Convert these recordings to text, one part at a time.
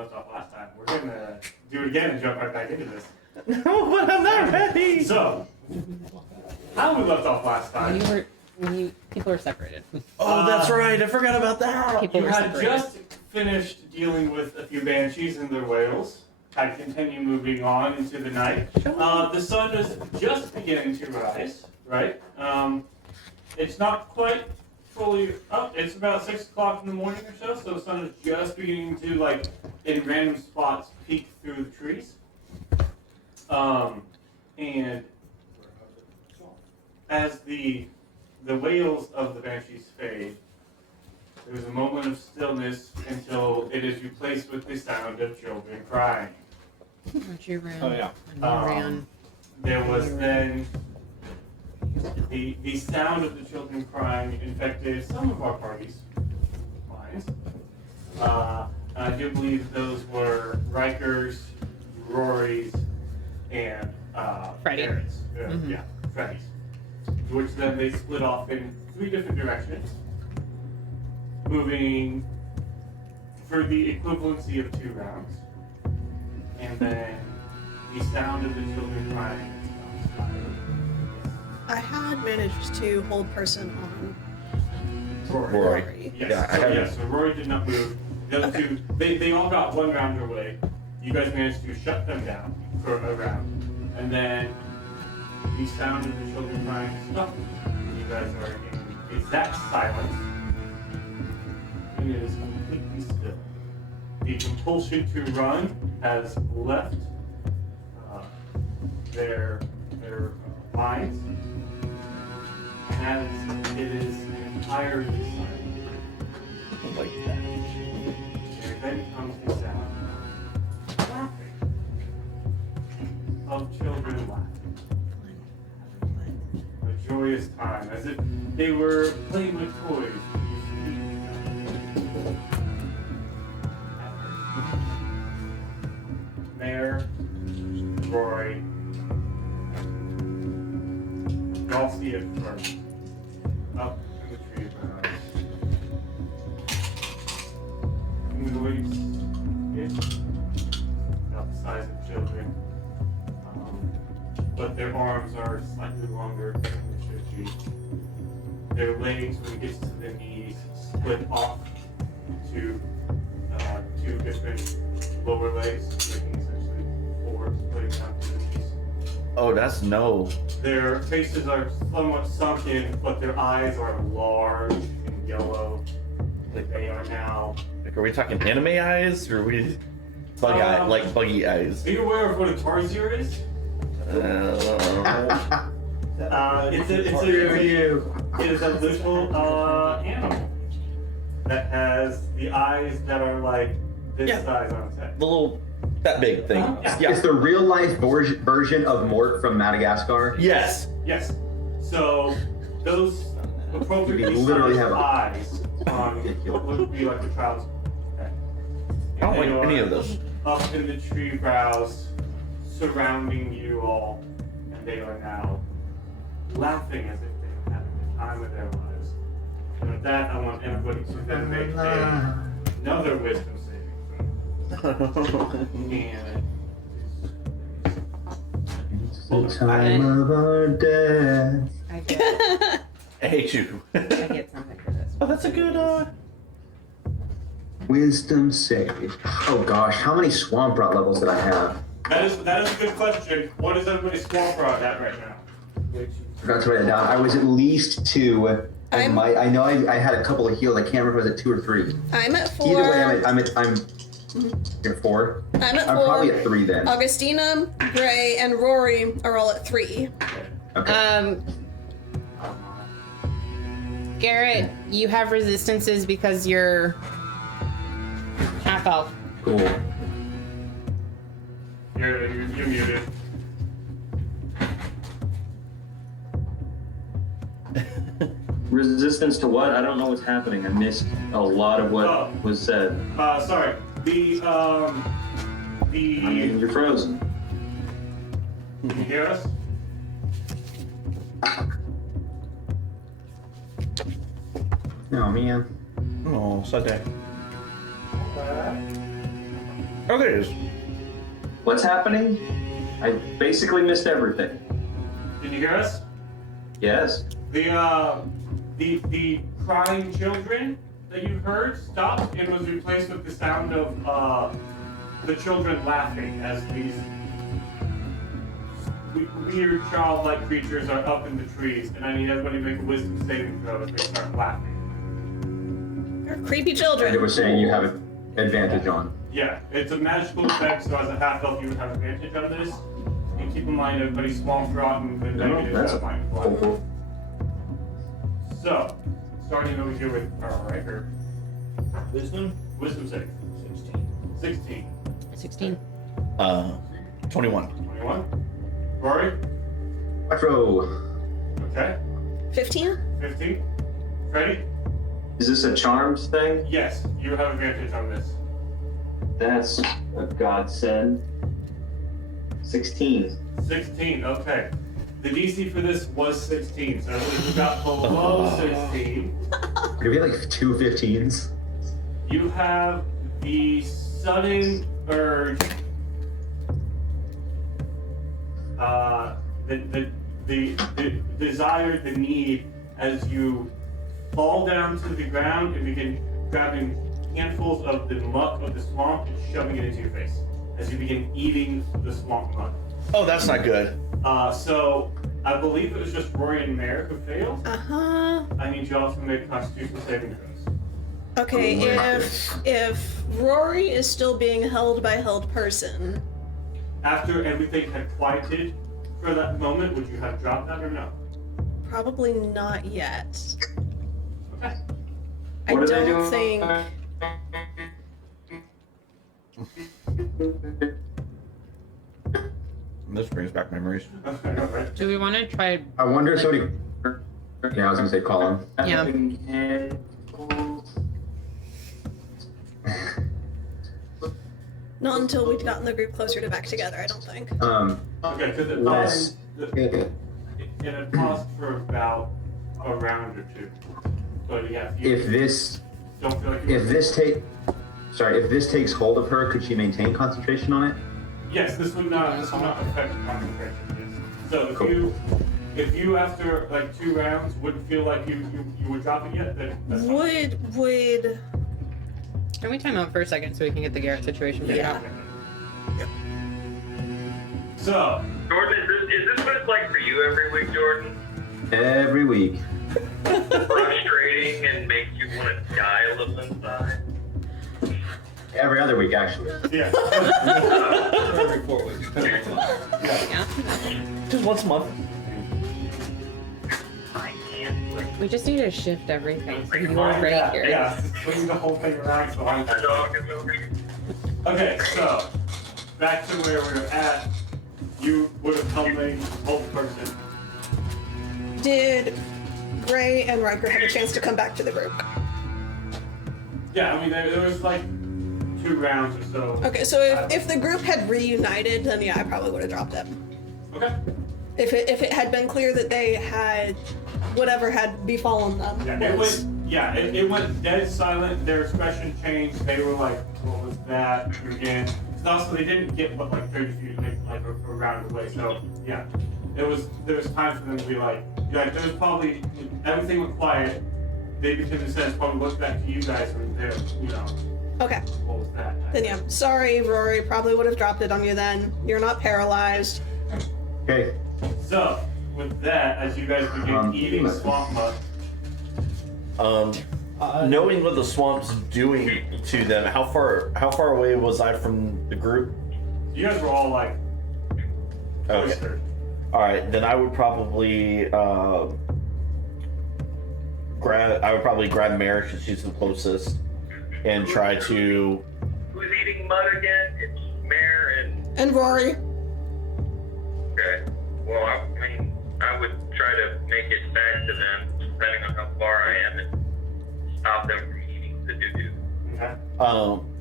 left off last time. We're gonna do it again and jump right back into this. No, but I'm not ready. So, how we left off last time? People were separated. Oh, that's right. I forgot about that. People You were had separated. just finished dealing with a few banshees and their wails. Had continue moving on into the night. The sun is just beginning to rise, right? It's not quite fully up. It's about 6 o'clock in the morning or so, so the sun is just beginning to, like, in random spots, peek through the trees. And as the wails of the banshees fade, there's a moment of stillness until it is replaced with the sound of children crying. Archie ran. Oh, yeah. And I ran. There was then the sound of the children crying infected some of our party's minds. I do believe those were Riker's, Rory's, and Freddie. Garrett's. Yeah, Freddie's. Which then they split off in 3 different directions, moving for the equivalency of 2 rounds. And then the sound of the children crying stops. I had managed to hold person on Rory. Rory. Yes. Yeah, So Rory did not move. The other 2, they all got 1 round away. You guys managed to shut them down for a round. And then the sound of the children crying stopped. You guys are in exact silence. And it is completely still. The compulsion to run has left their minds, and it is entirely silent. I like that. There then comes the sound of laughing, of children laughing. A joyous time, as if they were playing with toys. Mayor, Rory, y'all see it first, up in the tree branch. Humanoids, about the size of children, but their arms are slightly longer than they should be. Their legs, when it gets to the knees, split off to 2 different lower legs, making essentially 4 splitting down to the knees. Oh, that's no. Their faces are somewhat sunken, but their eyes are large and yellow. They are now. Like, are we talking anime eyes, or are we bug eye, like buggy eyes? Are you aware of what a tarsier is? It is a little animal that has the eyes that are like this size on its head. The little, that big thing. Yeah. It's the real life version of Mort from Madagascar. Yes. Yes. So those appropriately You literally sized have eyes on what would be like a child's head. I don't And like they any are of those. Up in the tree boughs, surrounding you all, and they are now laughing as if they are having the time of their lives. And with that, I want everybody to then make another wisdom saving throw. And The time of our death. I get, I hate you. I get something for this. Oh, that's a good, Wisdom save. Oh gosh, how many swamp rot levels did I have? that is a good question. What is everybody's swamp rot at right now? Forgot to write it down. I was at least 2. And I know I had a couple of heals. I can't remember if I was at 2 or 3. I'm at 4. Either way, I'm you're 4. I'm at I'm 4. probably at 3 then. Augustina, Gray, and Rory are all at 3. Okay. Garrett, you have resistances because you're half elf. Cool. You're muted. Resistance to what? I don't know what's happening. I missed a lot of what was said. Sorry. I mean, you're frozen. Can you hear us? Oh man. oh, so day. Oh, there it is. What's happening? I basically missed everything. Can you hear us? Yes. The crying children that you heard stopped and was replaced with the sound of the children laughing as these weird childlike creatures are up in the trees, and I need everybody to make a wisdom saving throw as they start laughing. They're creepy And children. it was saying you have an advantage on. Yeah, it's a magical effect, so as a half elf, you would have advantage on this. And keep in mind, everybody's small frog and the negative that's that might apply. cool. So, starting over here with right here. Wisdom? Wisdom save. 16. 16. 21. 21. Rory? Retro. Okay. 15? 15. Freddy? Is this a charms thing? Yes, you have advantage on this. That's a godsend. 16. 16, okay. The DC for this was 16, so if you got below 16, Could we have like 2 15s? you have the sudden urge, the desire, the need, as you fall down to the ground and begin grabbing handfuls of the muck of the swamp and shoving it into your face as you begin eating the swamp mud. Oh, that's not good. So I believe it was just Rory and Mare who failed. Uh-huh. I need y'all to make Constitution saving throws. Okay, if Rory is still being held by held person, After everything had quieted for that moment, would you have dropped that or no? probably not yet. Okay. I What are they don't doing? think. This brings back memories. Okay, all right. Do we want to try? I wonder if somebody. Yeah, I was gonna say call him. Yeah. Not until we'd gotten the group closer to back together, I don't think. Okay, because it Less. had paused for about a round or two. But yeah, if you If this don't feel like you if this takes hold of her, could she maintain concentration on it? yes, this would not affect concentration. Yes. So Cool. if you after like 2 rounds wouldn't feel like you would drop it yet, then that's fine. Would Can we time out for a second so we can get the Garrett situation figured out? So Jordan, is this what it's like for you every week, Jordan? Every week. Frustrating and makes you want to die a little inside? Every other week, actually. yeah. Every 4 weeks. Yeah. Just once a month. I can't wait. We just need to shift everything so you are ready here. Yeah, swing the whole thing around so I'm The dog is okay. okay, so back to where we were at. You would have come a whole person. did Gray and Riker have a chance to come back to the group? Yeah, I mean there was like 2 rounds or so. Okay, so if the group had reunited, then yeah, I probably would have dropped them. Okay. If it had been clear that they had whatever had befallen them Yeah, it went dead silent. Their expression changed. They were like, "What was that?" Again. Also, they didn't get but like 30 feet, like a round away. So yeah, there was time for them to be like, there was probably everything went quiet. They became the sense probably looked back to you guys and they're, Okay, what was that? then yeah. Sorry, Rory. Probably would have dropped it on you then. You're not paralyzed. Okay. So with that, as you guys begin eating swamp mud. Knowing what the swamp's doing to them, how far away was I from the group? You guys were all like, Okay. cloistered. All right, then I would probably grab Mary because she's the closest, and try to. Who's eating mud again? It's Mare And Rory. okay. Well, I mean, I would try to make it back to them, depending on how far I am, and stop them from eating the doo-doo. Okay.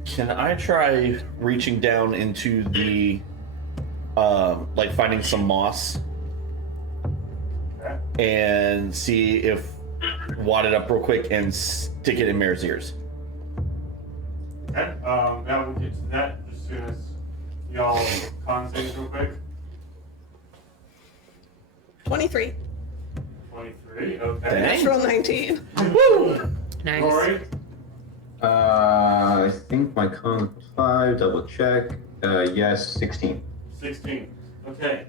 Can I try reaching down into the, like finding some moss Okay. and see if wad it up real quick and stick it in Mare's ears? Okay. Now we'll get to that in just a soon as y'all con saves real quick. 23. 23, okay. Dang. Natural 19. Nice. Rory, I think my con 5, double check. Yes, 16. 16. Okay,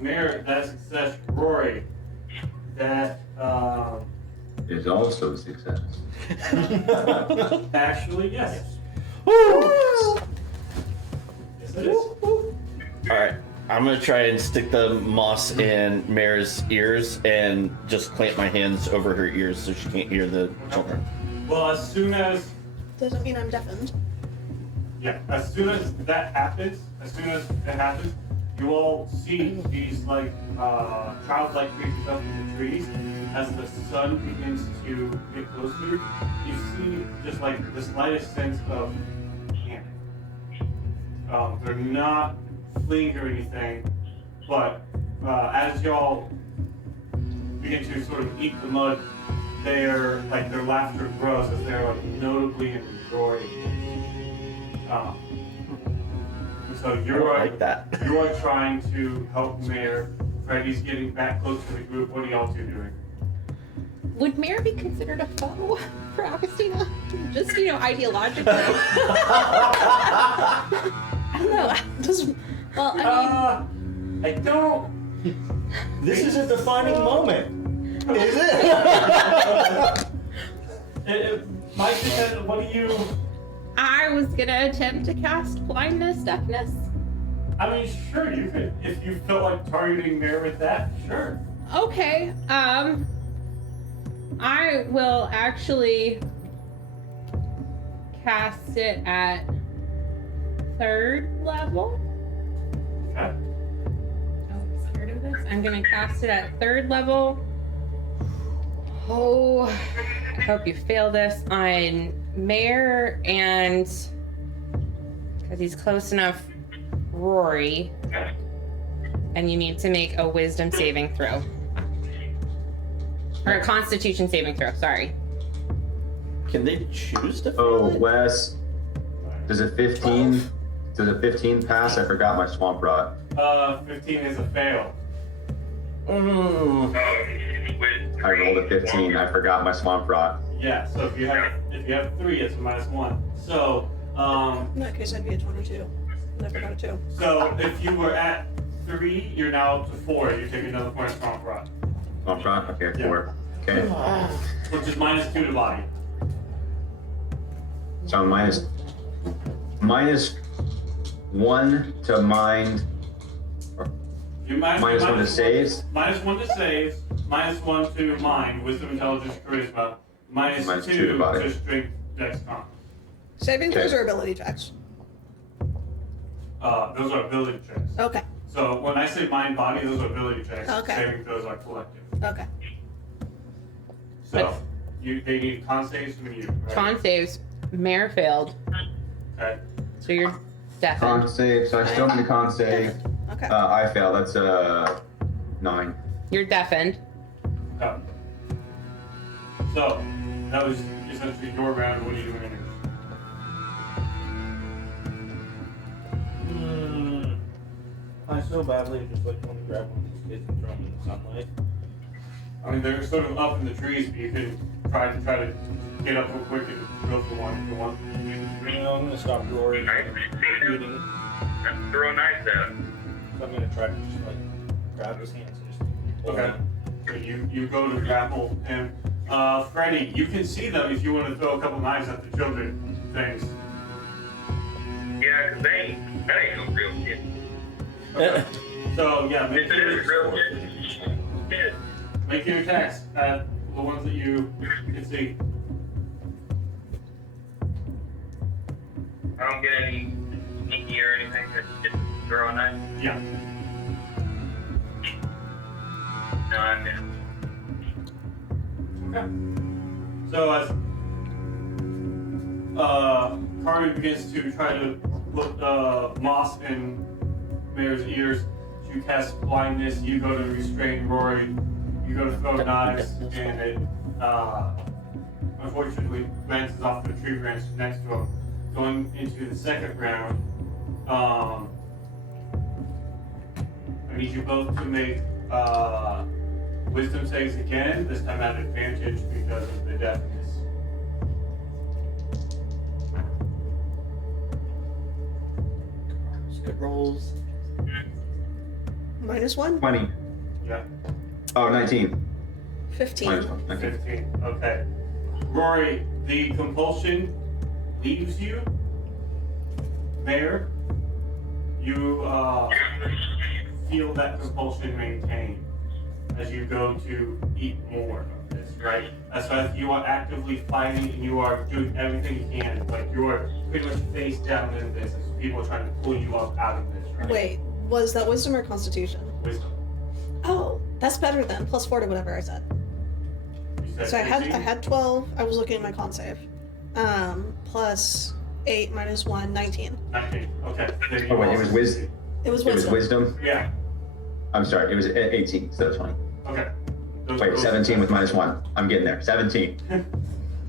Mayor, that's success. Rory, that, Is also a success. actually, yes. Woo! Yes, it is. Alright, I'm gonna try and stick the moss in Mare's ears and just clamp my hands over her ears so she can't hear the children. Well, as soon as Doesn't mean I'm deafened. as soon as that happens, you all see these like childlike creatures up in the trees. As the sun begins to get closer, you see just like the slightest sense of panic. They're not fleeing or anything, but as y'all begin to sort of eat the mud, their laughter grows as they're like notably enjoying it. So I you're don't like that. you are trying to help Mayor. Freddy's getting back close to the group. What are y'all two doing? Would Mare be considered a foe for Agostina? Just, ideologically. I don't know. Well, I mean, I don't. This is a defining moment. Is it? It might depend. What do you? I was gonna attempt to cast blindness, deafness. I mean, sure, you could if you felt like targeting Mayor with that. Sure. Okay. I will actually cast it at 3rd level. Okay. Oh, I'm scared of this. I'm gonna cast it at 3rd level. Oh, I hope you fail this on Mayor and because he's close enough, Rory. And you need to make a wisdom saving throw. Or a constitution saving throw, sorry. Can they choose to? Oh, Wes, does a 15 pass? I forgot my swamp rot. 15 is a fail. Mm. I rolled a 15. I forgot my swamp rot. Yeah. So if you have 3, it's a -1. So In that case, I'd be a 22. I forgot a 2. so if you were at 3, you're now up to 4. You take another point of swamp rot, Swamp rot? Okay, Yeah. 4. Okay. which is -2 to body. So minus 1 to mind. You Minus 1 to one- saves? -1 to saves. -1 to mind, wisdom, intelligence, charisma. Minus -2 2 to body. to strength, dex, con. Saving Okay. throws or ability checks? Those are ability checks. Okay. So when I say mind body, those are ability checks. Okay. Saving throws are collective. Okay. So they need con saves from you. Right? Con saves. Mare failed. Okay. So you're Con deafened. save. So I still need a con save. Okay. I fail. That's 9. You're deafened. Oh. So that was essentially your round. What are you doing? I so badly just like want to grab one of these kids and throw them in the sunlight. I mean, they're sort of up in the trees, but you can try to get up real quick and go for one if you want. I'm gonna stop Rory from eating. Throw knives at him. So I'm gonna try to just like grab his hands and just hold Okay. him. So you go to grapple him. Freddy, you can see them if you want to throw a couple knives at the children things. Yeah, 'cause that ain't no real shit. So yeah, If it is real shit, make your attacks at the ones that you can see. I don't get any sneaky or anything. Just throw a knife. Yeah. No, I missed. Okay. So as Carter begins to try to put moss in Mayor's ears, you cast blindness. You go to restrain Rory. You go to throw knives, and it unfortunately bounces off the tree branch next to him. Going into the second round, I need you both to make wisdom saves again, this time at advantage because of the deafness. Good rolls. -1? 20. Yeah, Oh, 19. 15. -1. Okay. 15. Okay. Rory, the compulsion leaves you. Mayor, you feel that compulsion maintain as you go to eat more of this, right? As far as you are actively fighting and you are doing everything you can, like you are pretty much face down in this as people are trying to pull you up out of this, right? Wait, was that wisdom or constitution? Wisdom. Oh, that's better then. +4 to whatever I said. You said So I 15? had 12. I was looking at my con save. +8 -1, 19. 19. Okay. Then you Oh, wait, it was also- wisdom. It was It was wisdom. wisdom. Yeah. I'm sorry, it was 18 instead of 20. Okay. Wait, 17 with -1. I'm getting there. 17.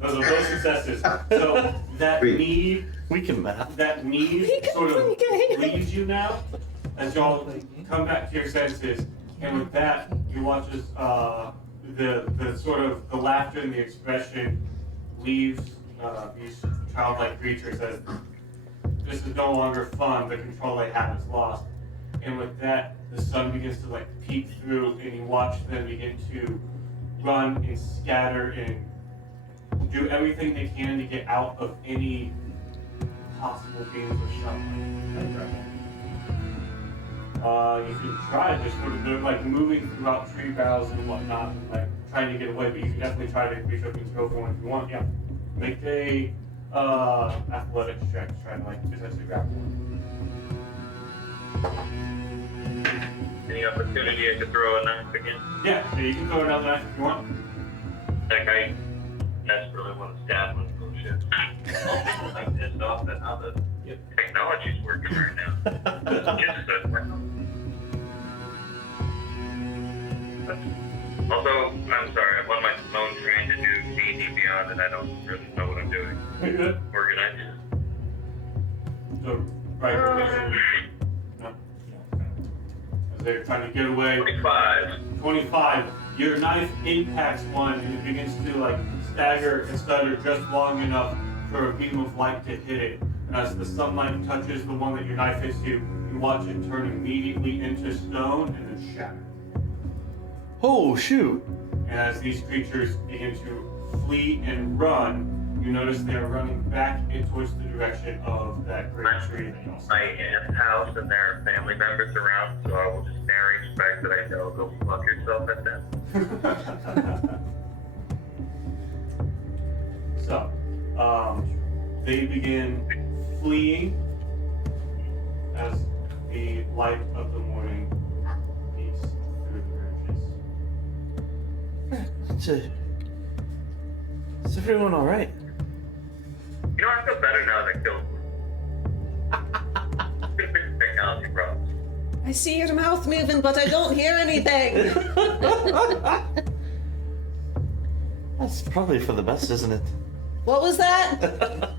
Those are both successes. So that Sweet. need, We can math. that need sort of leaves you now as y'all come back to your senses, and with that, you watch as the sort of the laughter and the expression leaves these childlike creatures as this is no longer fun. The control they have is lost, and with that, the sun begins to like peek through, and you watch them begin to run and scatter and do everything they can to get out of any possible beams of sunlight. You could try just sort of they're like moving throughout tree boughs and whatnot, and, like trying to get away, but you can definitely try to increase your control for one if you want. Yeah, make a athletics check to try to like essentially grab one. Any opportunity I could throw a knife again? Yeah, you can throw another knife if you want. Like I desperately want to stab one bullshit. I'm pissed off at how the technology's working right now. Also, I'm sorry, I'm on my phone trying to do D&D Beyond and I don't really know what I'm doing. You good? Organize. So, right. No. As they're trying to get away. 25. 25. Your knife impacts one and it begins to like stagger and stutter just long enough for a beam of light to hit it. And as the sunlight touches the one that your knife hits to, you watch it turn immediately into stone and then shatter. Oh, shoot. And as these creatures begin to flee and run, you notice they are running back in towards the direction of that great tree that y'all saw. My aunt's house and there are family members around, so I will just narrate respect that I know go fuck yourself at them. So, they begin fleeing as the light of the morning peeks through the branches. Is everyone all right? You know, I feel better now that I killed you. Technology problems. I see your mouth moving, but I don't hear anything. That's probably for the best, isn't it? What was that?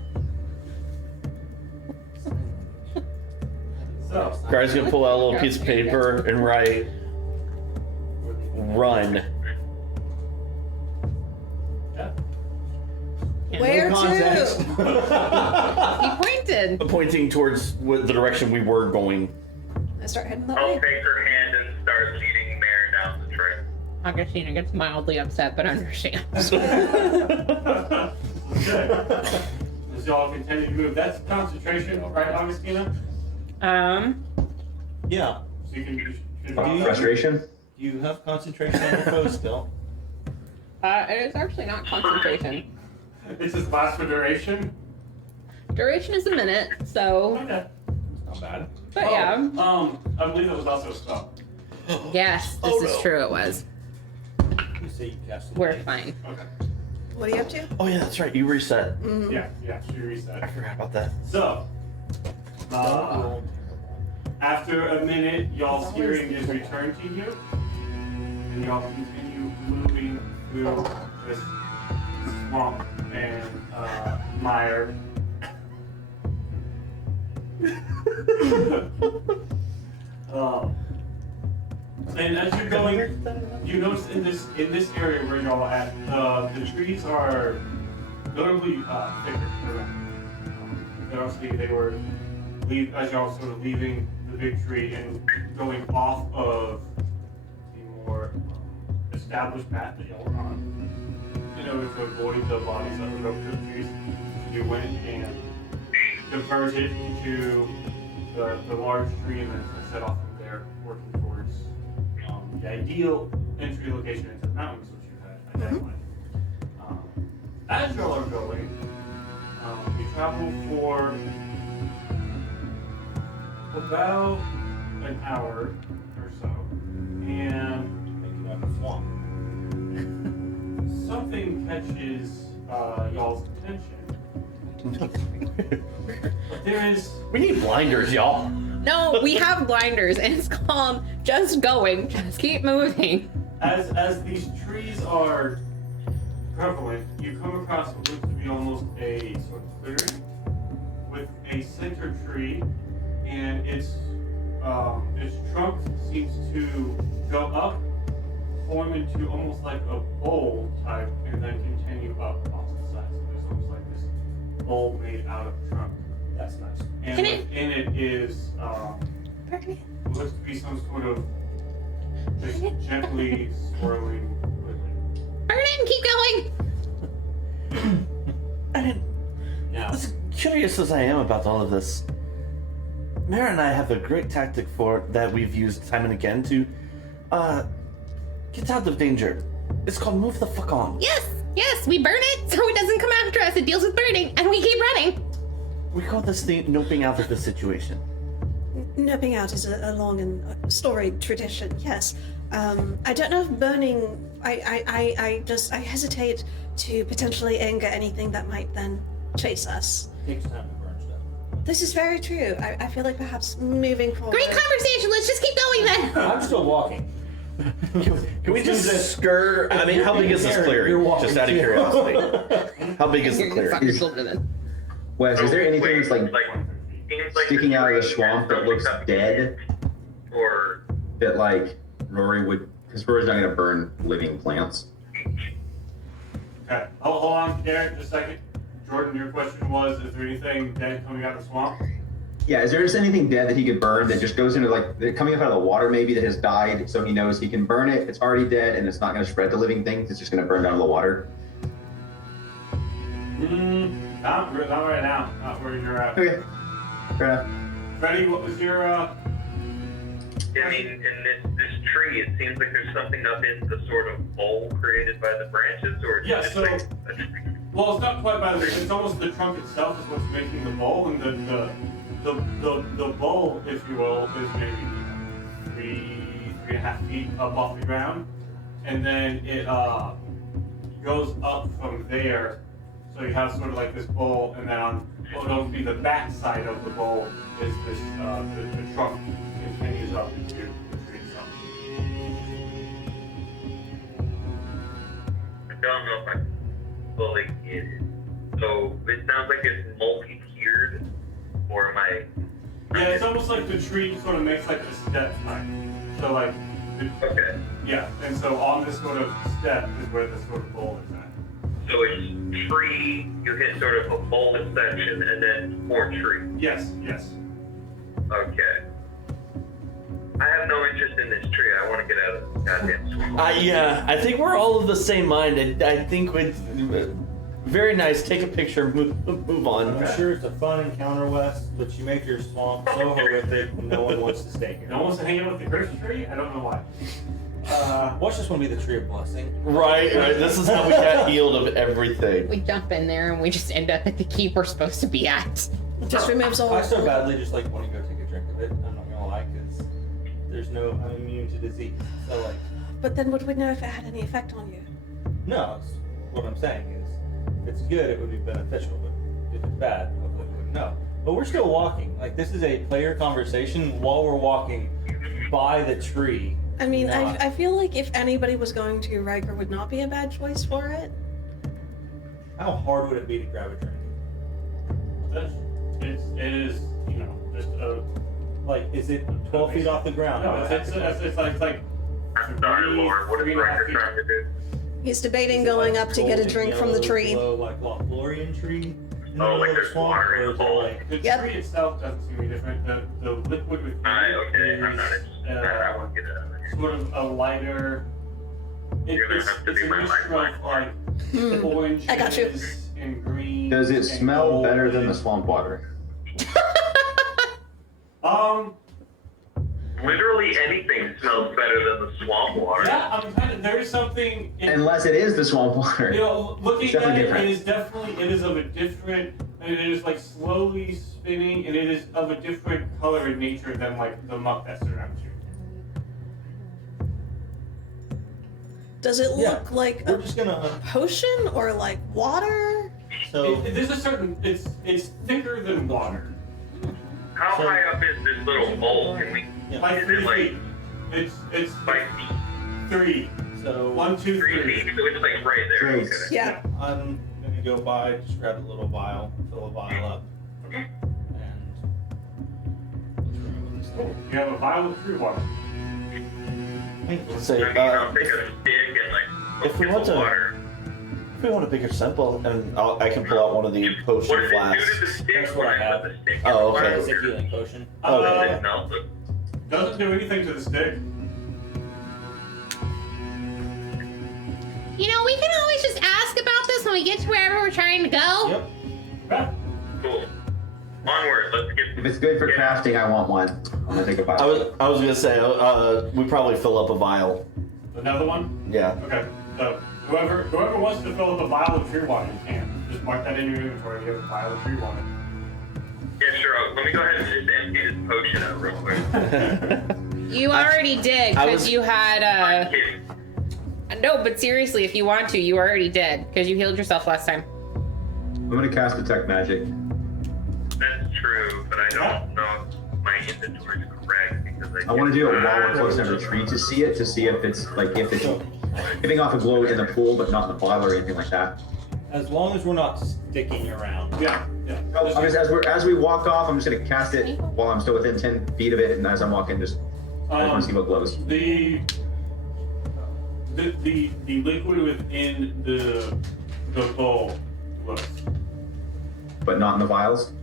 So, Guy's gonna pull out a little piece of paper and write "run." yeah. Where Context. to? He pointed. Pointing towards the direction we were going. I start heading that I'll way. take her hand and start leading Mare down the trail. Augustina gets mildly upset, but understands. Okay. As y'all continue to move, that's concentration, right, Augustina? Yeah. So you can Frustration? Do you have concentration on your foe still? It is actually not concentration. This is last for duration. Duration is a minute, so. Okay. Not bad. But yeah. I believe that was also a spell. Yes, this is true. It was. You say you cast We're fine. Okay. What are you up to? Oh yeah, that's right. You reset. Yeah, she I reset. forgot about that. So, after a minute, y'all's hearing is returned to you, and y'all continue moving through this swamp and mire. And as you're going, you notice in this area where y'all are at, the trees are notably thicker around. Obviously, they were as y'all sort of leaving the big tree and going off of the more established path that y'all were on. In order to avoid the bodies that would go through the trees, you went and diverted to the large tree and then set off from there, working towards the ideal entry location into the mountains, which you had identified. As y'all are going, you travel for about an hour or so, and Making out the swamp. something catches y'all's attention. But there is We need blinders, y'all. No, we have blinders, and it's called just going. Just keep moving. as these trees are prevalent, you come across what looks to be almost a sort of clearing with a center tree, and its trunk seems to go up, form into almost like a bowl type, and then continue up off the side. So there's almost like this bowl made out of trunk. That's nice. And Can it- within it is what looks to be some sort of just gently swirling liquid. Burn it and keep going. I didn't. Yeah. As curious as I am about all of this, Mara and I have a great tactic that we've used time and again to get out of danger. It's called move the fuck on. Yes, we burn it so it doesn't come after us. It deals with burning, and we keep running. We call this the noping out of the situation. Nipping out is a long and storied tradition, yes. I don't know if burning. I hesitate to potentially anger anything that might then chase us. It takes time to burn stuff. This is very true. I feel like perhaps moving forward. Great conversation. Let's just keep going then. I'm still walking. Can we just skirt? I mean, how big is this You're clearing? walking Just out of too. curiosity. How big is the clearing? Wes, is there anything that's like seems like sticking out of the tree swamp that has looks something dead or that like Rory would? Because Rory's not gonna burn living plants. Okay. Hold on, Derek, just a second. Jordan, your question was, is there anything dead coming out of the swamp? Yeah, is there just anything dead that he could burn that just goes into like coming up out of the water maybe that has died, so he knows he can burn it? It's already dead and it's not going to spread to living things. It's just going to burn down to the water. Not right now. Not where you're at. Okay, fair enough. Freddie, what was your I mean, in this tree, it seems like there's something up in the sort of bowl created by the branches, or Yeah, just so- like a tree. Well, it's not quite by the it's almost the trunk itself is what's making the bowl, and the bowl, if you will, is maybe 3.5 feet up off the ground, and then it goes up from there. So you have sort of like this bowl, and then on what would be the back side of the bowl is this the trunk continues up into the tree itself. I don't know if I fully get it. So it sounds like it's multi-tiered, or am I? Yeah, it's almost like the tree sort of makes like a step type. So like, Okay. yeah, and so on this sort of step is where the sort of bowl is at. So it's tree, you hit sort of a bolded section, and then more tree. Yes. Okay. I have no interest in this tree. I want to get out of this goddamn swamp. Yeah, I think we're all of the same mind. I think with very nice. Take a picture. Move on. I'm sure it's a fun encounter, Wes, but you make your swamp so horrific, no one wants to stay here. No one wants to hang out with the Christmas tree? I don't know why. Watch this one be the tree of blessing. Right. This is how we got healed of everything. We jump in there and we just end up at the keep we're supposed to be at. Just removes all. I so badly just like want to go take a drink of it. I'm not gonna lie, because I'm immune to disease. So like, But then would we know if it had any effect on you? no, what I'm saying is, if it's good, it would be beneficial, but if it's bad, hopefully we wouldn't know. But we're still walking. Like, this is a player conversation while we're walking by the tree. I mean, Not- I feel like if anybody was going to, Riker would not be a bad choice for it. How hard would it be to grab a drink? it is, you know, just a. Like, is it 12 feet off the ground? No, it's like. I'm sorry, Lord. What is Riker trying to do? He's debating going up to get a drink from the tree. Below, like Lothlorien tree? In the Oh, middle like of the there's swamp, water or in is the it hole. like- The Yep. tree itself doesn't seem any different. The liquid within Okay, I'm not is interested. I won't get it out of here. sort of a lighter. You're gonna It's have to it's be a my mixture lifeline. of like orange I got you. and green. Does it and smell gold better than the and- swamp water? Literally anything smells better than the swamp water. Yeah, I'm kind of. There is something. Unless it is the swamp water. You know, looking It's at definitely it, different. it is of a different, and it is like slowly spinning, and it is of a different color and nature than like the muck that surrounds you. Does it Yeah, look like We're a just gonna. potion or like water? So, There's a certain. It's thicker than water. How So- high up is this little bowl? Can we? yeah. Like Is 3 it like feet. It's 5 feet? 3. So 1, 2, 3 3. feet? So it's like right there. Great. Okay. Yeah. I'm gonna go by, just grab a little vial, fill a vial up, and You have a vial of true water. Say, I mean, I'll take a stick and like if we get want the to- water. if we want a bigger sample, and I can pull out one of the What potion does it do flasks. to the stick That's what I when I have. put the stick in Oh, the okay. water? it's a healing potion. Okay. Does Uh, it melt it? doesn't do anything to the stick. You know, we can always just ask about this when we get to wherever we're trying to go. Yep. Yeah. Cool. Onward, let's get. If it's good for crafting, I want one. I'm gonna take a bite. I was gonna say, we probably fill up a vial. Another one. Yeah. Okay. So whoever wants to fill up a vial of true water, you can. Just mark that in your inventory. You have a vial of true water. Yeah, sure. Let me go ahead and just empty this potion out real quick. You already did, I because was- you had, I'm kidding. no, but seriously, if you want to, you already did, because you healed yourself last time. I'm gonna cast detect magic. That's true, but I don't know if my inventory is correct because I want to do it while we're close to the tree to see it, to see if it's like if it's giving off a glow in the pool, but not in the bottle or anything like that. As long as we're not sticking around. Yeah. Yeah. Oh, I mean, as we walk off, I'm just gonna cast it while I'm still within 10 feet of it, and as I'm walking, just I want to see what glows. The liquid within the bowl glows. But not in the vials.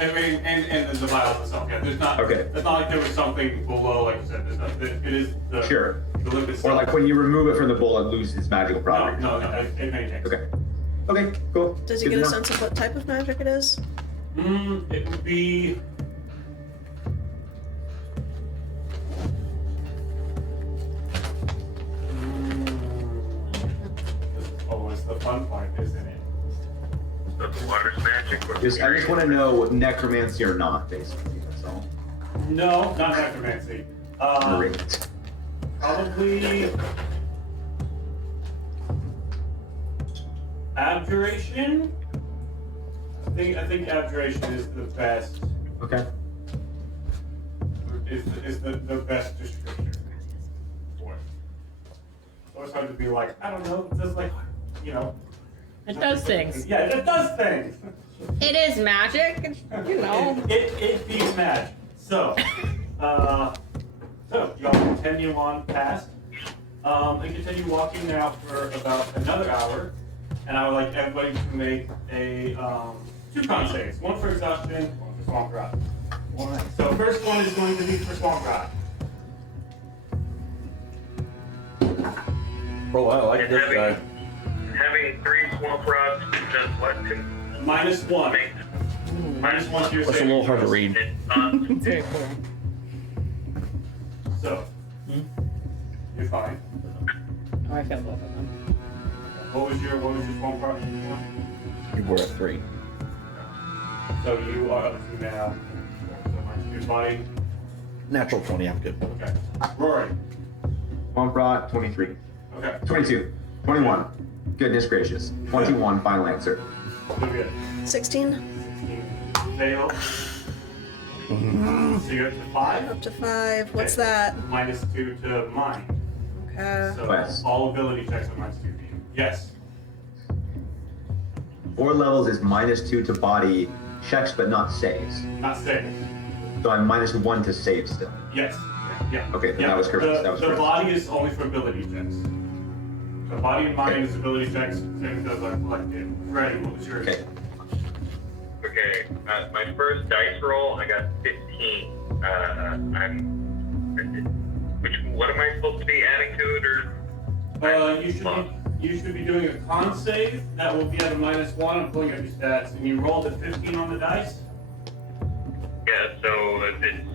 I mean, and the vial itself. Yeah, there's not. Okay. It's not like there was something below, like you said. There's not. It is the Sure. the liquid Or itself. like when you remove it from the bowl, it loses its magical No, properties. no. It maintains. Okay. Okay. Cool. Does he Good get a to know. sense of what type of magic it is? It would be. This is always the fun part, isn't it? So the water's magic. I just want to know necromancy or not, basically. That's all. No, not necromancy. Great. Probably abjuration. I think abjuration is the best. Okay. Is the best description for it. So it's hard to be like, I don't know, just like, you know. It does things. Yeah, it does things. It is magic, you know. It beats magic. So, y'all continue on past. And continue walking now for about another hour. And I would like everybody to make a 2 con saves. One for exhaustion, one for swamp rot. So first one is going to be for swamp rot. Bro, I like And this guy. having 3 swamp rods does what to -1. make -1 to your That's a saving little hard to throws. read. Very cool. So, you're fine. Oh, I feel both of them. What was your swamp rot? You were at 3. So you are up to now. So minus your body. Natural 20, I'm good. Okay. Rory. Swamp rot, 23. Okay. 22. 21. Goodness gracious. 21, final answer. Olivia. 16? 16. Fail. So you're up to 5. Up to 5. What's Okay. that? -2 to mind. Okay. So Yes. all ability checks are -2 for you. Yes. 4 levels is -2 to body. checks but not saves. Not safe. So I'm -1 to save still. Yes. Yeah. Okay, then Yeah. that was correct. That was The correct. body is only for ability checks. The body and mind is ability checks. Same as I collected. Ready? What was yours? Okay. Okay, my first dice roll, I got 15. What am I supposed to be adding to it, or? You should be doing a con save. That will be at a -1. I'm pulling up your stats, and you rolled a 15 on the dice. Yeah, so if it's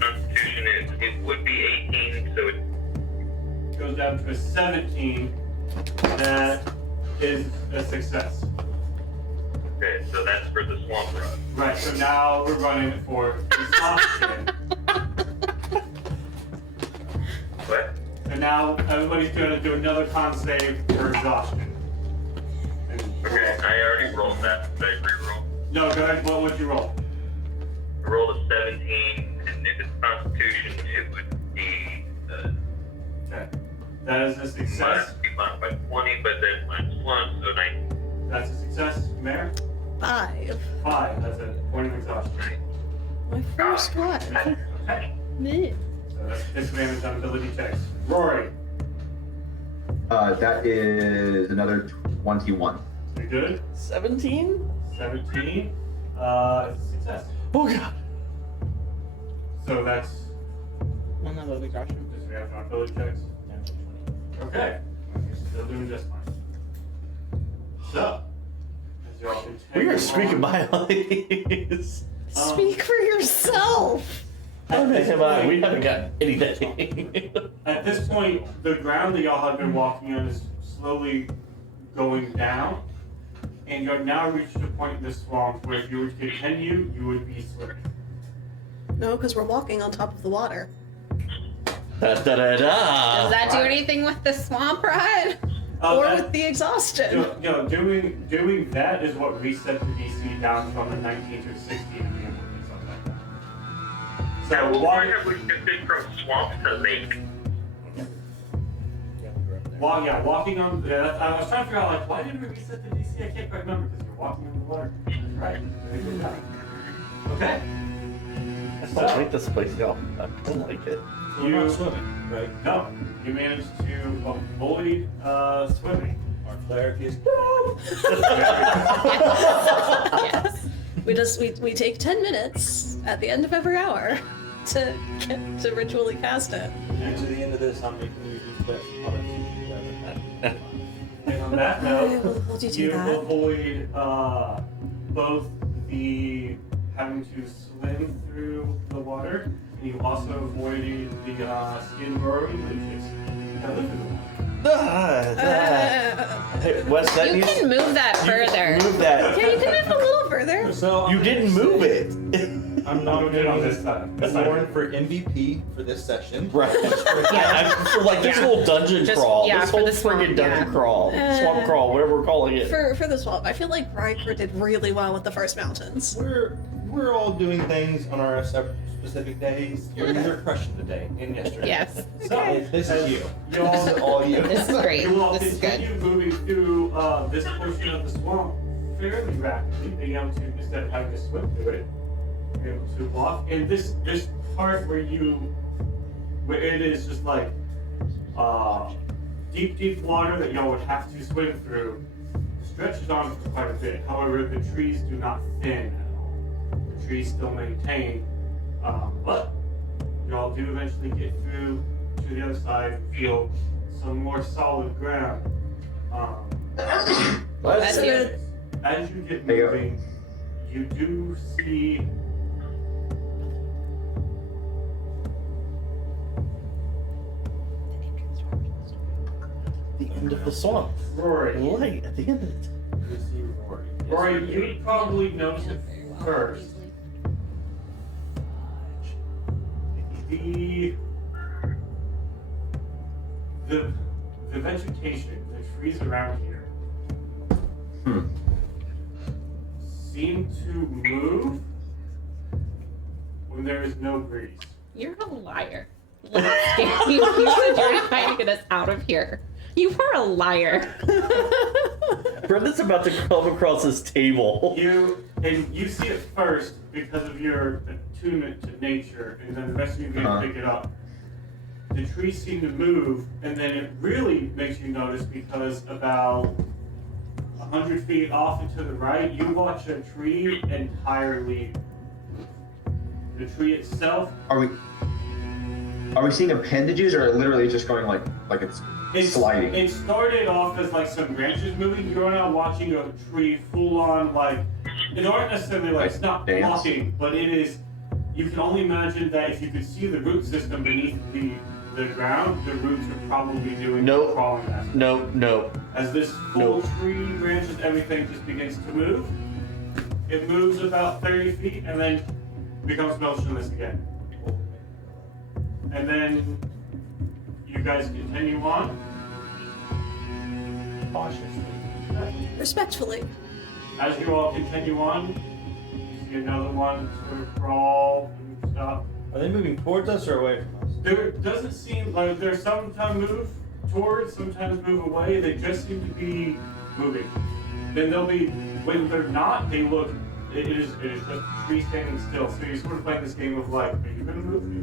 Constitution, it would be 18, so it. Goes down to a 17. That is a success. Okay, so that's for the swamp run. Right. So now we're running for exhaustion. What? And now everybody's going to do another con save for exhaustion. Okay, I already rolled that. Did I re-roll? No, go ahead. What would you roll? I rolled a 17, and if it's Constitution, it would be Okay. That is a success. minus by 20, but then -1, so 19. That's a success. Mayor? 5. 5. That's a point of exhaustion. My first one. Okay. Meh. So that's disadvantage on ability checks. Rory, That is another 21. you good? 17? 17. It's a success. Oh god. So that's One of those exhaustion. disadvantage on ability checks. Okay. You're still doing just fine. So, as y'all continue We are speaking on, biologies. Speak for yourself. at this Come on, we point- haven't got anything. At this point, the ground that y'all have been walking on is slowly going down, and you're now reached a point in the swamp where if you were to continue, you would be swimming. No, because we're walking on top of the water. Da, da, da, da. Does that do right. anything with the swamp ride? Or that- with the exhaustion. doing that is what reset the DC down from a 19 to a 16 and being something like that. Yeah, So well, why walking, have we shifted from swamp to lake? walking on. I was trying to figure out like why did we reset the DC? I can't quite remember because you're walking on the water. Right. Very good job. Okay. I don't like this place, y'all. I don't like it. We're not swimming, right? No, you managed to avoid swimming. Our cleric is. Yes. We take 10 minutes at the end of every hour to get to ritually cast it. And to the end of this, I'm making you do this. And on that We'll note, do you that. avoid both the having to swim through the water, and you also avoided the skin burrowing, which is that live in the water. Hey, Wes, that You needs can move that further. move that. Yeah, you can move a little further. So You didn't move it. I'm No, we did on nominating this time. This time. Lauren for MVP for this session. Right. For like this Yeah. whole dungeon Just- crawl. yeah, this for whole the swamp, friggin' dungeon yeah. crawl. Swamp crawl, whatever we're calling it. For the swamp, I feel like Riker did really well with the first mountains. We're all doing things on our specific days. You're crushing today and yesterday. Yes. So this is you. Y'all- This is all you. This is great. You will This is good. continue moving through this portion of the swamp fairly rapidly, being able to, instead of having to swim through it, you're able to walk. And this part where it is just like deep water that y'all would have to swim through, stretches on for quite a bit. However, the trees do not thin at all. The trees still maintain, but y'all do eventually get through to the other side and feel some more solid ground. Let's That's you. As you get There you go. moving, you do see the end of the swamp. Rory. Light at the end of it. You see Rory. Yes. Rory, you probably notice it first. The vegetation, the trees around here, seem to move when there is no breeze. You're a liar. You said you're trying to get us out of here. You are a liar. Brendan's about to come across this table. You see it first because of your attunement to nature, and then the rest of you can pick it up. The trees seem to move, and then it really makes you notice because about 100 feet off and to the right, you watch a tree entirely. The tree itself. Are we seeing appendages, or literally just going like it's sliding? It started off as like some branches moving. You're now watching a tree full on like. It aren't necessarily like it's not dance. walking, but it is. You can only imagine that if you could see the root system beneath the ground, the roots are probably doing the crawling aspect. No. As this full tree, branches, everything just begins to move. It moves about 30 feet and then becomes motionless again. And then you guys continue on. Cautiously. Respectfully. As you all continue on, you see another one sort of crawl and stop. Are they moving towards us or away from us? There doesn't seem like there's sometimes move towards, sometimes move away. They just seem to be moving. Then they'll be, when they're not, they look, it is just a tree standing still. So you're sort of playing this game of like, are you gonna move? Are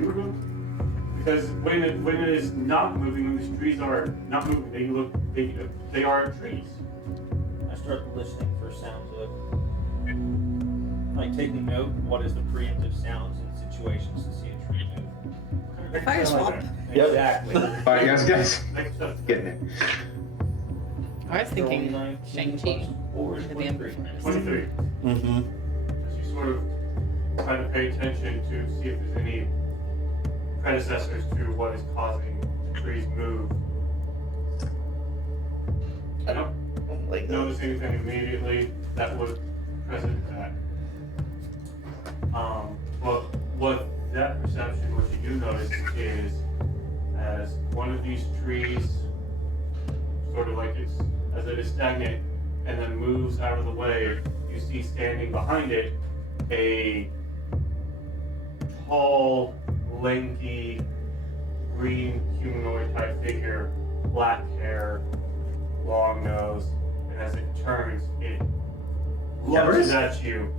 you gonna move? Because when it is not moving, when these trees are not moving, they are trees. I start listening for sounds of, like taking note, what is the preemptive sounds in situations to see a tree move. Fire swamp. Yep. Exactly. Alright, guys, Next up. getting it. I was thinking 19 Shang-Chi. plus 4 is The 23. 23. Mm-hmm. As you sort of try to pay attention to see if there's any predecessors to what is causing the trees move. I don't Like notice anything immediately that would present that. But what that perception, what you do notice is as one of these trees sort of like as it is stagnant and then moves out of the way, you see standing behind it a tall, lanky, green humanoid type figure, black hair, long nose, and as it turns, it lunges at you.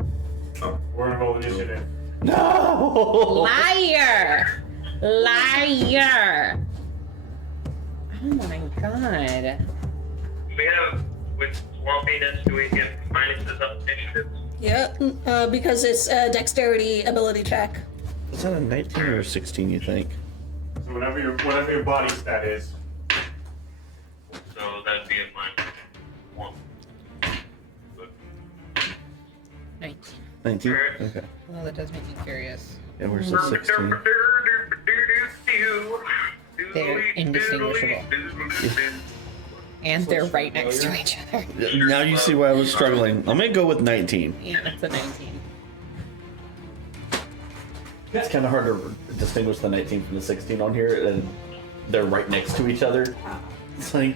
We're gonna roll initiative. No! Liar! Liar! Oh my god. We have, with swampiness, do we get minuses up initiative? Yeah, because it's a dexterity ability check. Is that a 19 or a 16, you think? So whatever your body stat is. So that'd be a -1. But 19. 19? Correct. Okay. Well, that does make me curious. Yeah, where's the 16? They're indistinguishable. And they're right next to each other. Now you see why I was struggling. I'm gonna go with 19. Yeah, that's a 19. It's kind of hard to distinguish the 19 from the 16 on here, and they're right next to each other. It's like,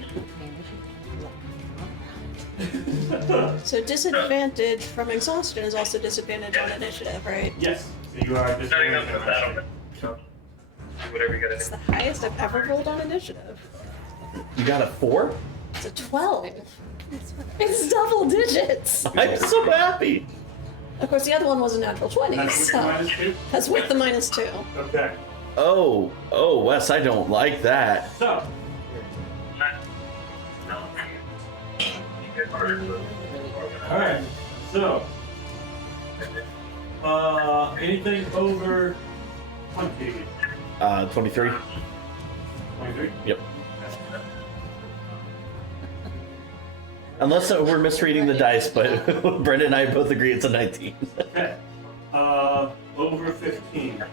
So disadvantage from exhaustion is also disadvantage on initiative, right? Yes. So you are Setting up disadvantaged the on settlement. that. Do whatever you gotta It's do. the highest I've ever rolled on initiative. you got a 4? It's a 12. It's double digits. I'm so happy. Of course, the other one was a natural 20, That's with so your -2? that's with the -2. Okay. Oh, Wes, I don't like that. So, alright. So, anything over 20? 23? 23? Yep. Unless we're misreading the dice, but Brendan and I both agree it's a 19. Okay. Over 15.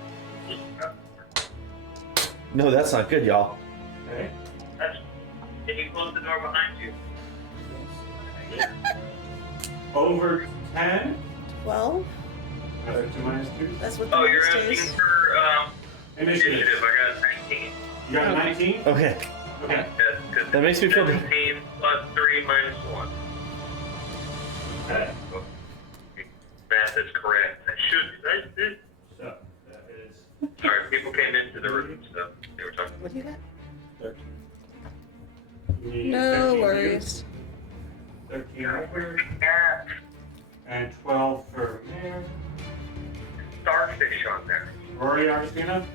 No, that's not good, y'all. Okay. Can you close the door behind you? Over 10. 12? That's what your -2. That's what the Oh, you're minus asking is. for Initiative. initiative. I got 19. You got a 19? Okay. Okay. Yes, 'cause That makes me feel good. 17 plus 3 minus 1. Okay. Math is correct. That should be. So, that is. Sorry, people came into the room, so they were talking. What do you got? 13. You need No 15 worries. 13 Edward, and 12 for Mayor. Starfish on there. Rory, Augustina?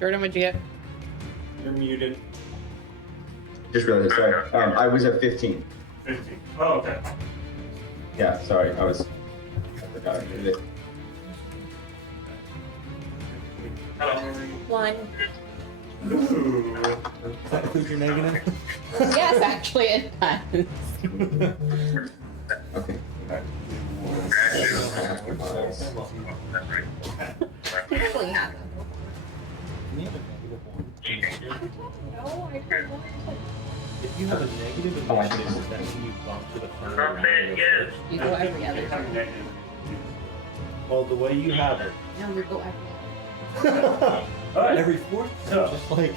Jordan, what'd you get? You're muted. Just realized, sorry. I was at 15. 15. Oh, okay. Yeah, sorry. I forgot I did it. Hello. 1. Ooh. Does that include your negative? Yes, actually it does. Okay. Totally have You have a negative one. No, I don't want If you have a negative Oh, I initiative, see. does that mean you bump to the front of the I'm round? saying yes. You go every other turn. Well, the way you have it. No, you go every other. Alright, Every fourth turn, So- just like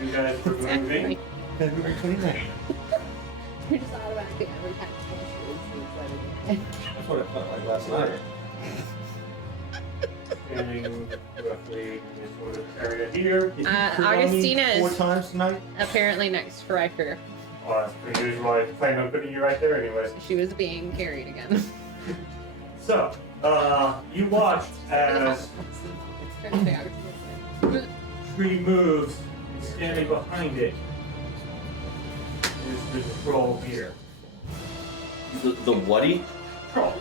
you guys are moving. February 29th. You're just automatically every time. That's what it felt like last night. Standing roughly in this sort of area here. Did you crit on me Augustina is- 4 times tonight? Apparently next striker. That's pretty usual. I plan on putting you right there anyways. She was being carried again. So, you watched as tree moves, and standing behind it is the troll here. The whaty? Troll.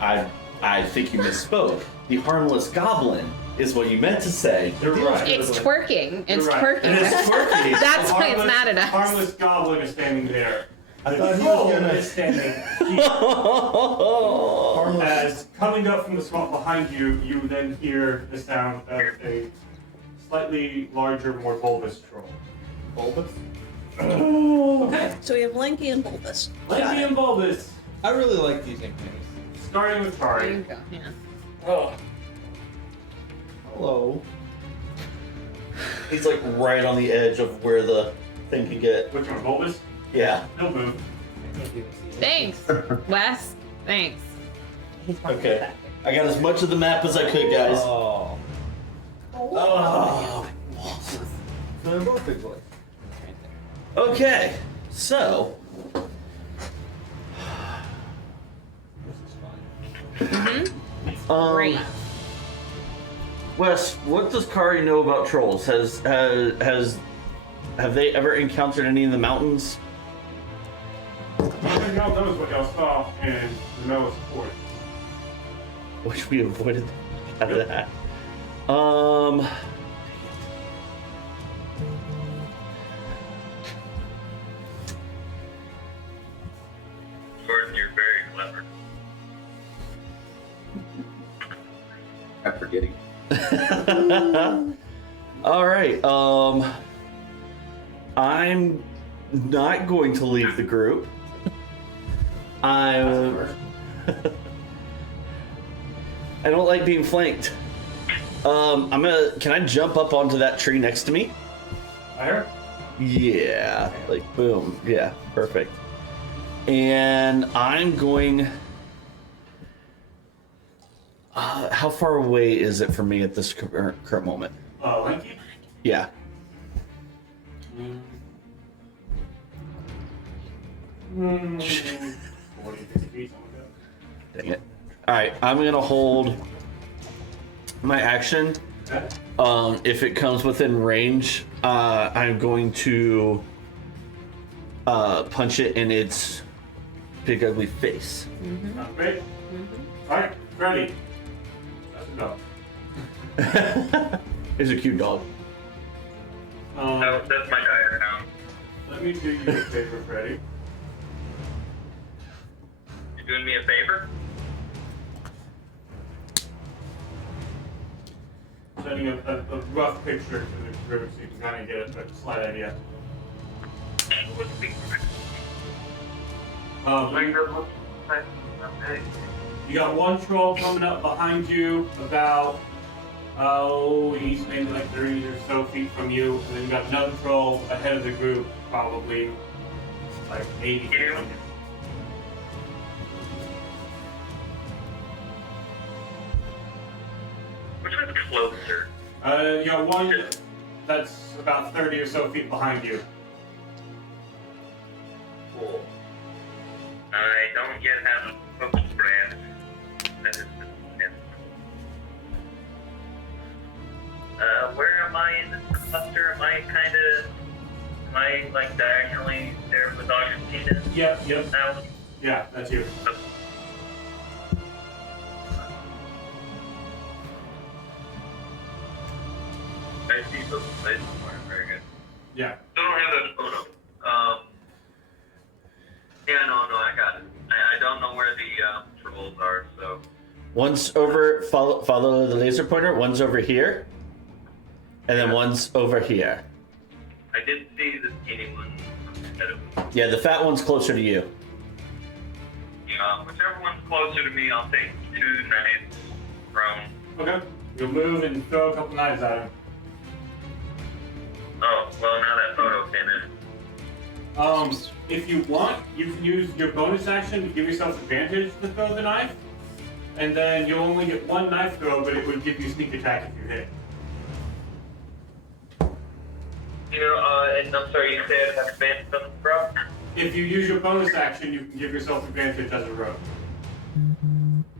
I think you misspoke. The harmless goblin is what you meant to say. You're right. It's twerking. It's You're right. twerking. It is twerking. That's The why it's mad at us. Harmless goblin is standing there. I The thought he troll was gonna. is standing here. Harmless. As coming up from the swamp behind you, you then hear the sound of a slightly larger, more bulbous troll. Bulbous? Okay. So we have Lanky and Bulbous. Lanky and bulbous, I really like these nicknames. starting with There you Tari. go. Yeah. Oh. Hello. He's like right on the edge of where the thing could get. Which one, bulbous? Yeah. No move. I can't even see it. Thanks, Wes. Thanks. He's probably Okay. back. I got as much of the map as I could, guys. Oh. Oh. So they're both big boys. Okay, so This is fine. Great. Wes, what does Kari know about trolls? Have they ever encountered any in the mountains? I think y'all knows what y'all saw in the Noah's Forest. Which we avoided out of that. Gordon, you're very clever. I'm forgetting. All right. I'm not going to leave the group. I don't like being flanked. Can I jump up onto that tree next to me? There? Yeah, like boom. Yeah, perfect. And I'm going. How far away is it from me at this current moment? Lanky? Yeah. 40, 50 feet, something like that. Dang it. All right, I'm gonna hold my action. Okay. If it comes within range, I'm going to punch it in its big ugly face. Sounds great. Alright, ready. That's a go. It's a cute dog. That's my diet now. Let me do you a favor, Freddy. You doing me a favor? Sending a rough picture to the group so you can kind of get a slight idea. You got one troll coming up behind you, about he's maybe like 30 or so feet from you, and then you got another troll ahead of the group, probably like 80 feet from you. Which one's closer? You got one that's about 30 or so feet behind you. Yep. That one? Yeah, that's you. I see those places. Very good. Yeah. Still don't have that photo. Yeah, no, I got it. I don't know where the trolls are, so. One's over, follow the laser pointer, one's over here, and then one's over here. I did see the skinny one ahead of me. Yeah, the fat one's closer to you. Whichever one's closer to me, I'll take 2 knives thrown. Okay. You'll move and throw a couple knives at him. Oh, well, now that photo came in. If you want, you can use your bonus action to give yourself advantage to throw the knife, and then you'll only get 1 knife throw, but it would give you sneak attack if you hit. And I'm sorry, you said have advantage on the throw? If you use your bonus action, you can give yourself advantage as a rogue.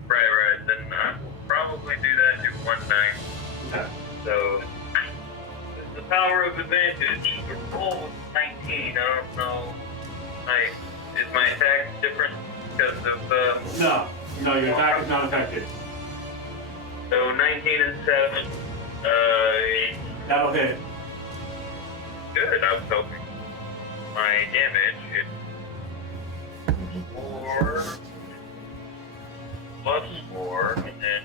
Right. Then we'll probably do that, do 1 knife. Okay. So, it's the power of advantage. The roll was 19. I don't know. Is my attack different because of No, your attack is not affected. So 19 and 7. That'll hit. Good. I was hoping. My damage is 4 plus 4, and then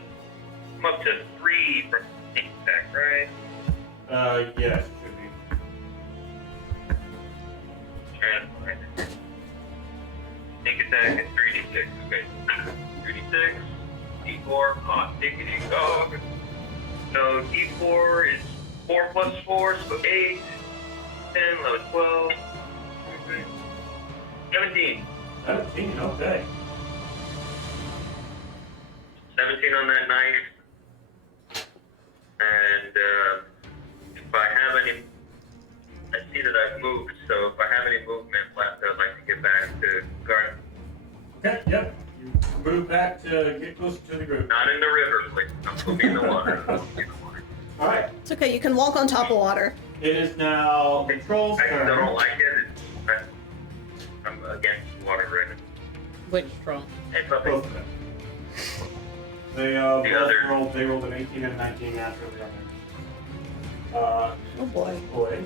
I'm up to 3 from sneak attack, right? Yes, it should be. Trying to find it. Sneak attack is 3d6. Okay. 3d6, d4, hot diggity dog. So d4 is 4 plus 4, so 8, 10, 11, 12, 17. 17, okay. 17 on that knife. And if I have any, I see that I've moved, so if I have any movement left, I'd like to get back to guard. Okay, yep. You move back to get closer to the group. Not in the river, please. I'm moving in the water. Alright. It's okay, you can walk on top of water. It is now the troll's I turn. don't like it. I'm against water right now. Which troll? Hey, puppy. Both of them. They rolled an 18 and a 19 naturally on there. Oh boy. Boys.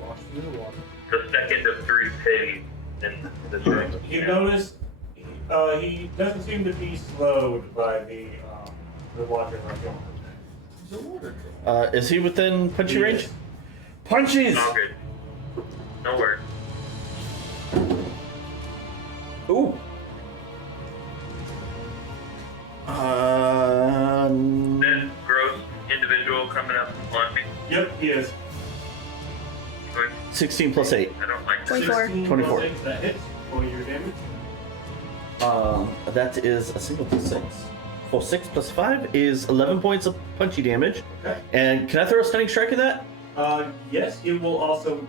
Wash through the water. The second of 3 pigs in this room. You notice he doesn't seem to be slowed by the water like He's a water troll. Is he within punchy He range? is. Punchies! All good. No worries. Ooh. This gross individual coming up on me. Yep, he is. 16 plus 8. I don't like 24. 24. 6, that hits for your damage. That is a single plus 6. Well, 6 plus 5 is 11 points of punchy damage. Okay. And can I throw a stunning strike at that? Yes, it will also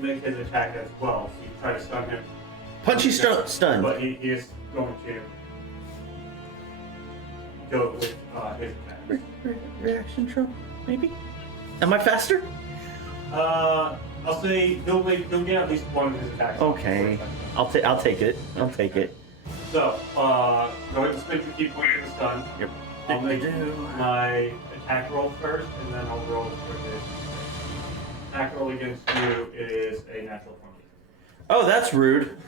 make his attack as well. So you try to stun him. Punchy stunned. But he is going to go with his attack. Reaction troll, maybe? Am I faster? I'll say he'll get at least one of his attacks. Okay. I'll take it. I'll take it. So, go ahead and spend your key point for the stun. Yep. I'll make my attack roll first, and then I'll roll for his attack roll against you is a natural 20. Oh, that's rude.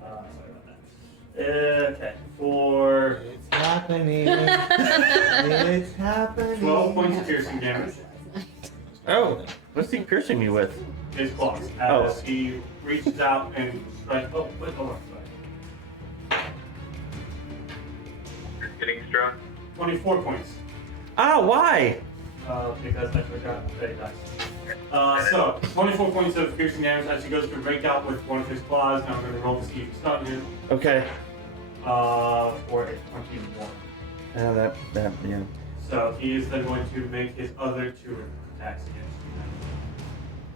Sorry about that. Okay, for It's happening. It's happening. 12 points of piercing damage. Oh, what's he piercing me with? His claws as he reaches out and strikes. Oh, wait, hold on, sorry. getting struck. 24 points. Ah, why? Because I forgot to say dice. So, 24 points of piercing damage as he goes to rake out with one of his claws. Now I'm going to roll to see if you stun him. Okay. For a 21. Yeah. So he is then going to make his other 2 attacks against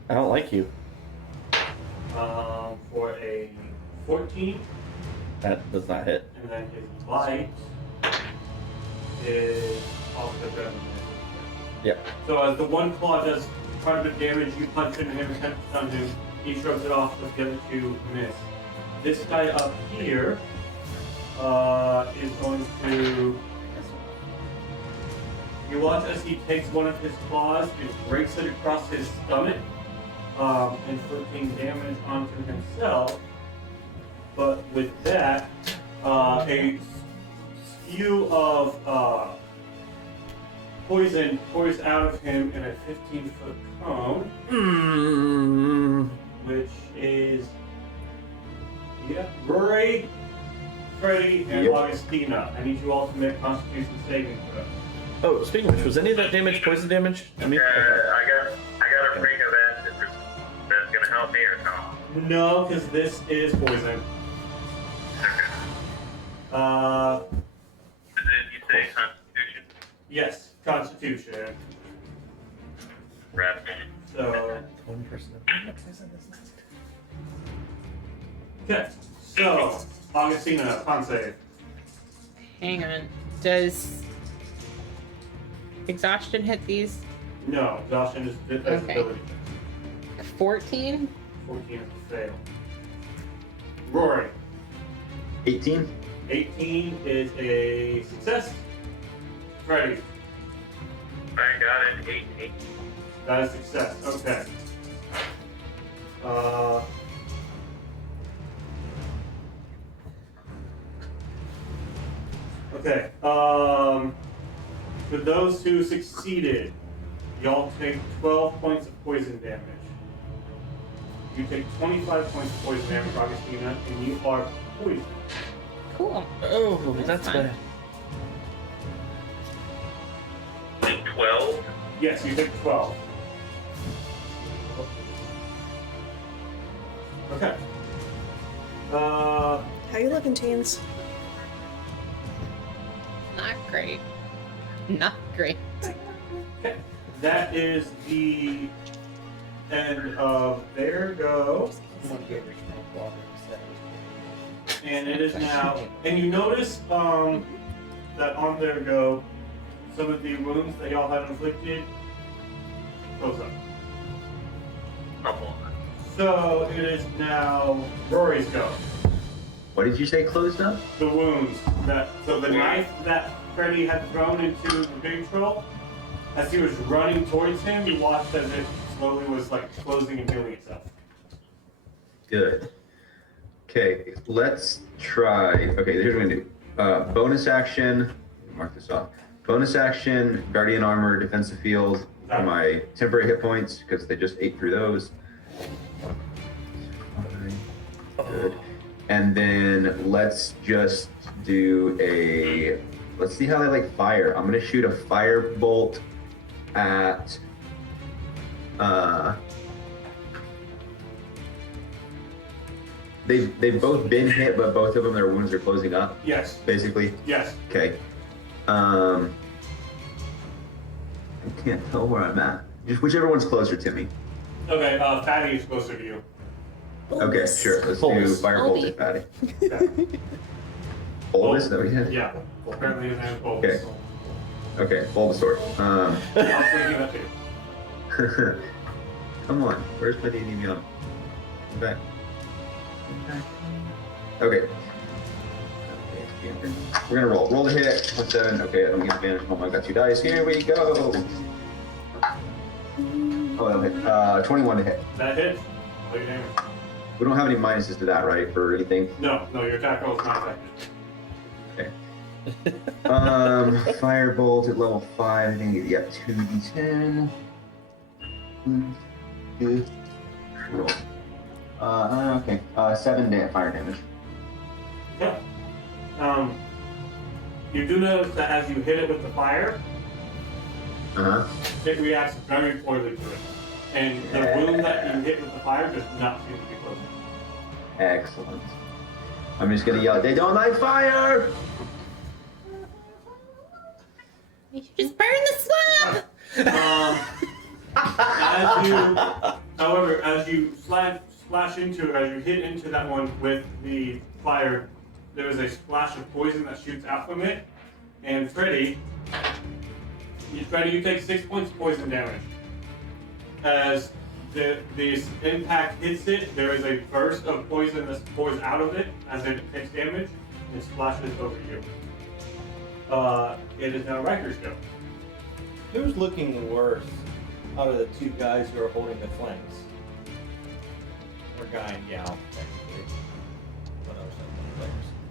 I don't like you. you. For a 14, That does not hit. and then his light is also better than his. Yep. So as the one claw does quite a bit of damage, you punch into him, attempt to stun him. He shrugs it off, but the other two miss. This guy up here is going to. You watch as he takes one of his claws and breaks it across his stomach, inflicting damage onto himself. But with that, a spew of poison pours out of him in a 15-foot cone, which is Rory, Freddy, and Augustina. I need you all to make Constitution saving throws. Oh, speaking of which, was any of that damage poison damage? I mean, I got a ring of acid. That's gonna help me or no? No, because this is poison. You say Constitution? Yes, Constitution. Right. So, one person. okay. So, Augustina, con save. Hang on. Does exhaustion hit these? No, exhaustion is Okay. ability. 14? 14 is a fail. Rory, 18. 18 is a success. Freddy, I got an 18. that is success. Okay. Okay. For those who succeeded, y'all take 12 points of poison damage. You take 25 points of poison damage, Augustina, and you are poisoned. Cool. Oh, that's fine. bad. Like 12? Yes, you take 12. Okay. How you looking, teens? Not great. Not great. Okay. That is the end of their go. And it is now. And you notice that on their go, some of the wounds that y'all had inflicted close up. Couple. So it is now Rory's go. What did you say closed up? The wounds that the knife that Freddy had thrown into the big troll, as he was running towards him, you watched as it slowly was like closing and healing itself. Good. Okay, let's try. Okay, here's what we're gonna do. Bonus action. Mark this off. Bonus action, guardian armor, defensive field for my temporary hit points because they just ate through those. Good. And then let's just do a. Let's see how they like fire. I'm gonna shoot a fire bolt at. They've both been hit, but both of them their wounds are closing up. Yes. Basically. Yes. Okay. I can't tell where I'm at. Just whichever one's closer to me. Okay. Fatty is closer to you. Okay, sure. Let's do Bulbous. firebolt at Patty. Okay. Bulbous, is that what you said? Yeah. Well, apparently his name is Bulbous. Okay. Okay, Bulbasaur. I was thinking that too. Come on. Where's my D&D Beyond? Come back. Okay. We're gonna roll. Roll the hit. 7. Okay, I don't get advantage. Oh, I got 2 dice. Here we go. Oh, that'll hit. 21 to hit. That hits. What your damage? We don't have any minuses to that, right? For anything? No, your attack roll is not affected. Okay. Firebolt at level 5. I think you got 2d10. Roll. Okay. 7 fire damage. Yeah. You do notice that as you hit it with the fire, it reacts very poorly to it. And the wound that you hit with the fire does not seem to be closing. Excellent. I'm just gonna yell, they don't like fire! You should just burn the swamp! However, as you splash into it, as you hit into that one with the fire, there is a splash of poison that shoots out from it. And Freddy, you take 6 points of poison damage. As this impact hits it, there is a burst of poison that pours out of it as it takes damage and splashes over you. It is now Riker's go. Who's looking worse out of the two guys who are holding the flames? Or guy and gal, technically. What else?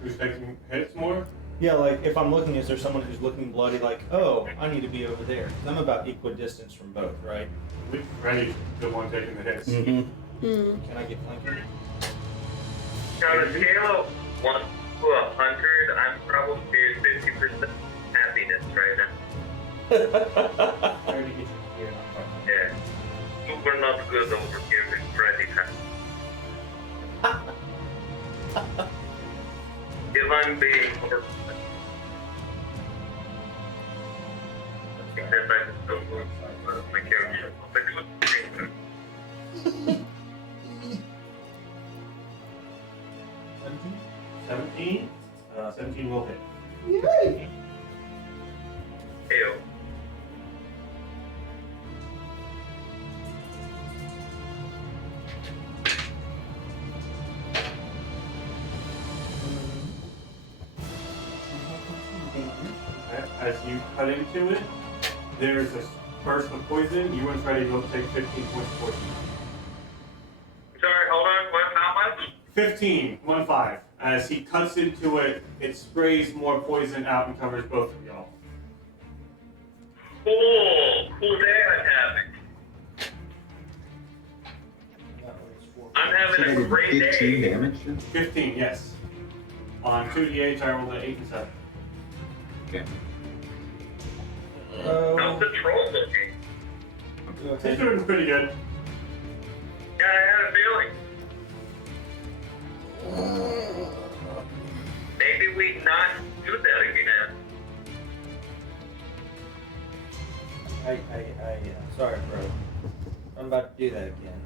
Who's taking hits more? Yeah, like if I'm looking, is there someone who's looking bloody? Like, oh, I need to be over there. 'Cause I'm about equidistance from both, right? Freddy's the one taking the hits. Mm-hmm. Can I get flanking? On a scale of 1 to 100, I'm probably 50% happiness right now. I already get you here. Yeah. Super not good over here with Freddy. If I'm being more... Except I can still move my character. 17? 17 will hit. Ew. As you cut into it, there's a burst of poison. You and Freddy both take 15 points of poison. Sorry, hold on. What? How much? 15, 1-5. As he cuts into it, it sprays more poison out and covers both of y'all. Cool day I'm having. I'm So having they a did great 15 day. damage then? 15, yes. On 2d8, I rolled an 8 and 7. Okay. How's the troll looking? He's doing pretty good. Yeah, I had a feeling. Maybe we not do that again. Sorry, bro. I'm about to do that again.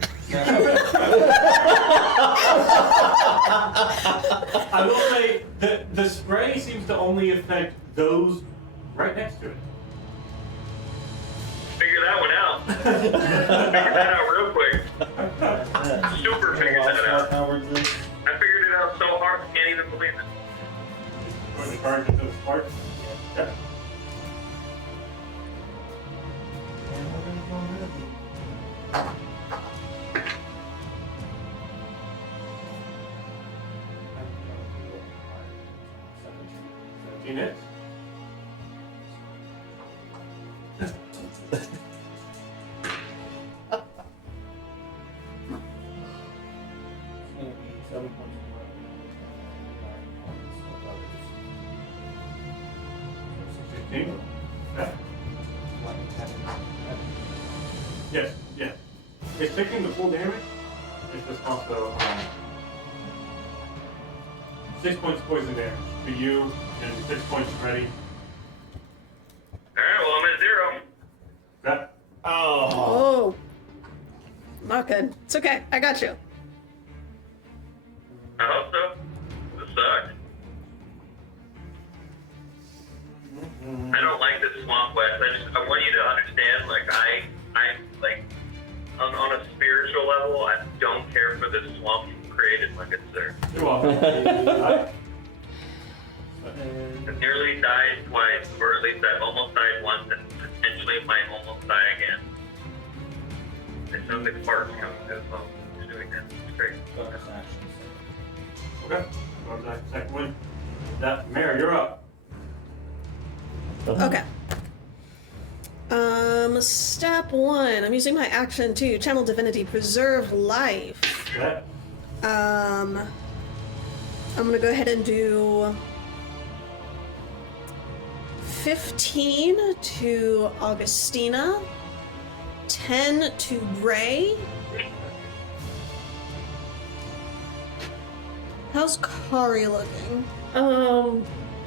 I will say the spray seems to only affect those right next to it. Figure that one out. Figure that out real quick. Super figured that out. I figured it out so hard, I can't even believe it. Going to charge into the spark. Yeah. Hits. Yes, yeah. It's taking the full damage. It's just also 6 points poison damage to you and 6 points ready. Alright, well, I'm at 0. Okay. Oh. Not good. It's okay. I got you. I hope so. This sucks. I don't like this swamp west. I want you to understand, like, I'm like, on a spiritual level, I don't care for this swamp you created, like it's there. You're welcome. I nearly died twice, or at least I've almost died once, and potentially might almost die again. It sounds like sparks coming as well. It's doing that. It's great. Bonus actions. Okay. Go to the second one. That Mare, you're up. Okay. Step 1. I'm using my action to channel divinity, preserve life. Okay. I'm gonna go ahead and do 15 to Augustina, 10 to Ray. How's Kari looking?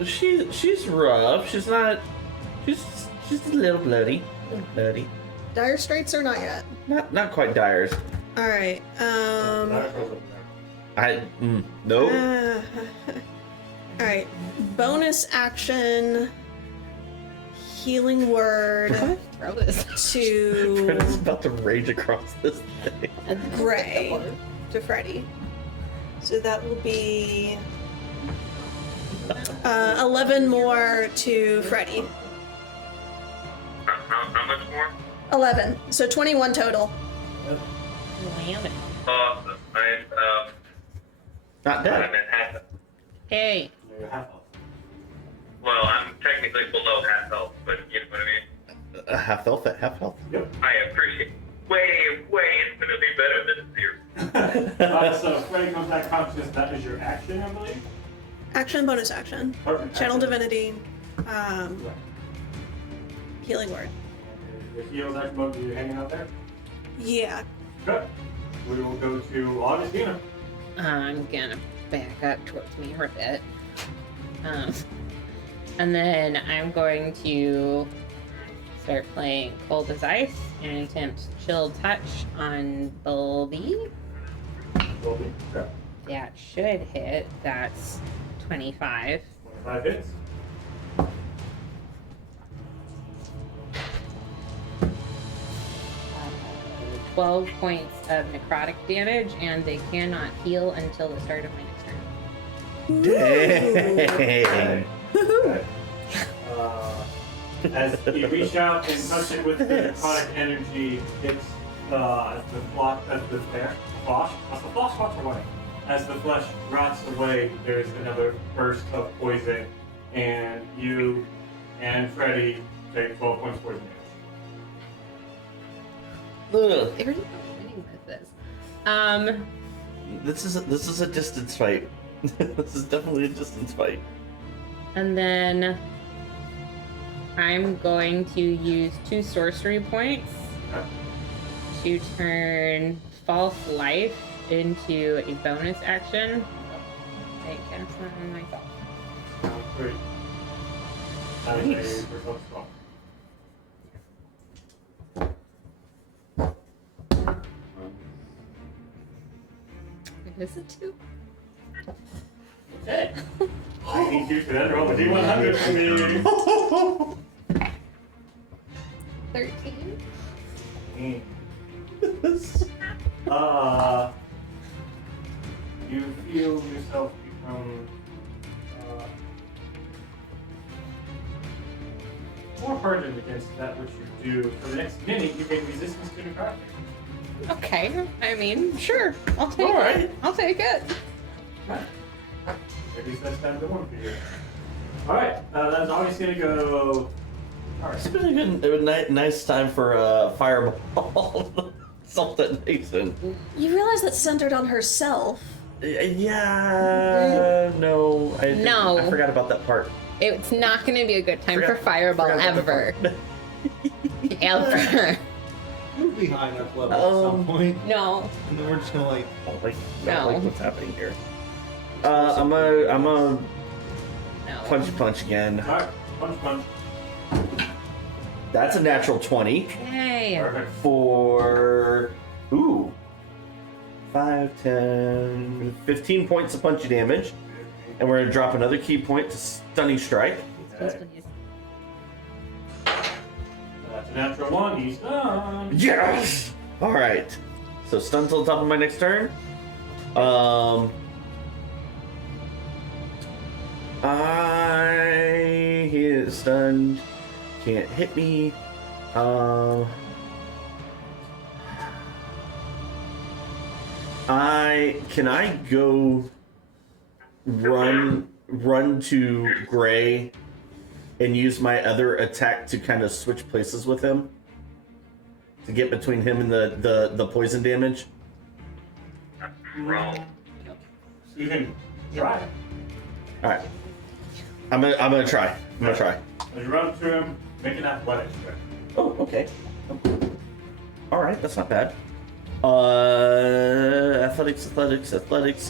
She's rough. She's not. She's a little bloody. Dire Straits or not yet? Not quite dire. All right. Nope. All right. Bonus action. healing word Throw this. to Freddy's about to rage across this thing. Gray to Freddy. So that will be 11 more to Freddy. How much more? 11. So 21 total. Lamb it. I'm Not dead. I'm at half. Hey. You're half health. Well, I'm technically below half health, but you know what I mean. Half health at half health. Yep. I appreciate way infinitely better than zero. So Freddy comes back conscious. That is your action, I believe. Action, bonus action. Perfect. Channel Action. Divinity. Right. Healing word. Your heals action mode. You're hanging out there. Yeah. Good. We will go to Augustina. I'm gonna back up towards me for a bit. And then I'm going to start playing Cold as Ice and attempt Chill Touch on Bulby. Okay. That should hit. That's 25. 25 hits. 12 points of necrotic damage, and they cannot heal until the start of my next turn. Dang. Okay. As you reach out and touch it with the necrotic energy, it's as the flesh rots away. As the flesh rots away, there's another burst of poison, and you and Freddy take 12 points of poison damage. Ugh. There's no winning with this. This is a distance fight. This is definitely a distance fight. And then I'm going to use 2 sorcery points to turn false life into a bonus action. I cast that on myself. Sounds great. That is a first level spell. Is it 2? Okay. I need you to then roll a d100 for me. 13? You feel yourself become more hardened against that which you do. For the next minute, you gain resistance to necrotic. Okay, I mean, sure. I'll take All right. it. I'll take it. At least that's time to one for you. Alright, that's always gonna go. It's been a good, nice time for fireball self-detonation. You realize that's centered on herself. Yeah, no, No. I forgot about that part. It's not going to be a good time for Forgot Fireball about that ever. part. Ever. We'll be high enough level at some point, No. and then we're just gonna like. Oh, like, No. like what's happening here? I'm a No. punch again. Alright, punch. That's a natural 20 Yay. Perfect. for 5, 10, 15 points of punchy damage, and we're gonna drop another key point to stunning strike. Please, please. That's a natural 1, he's done. Yes! Alright. So stun till the top of my next turn. He is stunned. Can't hit me. Can I go run to Gray and use my other attack to kind of switch places with him to get between him and the poison damage? Roll. You can try. All right, I'm gonna try. As you run to him, make an athletics check. Oh, okay. All right, that's not bad. Athletics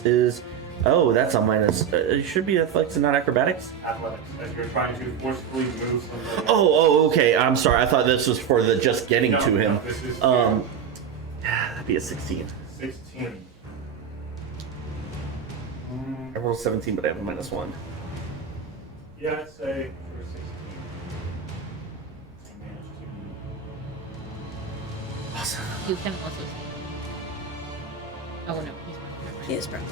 is. Oh, that's a minus. It should be athletics and not acrobatics. Athletics, as you're trying to forcibly move somebody. Oh, okay. I'm sorry. I thought this was for the just getting No, to him. no, this is That'd be a 16. 16. I rolled 17, but I have a -1. Yeah, I'd say for 16. Awesome. You can also see him. Oh no, he's not. He is broken.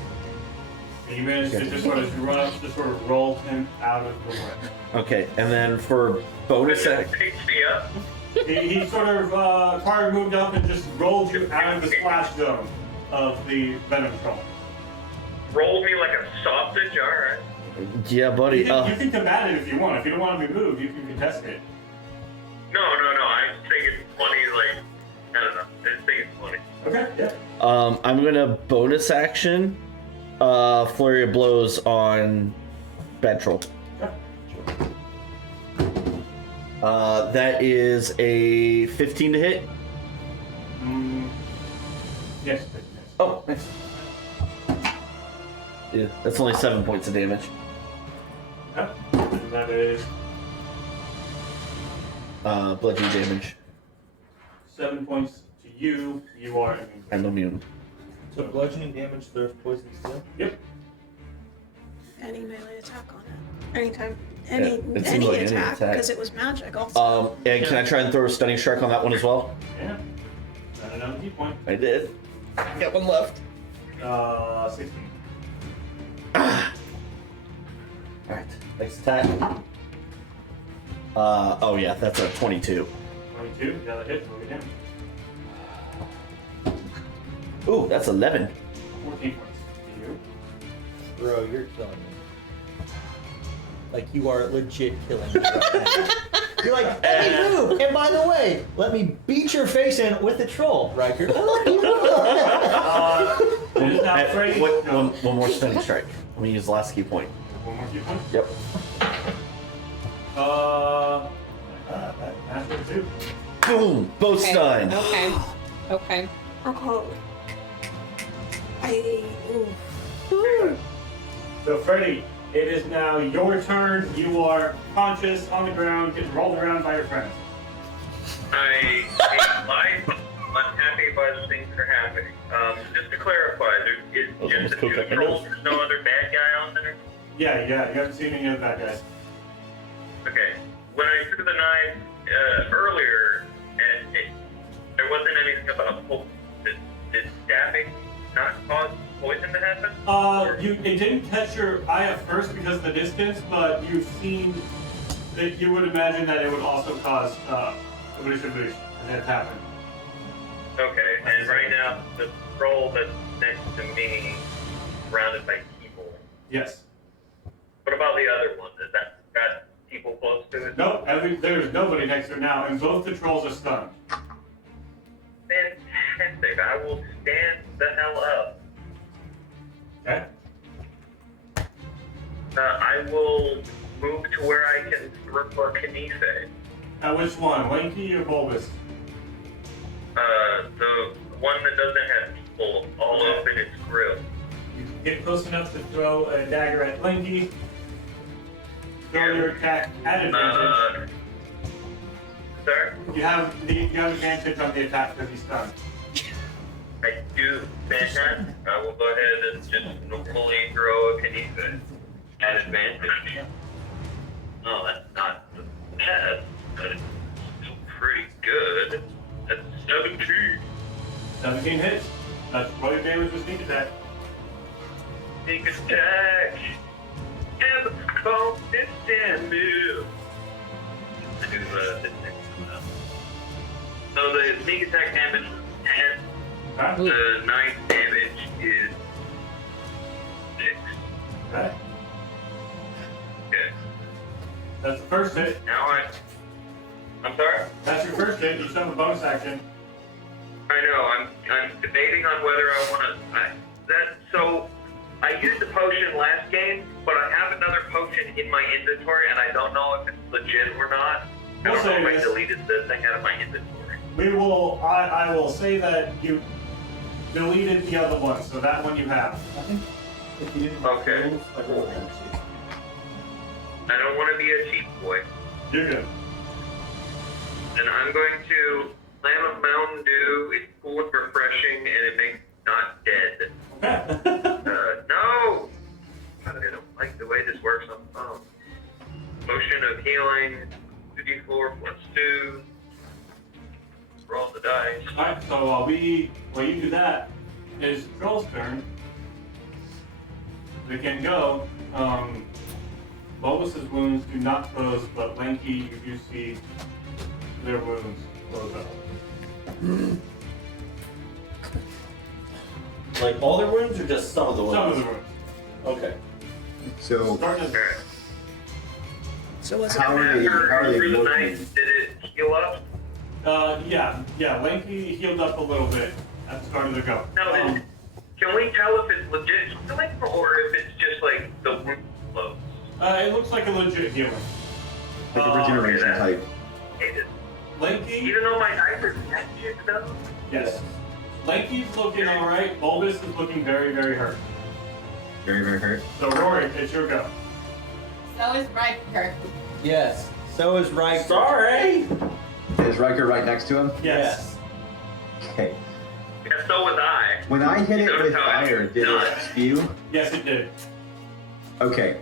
And you managed to just sort of run up, just sort of roll him out of the way. Okay, and then for bonus act, Picks me up. He sort of, Carter moved up and just rolled you out of the splash zone of the venom troll. Rolled me like a sausage. All right. yeah, buddy. You can combat it if you want. If you don't want to be moved, you can contest it. No. I just think it's funny. Like, I don't know. I just think it's funny. Okay, yeah. I'm gonna bonus action, flurry of blows on bad troll. Yeah. That is a 15 to hit. Yes. Oh, nice. Yeah, that's only 7 points of damage. Yeah. And that is Bludgeoning damage. 7 points to you. You are immune. I'm immune. So bludgeoning damage, there's poison still. Yep. Any melee attack on it. Anytime. Yeah, it seems Any like any attack, attack. because it was magic also. And can I try and throw a stunning strike on that one as well? Yeah. Got another key point. I did. Got one left. 16. Alright, next attack. Oh yeah, that's a 22. 22. The other hit. Move it down. Ooh, that's 11. 14 points to you. Bro, you're killing me. Like, you are legit killing me right now. You're like, let me move! And by the way, let me beat your face in with the troll, Riker. I love you. It is now Freddy. One more stunning strike. Let me use the last key point. One more key point. Yep. Master 2. Boom! Both Okay. stunned. Okay. Okay. Oh. Ooh. So, Freddy, it is now your turn. You are conscious on the ground, getting rolled around by your friends. I hate life. I'm happy by the things that are happening. Just to clarify, there is just the two trolls. There's no other bad guy on there. Yeah, you haven't seen any of the bad guys. Okay. When I threw the knife earlier, there wasn't anything about did stabbing not cause poison to happen? It didn't catch your eye at first because of the distance, but you've seen that you would imagine that it would also cause a boosh, and it's happened. Okay, and right now the troll that's next to me, surrounded by people. Yes. What about the other one? Is that got people close to it? Nope, there's nobody next to it now, and both the trolls are stunned. Fantastic. I will stand the hell up. Okay? I will move to where I can throw a Kanife. Which one, Lanky or Bulbous? The one that doesn't have people all up in its grill. You get close enough to throw a dagger at Lanky. Throw your attack at advantage. Sir? You have advantage on the attack because he's stunned. I do. Fantastic. I will go ahead and just normally throw a Kanife at advantage. Oh, that's not the best, but it's still pretty good. That's 17. 17 hits. That's roll your damage with sneak attack. Sneak attack. And the bonus damage. I do this next one. So the sneak attack damage is 10. Okay. The knife damage is 6. Okay. Okay. That's the first hit. Now I'm sorry? That's your first hit. You still have a bonus action. I know, I'm debating on whether I want to, so I used the potion last game, but I have another potion in my inventory and I don't know if it's legit or not. I don't know if I deleted the thing out of my inventory. I will say that you deleted the other one, so that one you have. Okay. I don't want to be a cheap boy. You're good. And I'm going to slam a Mountain Dew. It's cool and refreshing, and it makes me not dead. Okay. No! I don't like the way this works on the phone. Potion of healing, 2d4 plus 2. roll the dice. Alright, so while you do that, it's Troll's turn. They can go. Bulbus's wounds do not close, but Lanky, you do see their wounds close up. Like all their wounds, or just some of the wounds? Some of the wounds. Okay. So Starting Okay. So was how are they After the looking? knife, did it heal up? yeah. Lanky healed up a little bit at the start of the go. Now, can we tell if it's legit healing or if it's just like the wound close? It looks like a legit healing. Like a regeneration that- type. Lanky, Even though my knife is magic though? yes. Lanky's looking alright. Bulbus is looking very, very hurt. Very, very hurt. So Rory, it's your go. So is Riker. Yes. So is Riker. Sorry. Is Riker right next to him? Yes. Okay. Yeah, so was I. When I hit it Notice with how I fire, did done. it spew? Yes, it did. Okay.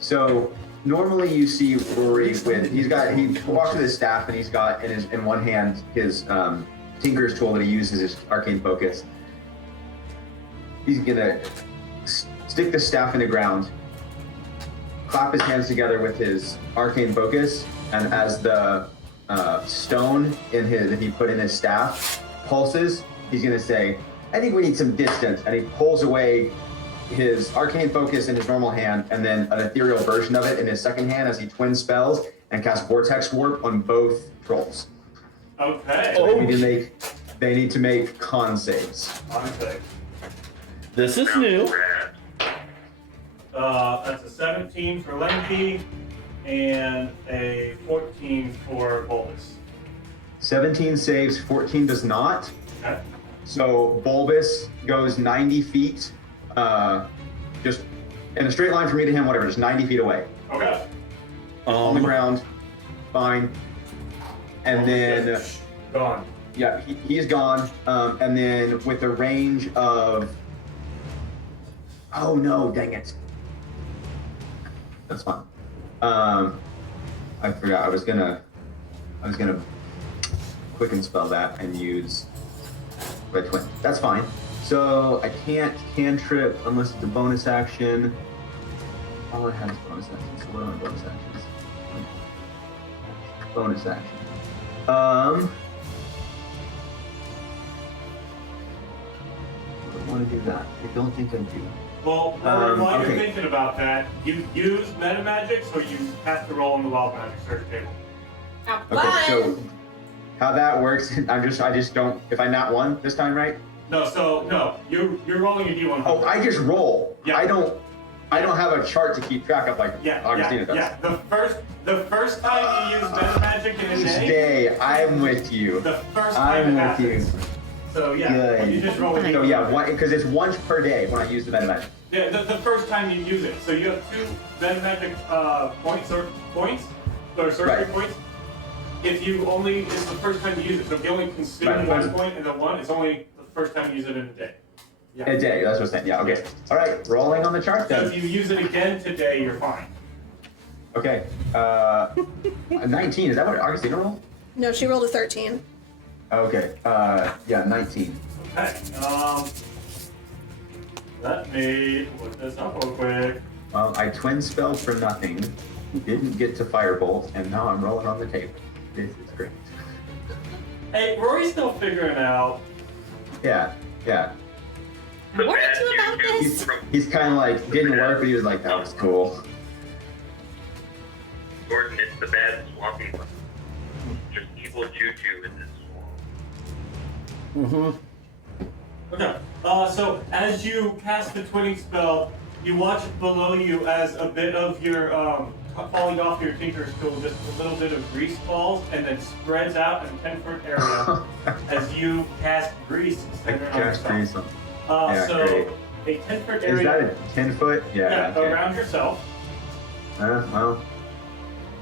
So normally you see Rory with he walks with his staff and he's got in one hand his Tinker's tool that he uses his arcane focus. He's gonna stick the staff in the ground, clap his hands together with his arcane focus, and as the stone that he put in his staff pulses, he's gonna say, "I think we need some distance," and he pulls away his arcane focus in his normal hand, and then an ethereal version of it in his second hand as he twin spells and casts vortex warp on both trolls. Okay. So they need to make con saves. Okay. This is new. That's a 17 for Lanky and a 14 for Bulbus. 17 saves, 14 does not. Okay. So Bulbus goes 90 feet, just in a straight line from me to him, whatever, just 90 feet away. Okay. On the ground, fine. And then, Gone. yeah, he's gone. And then with a range of, oh no, dang it. That's fine. I forgot, I was gonna quicken spell that and use Red Twin. That's fine. So I can't cantrip unless it's a bonus action. All I have is bonus actions. So what are my bonus actions? Bonus action. I don't want to do that. I don't think I do. Well, while you're okay. thinking about that, you use meta magic, so you have to roll on the wild magic search table. Okay, so how that works, I just don't. If I not one this time, right? No, you're rolling a d100. Oh, I just roll. Yeah. I don't have a chart to keep track of like Augustina does. Yeah. The first time you use meta magic in a Each day, day, I'm with you. the first time I'm it with you. happens. So yeah, Good. you just roll a So d100. yeah, one because it's once per day when I use the meta magic. Yeah, the first time you use it. So you have 2 meta magic points or sorcery Right. points. If you only, it's the first time you use it. So if you only consume Right. 1 point and then 1, it's only the first time you use it in a day. Yeah. A day, that's what I'm saying. Yeah, okay. All right, rolling on the chart So then. if you use it again today, you're fine. Okay. 19, is that what Augustina rolled? No, she rolled a 13. Okay. Yeah, 19. Okay. Let me look this up real quick. Well, I twin spelled for nothing, didn't get to firebolt, and now I'm rolling on the table. This is great. Hey, Rory's still figuring out. Yeah. The What bad did you about juju this? from He's kind of like, didn't work, but he was like, that was cool. Gordon, it's the bad swampy one. Just evil juju in this swamp. Mm-hmm. Okay. So as you cast the twinning spell, you watch below you as a bit of your falling off your tinker's tool, just a little bit of grease falls and then spreads out in a 10-foot area as you cast grease. I centered on cast yourself. grease on. Yeah, So great. a 10-foot Is area. that a 10-foot? Yeah. okay. Around yourself Well,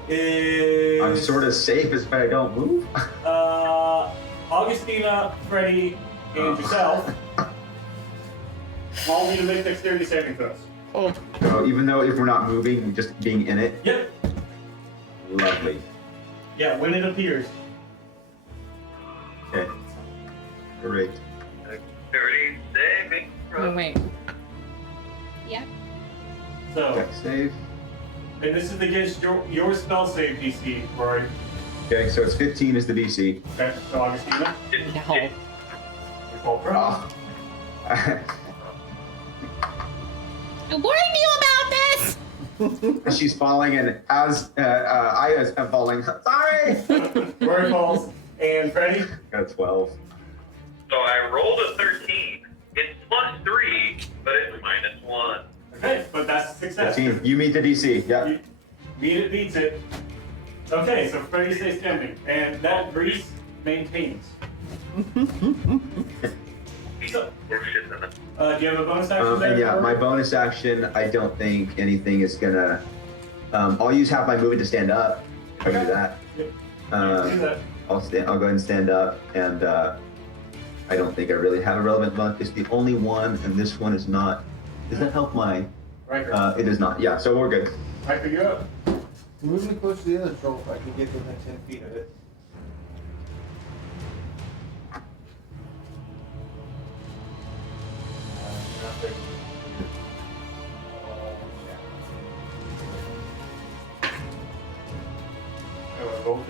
is. I'm sort of safe as if I don't move. Augustina, Freddy, and yourself. All need to make dexterity saving throws. So even though if we're not moving, just being in it, Yep. lovely. Yeah, when it appears. Okay. Great. Dexterity saving Oh, throw. wait. Yep. So, Deck save. and this is against your spell save DC, Rory. Okay, so it's 15 is the DC. Okay, so Augustina, No. you fall prone. Ah. I warned you about this! She's falling, and as Aya's falling. Sorry. Rory falls, and Freddy. Got 12. So I rolled a 13. It's +3, but it's -1. Okay, but that's a success. 15. You meet the DC. Yeah. You meet it, beats it. Okay, so Freddy stays standing, and that grease maintains. So, Bullshit in it. do you have a bonus action there? And yeah, Rory? my bonus action. I don't think anything is gonna. I'll use half my movement to stand up. If I can do that. Yep. Do that. I'll go ahead and stand up, and I don't think I really have a relevant monk. It's the only one, and this one is not. Does that help mine? Riker. It does not. Yeah, so we're good. Riker, you're up. Move me close to the other troll if I can get within 10 feet of it.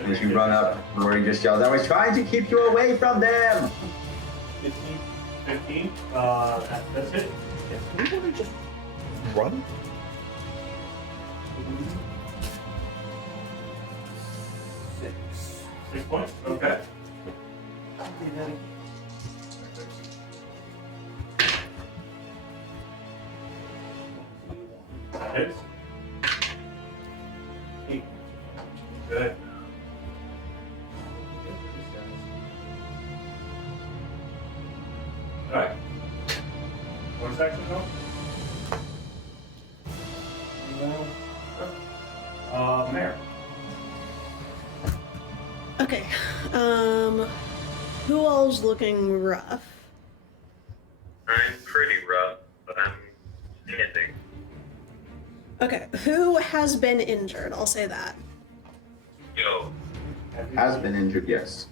As you run up, Rory just yells, "I was trying to keep you away from them." 15. 15. That's it. Can we really just run? Six. 6 points. Okay. That hits. 8. Good. Alright. Bonus action though? Mayor. Okay. Who all's looking rough? I'm pretty rough, but I'm standing. Okay. Who has been injured? I'll say that. Yo, Has been injured, yes.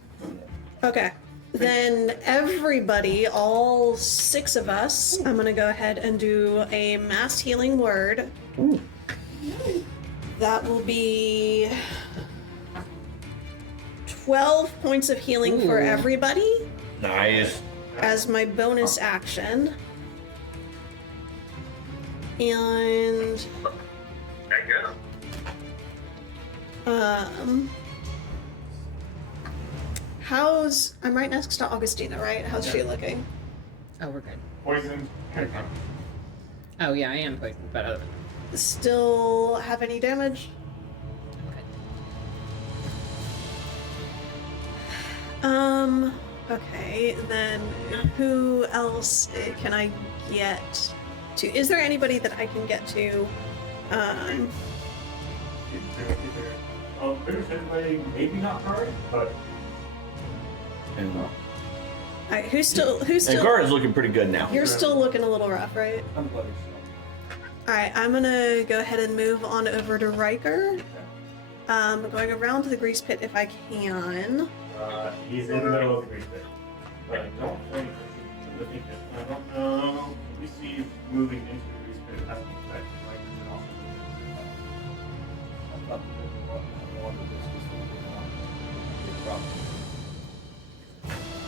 Okay. Then everybody, all 6 of us, I'm gonna go ahead and do a mass healing word. Ooh. That will be 12 points of healing for Ooh. everybody Nice. as my bonus action. And I go. I'm right next to Augustina, right? How's she looking? Oh, we're good. Poison. Oh, yeah, I am poisoned, but other Still have any damage? Okay, then who else can I get to? Is there anybody that I can get to? There's anybody, maybe not hard, but And Who's still? Gar is looking pretty good now. You're still looking a little rough, right? I'm bloody All right, I'm gonna go ahead and move on over to Riker. Going around to the grease pit if I can. he's in the middle of the grease pit. But I don't think I don't know. Let me see if moving into the grease pit has an effect. Like, it also I thought I wanted this was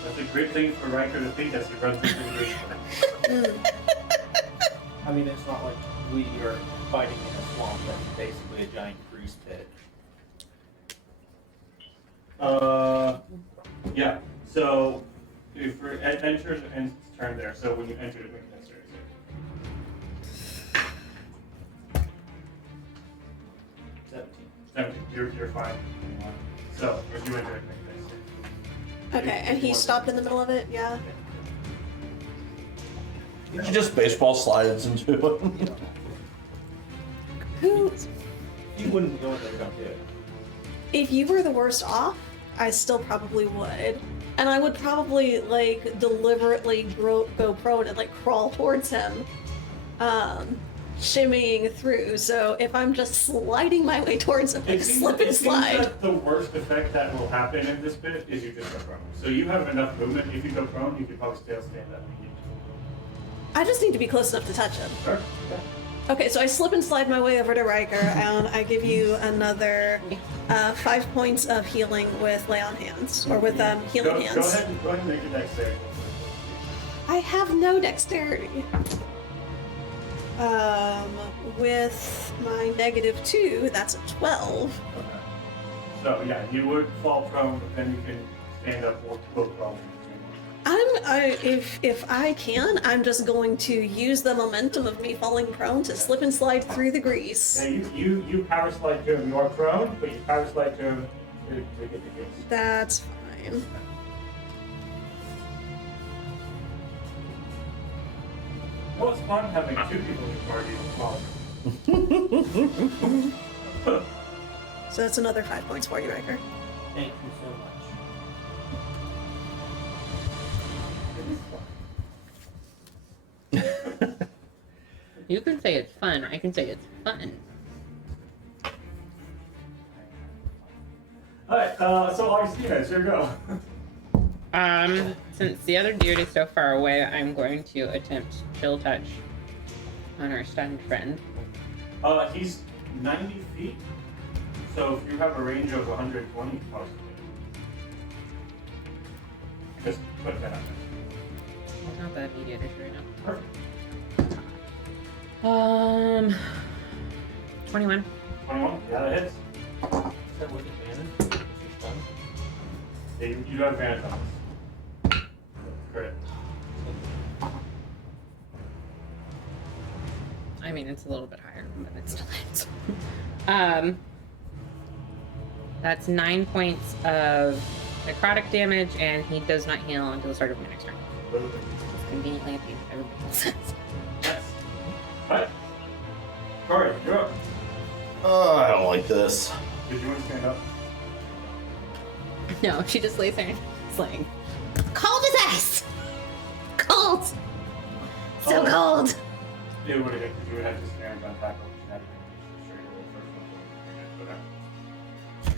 That's a great thing for Riker to think as he runs into the grease pit. I mean, it's not like we are fighting in a swamp. That's basically a giant grease pit. Yeah. So, if it enters and turn there. So when you enter it, make a dexterity save. 17. You're fine. So if you enter it, make a dexterity. Okay, and he stopped in the middle of it. Yeah. You just baseball slides into it. Who? You wouldn't go in there, don't do it. If you were the worst off, I still probably would. And I would probably, like, deliberately go prone and, like, crawl towards him. shimmying through. So if I'm just sliding my way towards him, like slip and it seems slide. that the worst effect that will happen in this bit is you just go prone. So you have enough movement. If you go prone, you can probably still stand up. I just need to be close enough to touch him. Sure. Yeah. Okay, so I slip and slide my way over to Riker, and I give you another 5 points of healing with lay on hands, or with healing hands. Go ahead and make your dexterity. I have no dexterity. With my -2, that's a 12. Okay. So yeah, you would fall prone, but then you can stand up or go prone. If I can, I'm just going to use the momentum of me falling prone to slip and slide through the grease. Yeah, you power slide to him. You are prone, but you power slide to him to get the grease. That's fine. Well, it's fun having two people in the party. So that's another 5 points for you, Riker. Thank you so much. You can say it's fun. I can say it's fun. Alright, so Augustina, it's your go. Since the other dude is so far away, I'm going to attempt chill touch on our stunned friend. He's 90 feet, so if you have a range of 120, possibly. Just put that out there. It's not that immediate issue right now. Perfect. 21. 21, yeah, that hits. Is that with advantage? Is he stunned? Yeah, you do have advantage on this. Great. I mean, it's a little bit higher, but it still hits. That's 9 points of necrotic damage, and he does not heal until the start of my next turn. It's conveniently at the end of everybody else's. Yes. Alright. Corey, you're up. Oh, I don't like this. Did you want to stand up? No, she just lays there and is like, cold as ice! Cold! So cold! You would have hit because you would have to stand on tackle. You had to get straight away first one.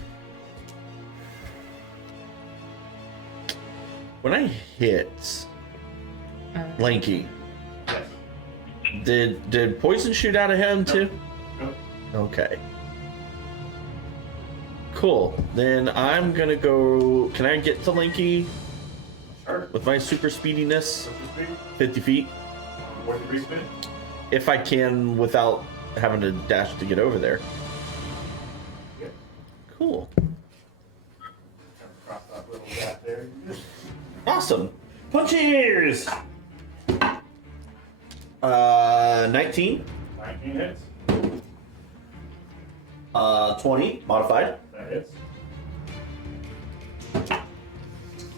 When I hit Lanky, Yes. did poison shoot out of him too? Go. Okay. Cool. Then I'm gonna go. Can I get to Lanky Sure. with my super speediness? What's your speed? 50 feet. What degree speed? If I can without having to dash to get over there. Yeah. Cool. Cross that little gap there. Awesome. Punches! 19. 19 hits. 20. Modified. That hits.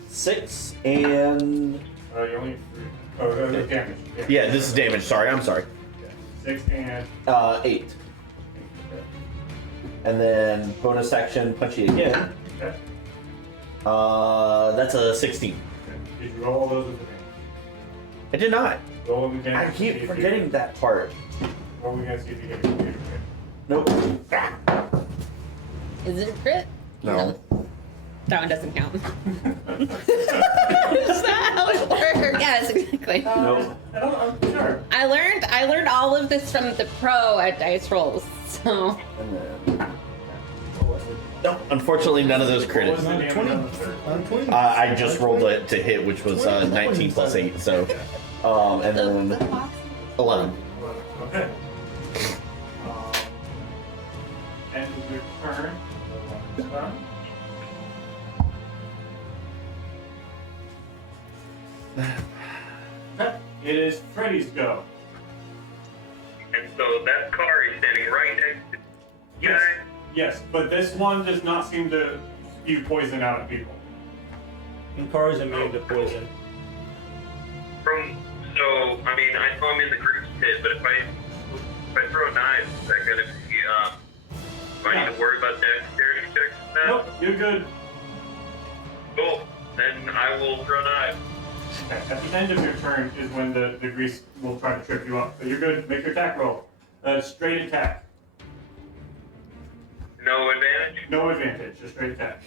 6 and... You only have 3. Oh, damage. Yeah, this is damage. Sorry, I'm sorry. Yeah. 6 and 8. And then bonus action, punchy again. Okay. That's a 16. Okay. Did you roll all those with the damage? I did not. Roll them again. I keep forgetting that part. Roll them again, see if you get a computer crit. Nope. Is it a crit? No. That one doesn't count. Is that how it works? Yes, exactly. Nope. I'm sure. I learned all of this from the pro at Dice Rolls. So And then... Nope. Unfortunately, none of those What was critted. the damage on the third? 20. I just rolled it to hit, which was 19 plus 8, so... and then 11. Okay. End of your turn. Done. Okay. It is Freddy's go. And so that car is standing right next to you Yes. guys. Yes, but this one does not seem to spew poison out of people. And Car is immune to poison. So, I mean, I know I'm in the group pit, but if I throw knives, is that gonna be, do I need to worry about dexterity checks now? Nope, you're good. Cool. Then I will throw knives. Okay, at the end of your turn is when the grease will try to trip you up. So you're good. Make your attack roll. Straight attack. No advantage? No advantage, just straight attack.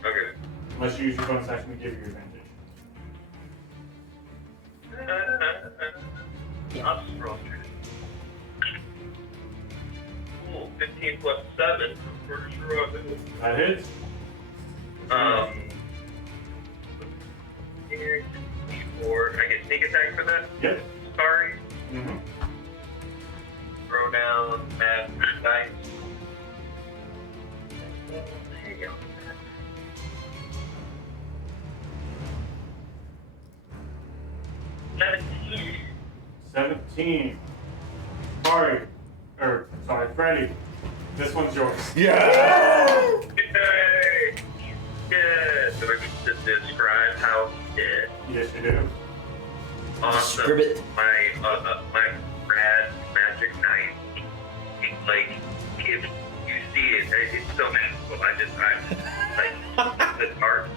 Okay. Unless you use your bonus action to give you advantage. I'll just roll through. Cool, 15 plus 7. For sure. That hits. Here, D4. I get sneak attack for that? Yep. Sorry. Mm-hmm. Throw down that dice. There you go. $17. 17. Freddy. This one's yours. Yeah! Yay! Yeah. So I get to describe how he did. Yes, you do. Awesome. Describe it. My rad magic knife. It's like if you see it, it's so magical. I like the art,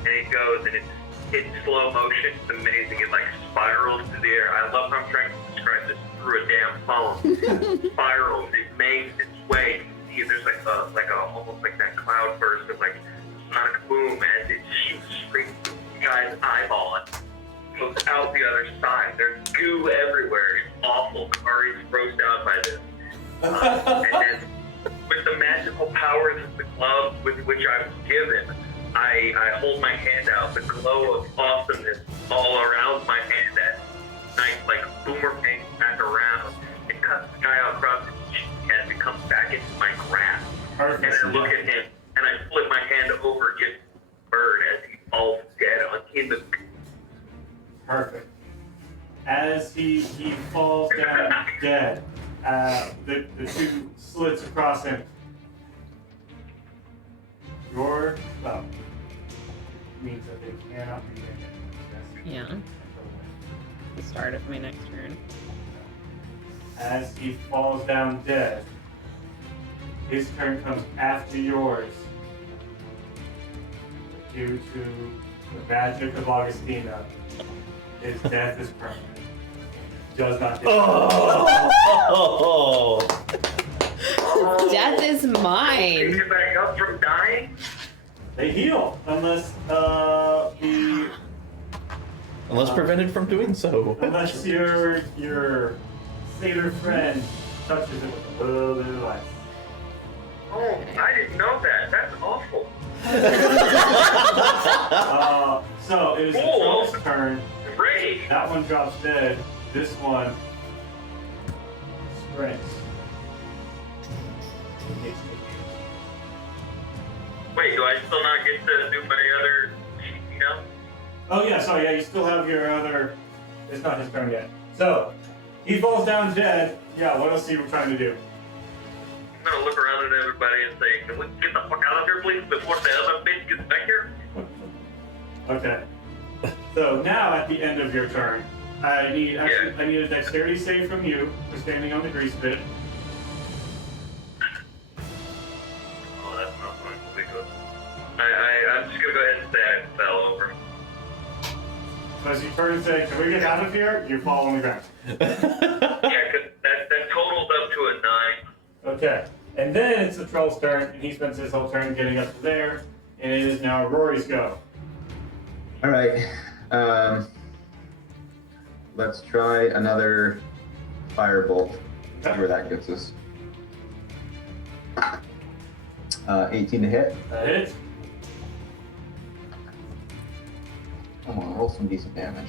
and it goes and it's in slow motion. It's amazing. It like spirals through the air. I love how I'm trying to describe this through a damn phone. Spirals. It makes its way. You can see it. There's like a almost like that cloud burst of like sonic boom as it shoots straight through the guy's eyeball and goes out the other side. There's goo everywhere. It's awful. Kari's grossed out by this. And then with the magical powers of the glove with which I was given, I hold my hand out. The glow of awesomeness all around my hand as night like boomerang back around. It cuts the guy out across his cheek as it comes back into my grasp. Perfect. And I look at him and I flip my hand over against the bird as he falls dead in the. Perfect. As he falls down dead, the two slits across him. Your spell means that they cannot be damaged. Yeah. The start of my next turn. As he falls down dead, his turn comes after yours. But due to the magic of Augustina, his death is permanent. Does not get Oh! Death is Can mine. you get back up from dying? They heal unless Unless prevented from doing so. unless your sailor friend touches it with a little bit of ice. Oh, I didn't know that. That's awful. So it is the troll's turn. Great. That one drops dead. This one sprints. Wait, do I still not get to do my other, Oh yeah, sorry, yeah, you still have your other. It's not his turn yet. So he falls down dead. Yeah, what else are you trying to do? I'm gonna look around at everybody and say, can we get the fuck out of here, please, before the other bitch gets back here? Okay. So now at the end of your turn, I need a dexterity save from you for standing on the grease pit. Oh, that's not fun. I'm just gonna go ahead and say I fell over. So as you turn and say, "Can we get out of here?" You fall on the ground. Yeah, cause that totals up to a 9. Okay. And then it's the troll's turn, and he spends his whole turn getting up to there, and it is now Rory's go. All right. Let's try another firebolt. See where that gets us. 18 to hit. That hits. Come on, roll some decent damage.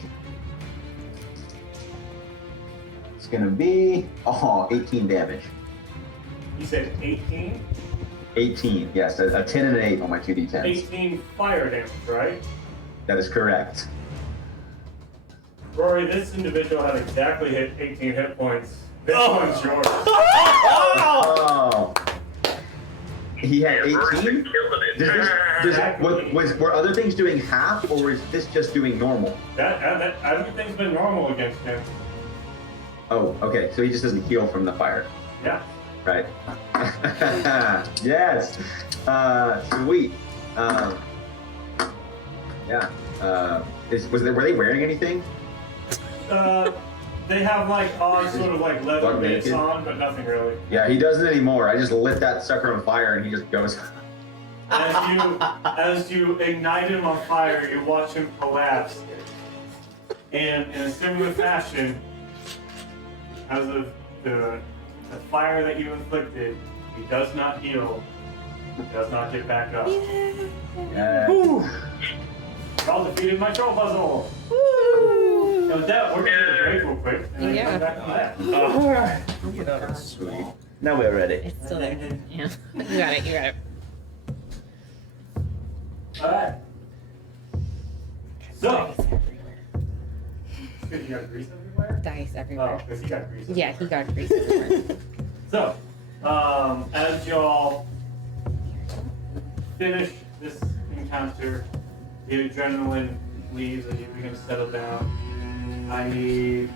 It's gonna be 18 damage. You said 18? 18, yes, a 10 and an 8 on my 2d10s. 18 fire damage, right? That is correct. Rory, this individual had exactly hit 18 hit points. This one's yours. Oh! He had Yeah, Rory's been 18? killing it. Were other things doing half, or was this just doing normal? That everything's been normal against him. Oh, okay, so he just doesn't heal from the fire. Yeah. Right. Yes. Sweet. Yeah. Were they wearing anything? They have like odd sort of like leather Butt bits naked? on, but nothing really. Yeah, he doesn't anymore. I just lit that sucker on fire and he just goes. As you ignite him on fire, you watch him collapse. And in a similar fashion, as of the fire that you inflicted, he does not heal. He does not get back up. Yeah. Whew. Y'all defeated my troll puzzle. Woo! So with that, we're gonna take a break real quick, and then Yeah. come back to that. Get out of this. Sweet. Now we're ready. It's still there. Yeah. You got it. You got it. All right. So, because you got grease everywhere. Dice Oh, everywhere. because he got grease. Yeah, he got grease everywhere. So, as y'all finish this encounter, the adrenaline leaves as you begin to settle down. I need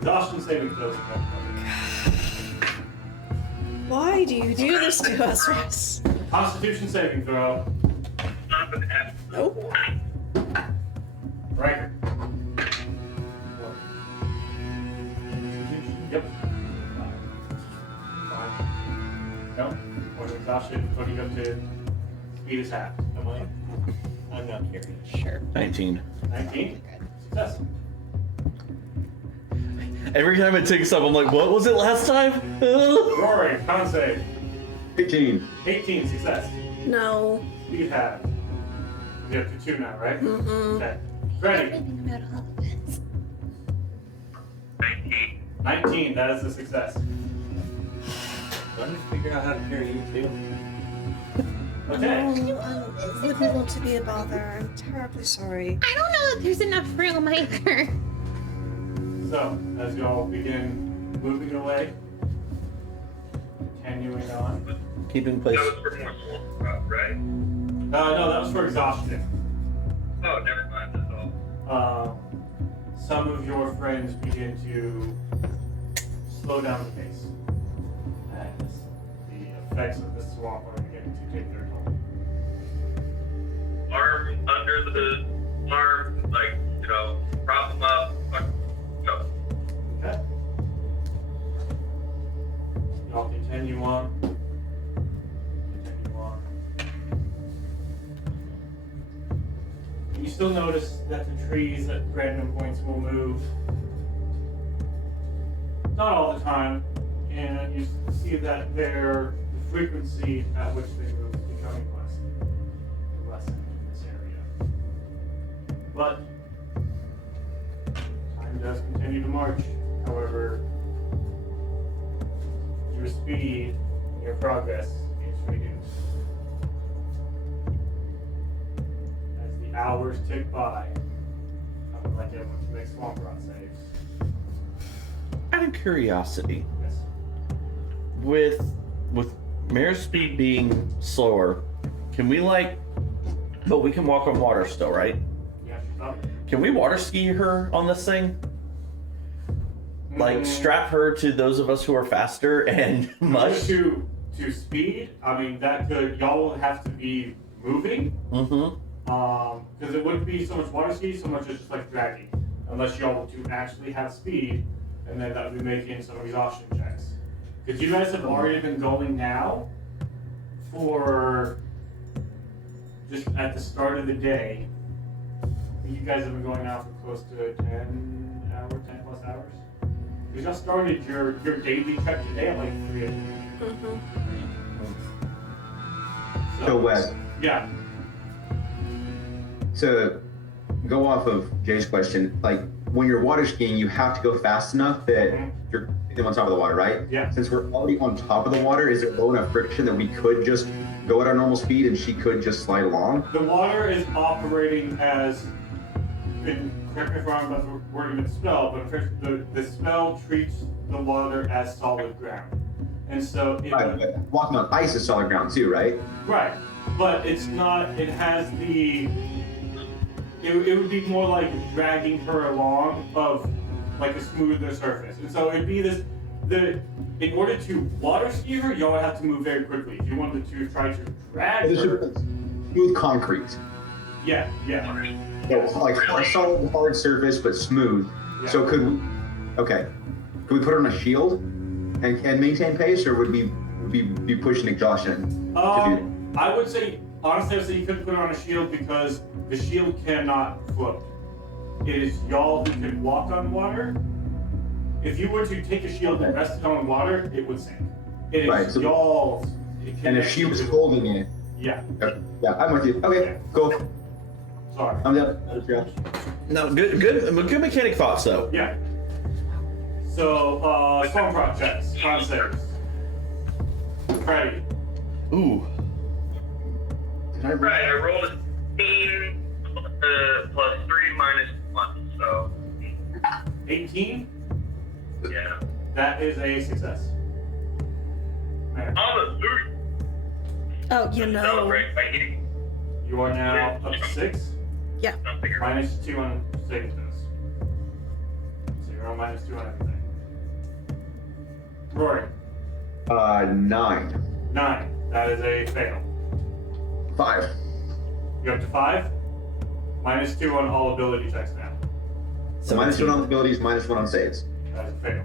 exhaustion saving throws. Why do you do this to us, Russ? Constitution saving throw. Not an F. Nope. Riker. Yep. Fine. No. Or exhaustion. Putting up to speed is half. Am I? I'm not curious. Sure. 19. 19. Success. Every time it takes up, I'm like, what was it last time? Rory, con save. 18. 18. Success. No. Speed half. You have to 2 now, right? Mm-mm. Okay. Ready. 19. 19. That is a success. I'm just figuring out how to carry you too. Okay. Oh, I wouldn't want to be a bother. I'm terribly sorry. I don't know if there's enough room either. So, as y'all begin moving away, continuing on. Keeping place. That was for more soul, right? No, that was for exhaustion. Oh, never mind. That's all. Some of your friends begin to slow down the pace. As the effects of the swamp are beginning to take their toll. Arm under the arm, like, prop them up. Go. Okay. Y'all continue on. Continue on. You still notice that the trees at random points will move. Not all the time, and you see that the frequency at which they move is becoming less and less in this area. But time does continue to march. However, your speed and your progress is reduced. As the hours tick by, I would like everyone to make swamp rot saves. Out of curiosity, Yes. with Mare's speed being slower, can we but we can walk on water still, right? Yeah, she's up. Can we water ski her on this thing? Like strap her to those of us who are faster and mush? To speed, I mean, that could, y'all will have to be moving. Mm-hmm. Because it wouldn't be so much water ski, so much as just like dragging. Unless y'all do actually have speed, and then that would be making some exhaustion checks. Because you guys have already been going now for just at the start of the day. You guys have been going now for close to 10 plus hours. Because y'all started your daily trek today at like 3 a.m. Mm-hmm. So, Wes, Yeah. to go off of Jay's question, like when you're water skiing, you have to go fast enough that you're on top of the water, right? Yeah. Since we're already on top of the water, is it low enough friction that we could just go at our normal speed and she could just slide along? The water is operating as, and correct me if I'm wrong about the wording of the spell, but the spell treats the water as solid ground. And so it Right, but walking on ice is solid ground too, right? right. But it's not, it has the, it would be more like dragging her along of like a smoother surface. And so it'd be this, in order to water ski her, y'all would have to move very quickly. If you wanted to try to drag her, Smooth concrete. yeah. Yeah, like a solid hard surface, but smooth. Yeah. So could we put her on a shield and maintain pace, or would we be pushing exhaustion to do I would say, honestly, I would say you couldn't put her on a shield because the shield cannot float. It is y'all who can walk on water. If you were to take a shield and rest it on water, it would sink. It is Right, so- y'all's. And if she was holding it, Yeah, yeah, I'm with you. Okay, Yeah. cool. sorry. I'm done. Yeah. No, good mechanic thoughts though. Yeah. So, Swamp Rock checks, con saves. Freddy. Ooh. Did I Right, I rolled a 15 plus 3 minus 1, so 18? yeah. That is a success. Man, Hallelujah. Oh, you know. Celebrate by eating you are now up to 6. something. Minus 2 on saving throws. So you're on minus 2 on everything. Rory. 9. 9. That is a fail. 5. You're up to 5. Minus 2 on all ability checks now. So minus 1 on abilities, minus 1 on saves. That is a fail.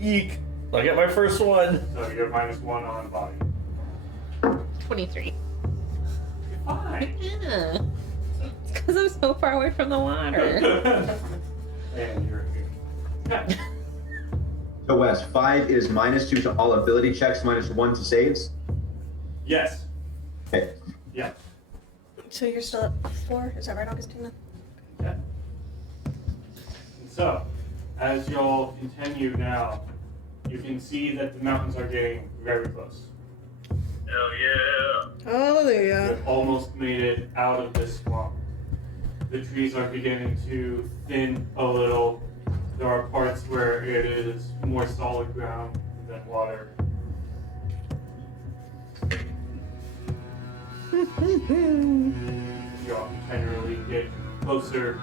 Eek. I got my first one. So you're minus 1 on body. 23. You're fine. Yeah. It's because I'm so far away from the water. And you're yeah. So Wes, 5 is minus 2 to all ability checks, minus 1 to saves. Yes. Okay. Yeah. So you're still at 4? Is that right, Augustina? Okay. And so, as y'all continue now, you can see that the mountains are getting very close. Hell yeah. Hallelujah. You've almost made it out of this swamp. The trees are beginning to thin a little. There are parts where it is more solid ground than water. Y'all generally get closer.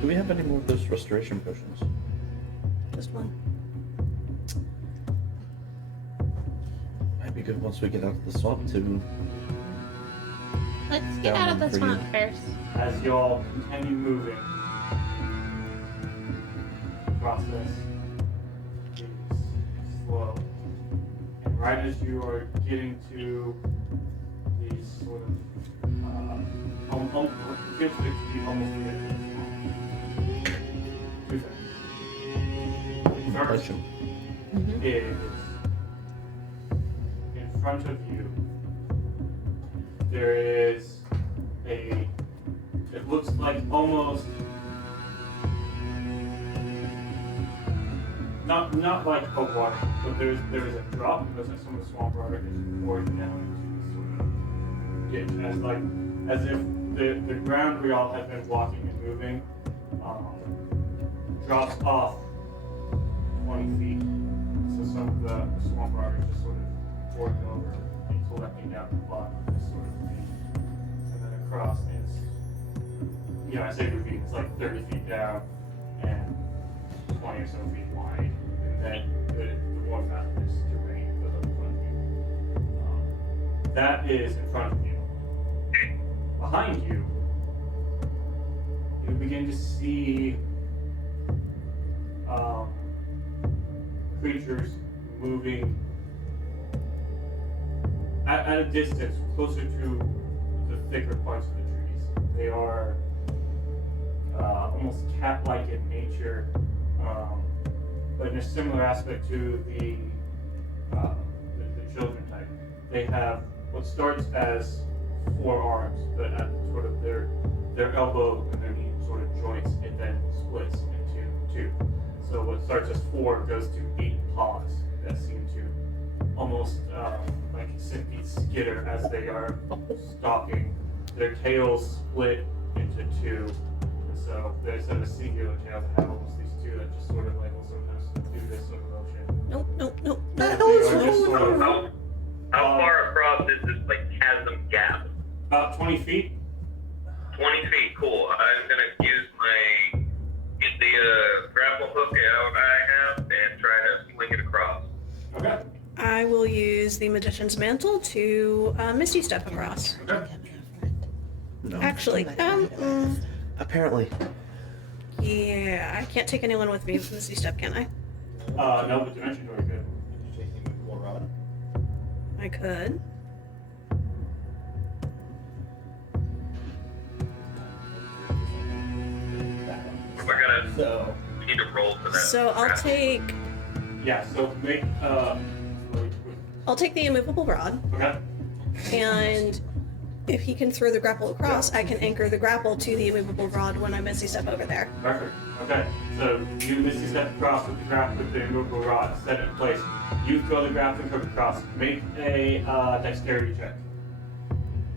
Do we have any more of those restoration potions? Just one. Might be good once we get out of the swamp to. Let's get out of the For you. swamp first. As y'all continue moving, the process is slow. And right as you are getting to these sort of, it feels like to be almost the edge of the swamp. Two things. First Potion. is in front of you, there is it looks like almost not like a water, but there is a drop because some of the swamp water is poured down into this sort of ditch, as if the ground we all have been walking and moving drops off 20 feet. So some of the swamp water is just sort of pouring over and collecting down the bottom of this sort of thing. And then across it's, I say ravine, it's like 30 feet down and 20 or so feet wide. And then the one mountainous terrain goes up in front of you. That is in front of you. Behind you, you begin to see creatures moving at a distance closer to the thicker parts of the trees. They are almost cat-like in nature, but in a similar aspect to the children type. They have what starts as 4 arms, but at sort of their elbow and their knee sort of joints, it then splits into 2. So what starts as 4 goes to 8 paws that seem to almost like centipede skitter as they are stalking. Their tails split into 2. And so instead of a singular tail, they have almost these 2 that just sort of like will sometimes do this sort of motion. Nope. They are just sort of How far across is this like chasm gap? about 20 feet. 20 feet, cool. I'm gonna use get the grapple hook out I have and try to swing it across. Okay. I will use the Magician's Mantle to Misty Step across. Okay. No. Actually, Apparently. Yeah, I can't take anyone with me from Misty Step, can I? No, but dimension door good. Did you take the immovable rod? I could. We're gonna So, we need to roll for that. So I'll take Yeah, so make, I'll take the immovable rod, okay. and if he can throw the grapple across, I can anchor the grapple to the immovable rod when I Misty Step over there. Perfect. Okay. So you Misty Step across with the grapple with the immovable rod, set it in place. You throw the grappling hook across. Make a dexterity check.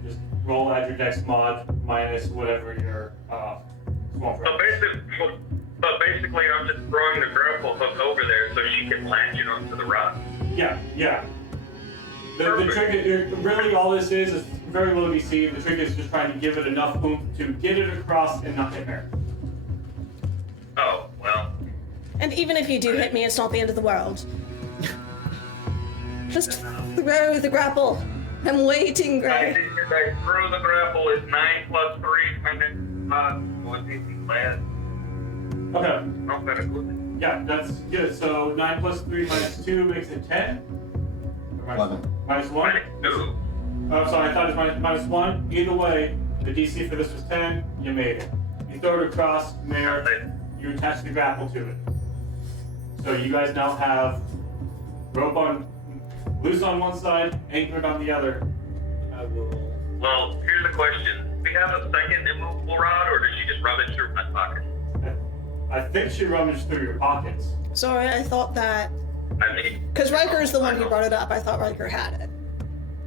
Just roll at your dex mod minus whatever your small So threat. basically, I'm just throwing the grapple hook over there so she can latch it onto the rock. Yeah, yeah. The Perfect. trick is, really all this is very low DC. The trick is just trying to give it enough oomph to get it across and not hit her. Oh, well. And even if you do hit me, it's not the end of the world. Just throw the grapple. I'm waiting, I Gray. throw the grapple is 9 plus 3 minus what's it? Last. Okay. I'm gonna go. Yeah, that's good. So 9 plus 3 minus 2 makes it 10. Or 11. Minus 1? Minus 2. Oh, sorry, I thought it was minus 1. Either way, the DC for this was 10. You made it. You throw it across, Mayor. You attach the grapple to it. So you guys now have rope on, loose on one side, anchored on the other. I will. Well, here's the question. Do we have a second immovable rod, or did she just rub it through my pocket? I think she rummaged through your pockets. Sorry, I thought that... I mean... Because Riker is the one who brought it up. I thought Riker had it.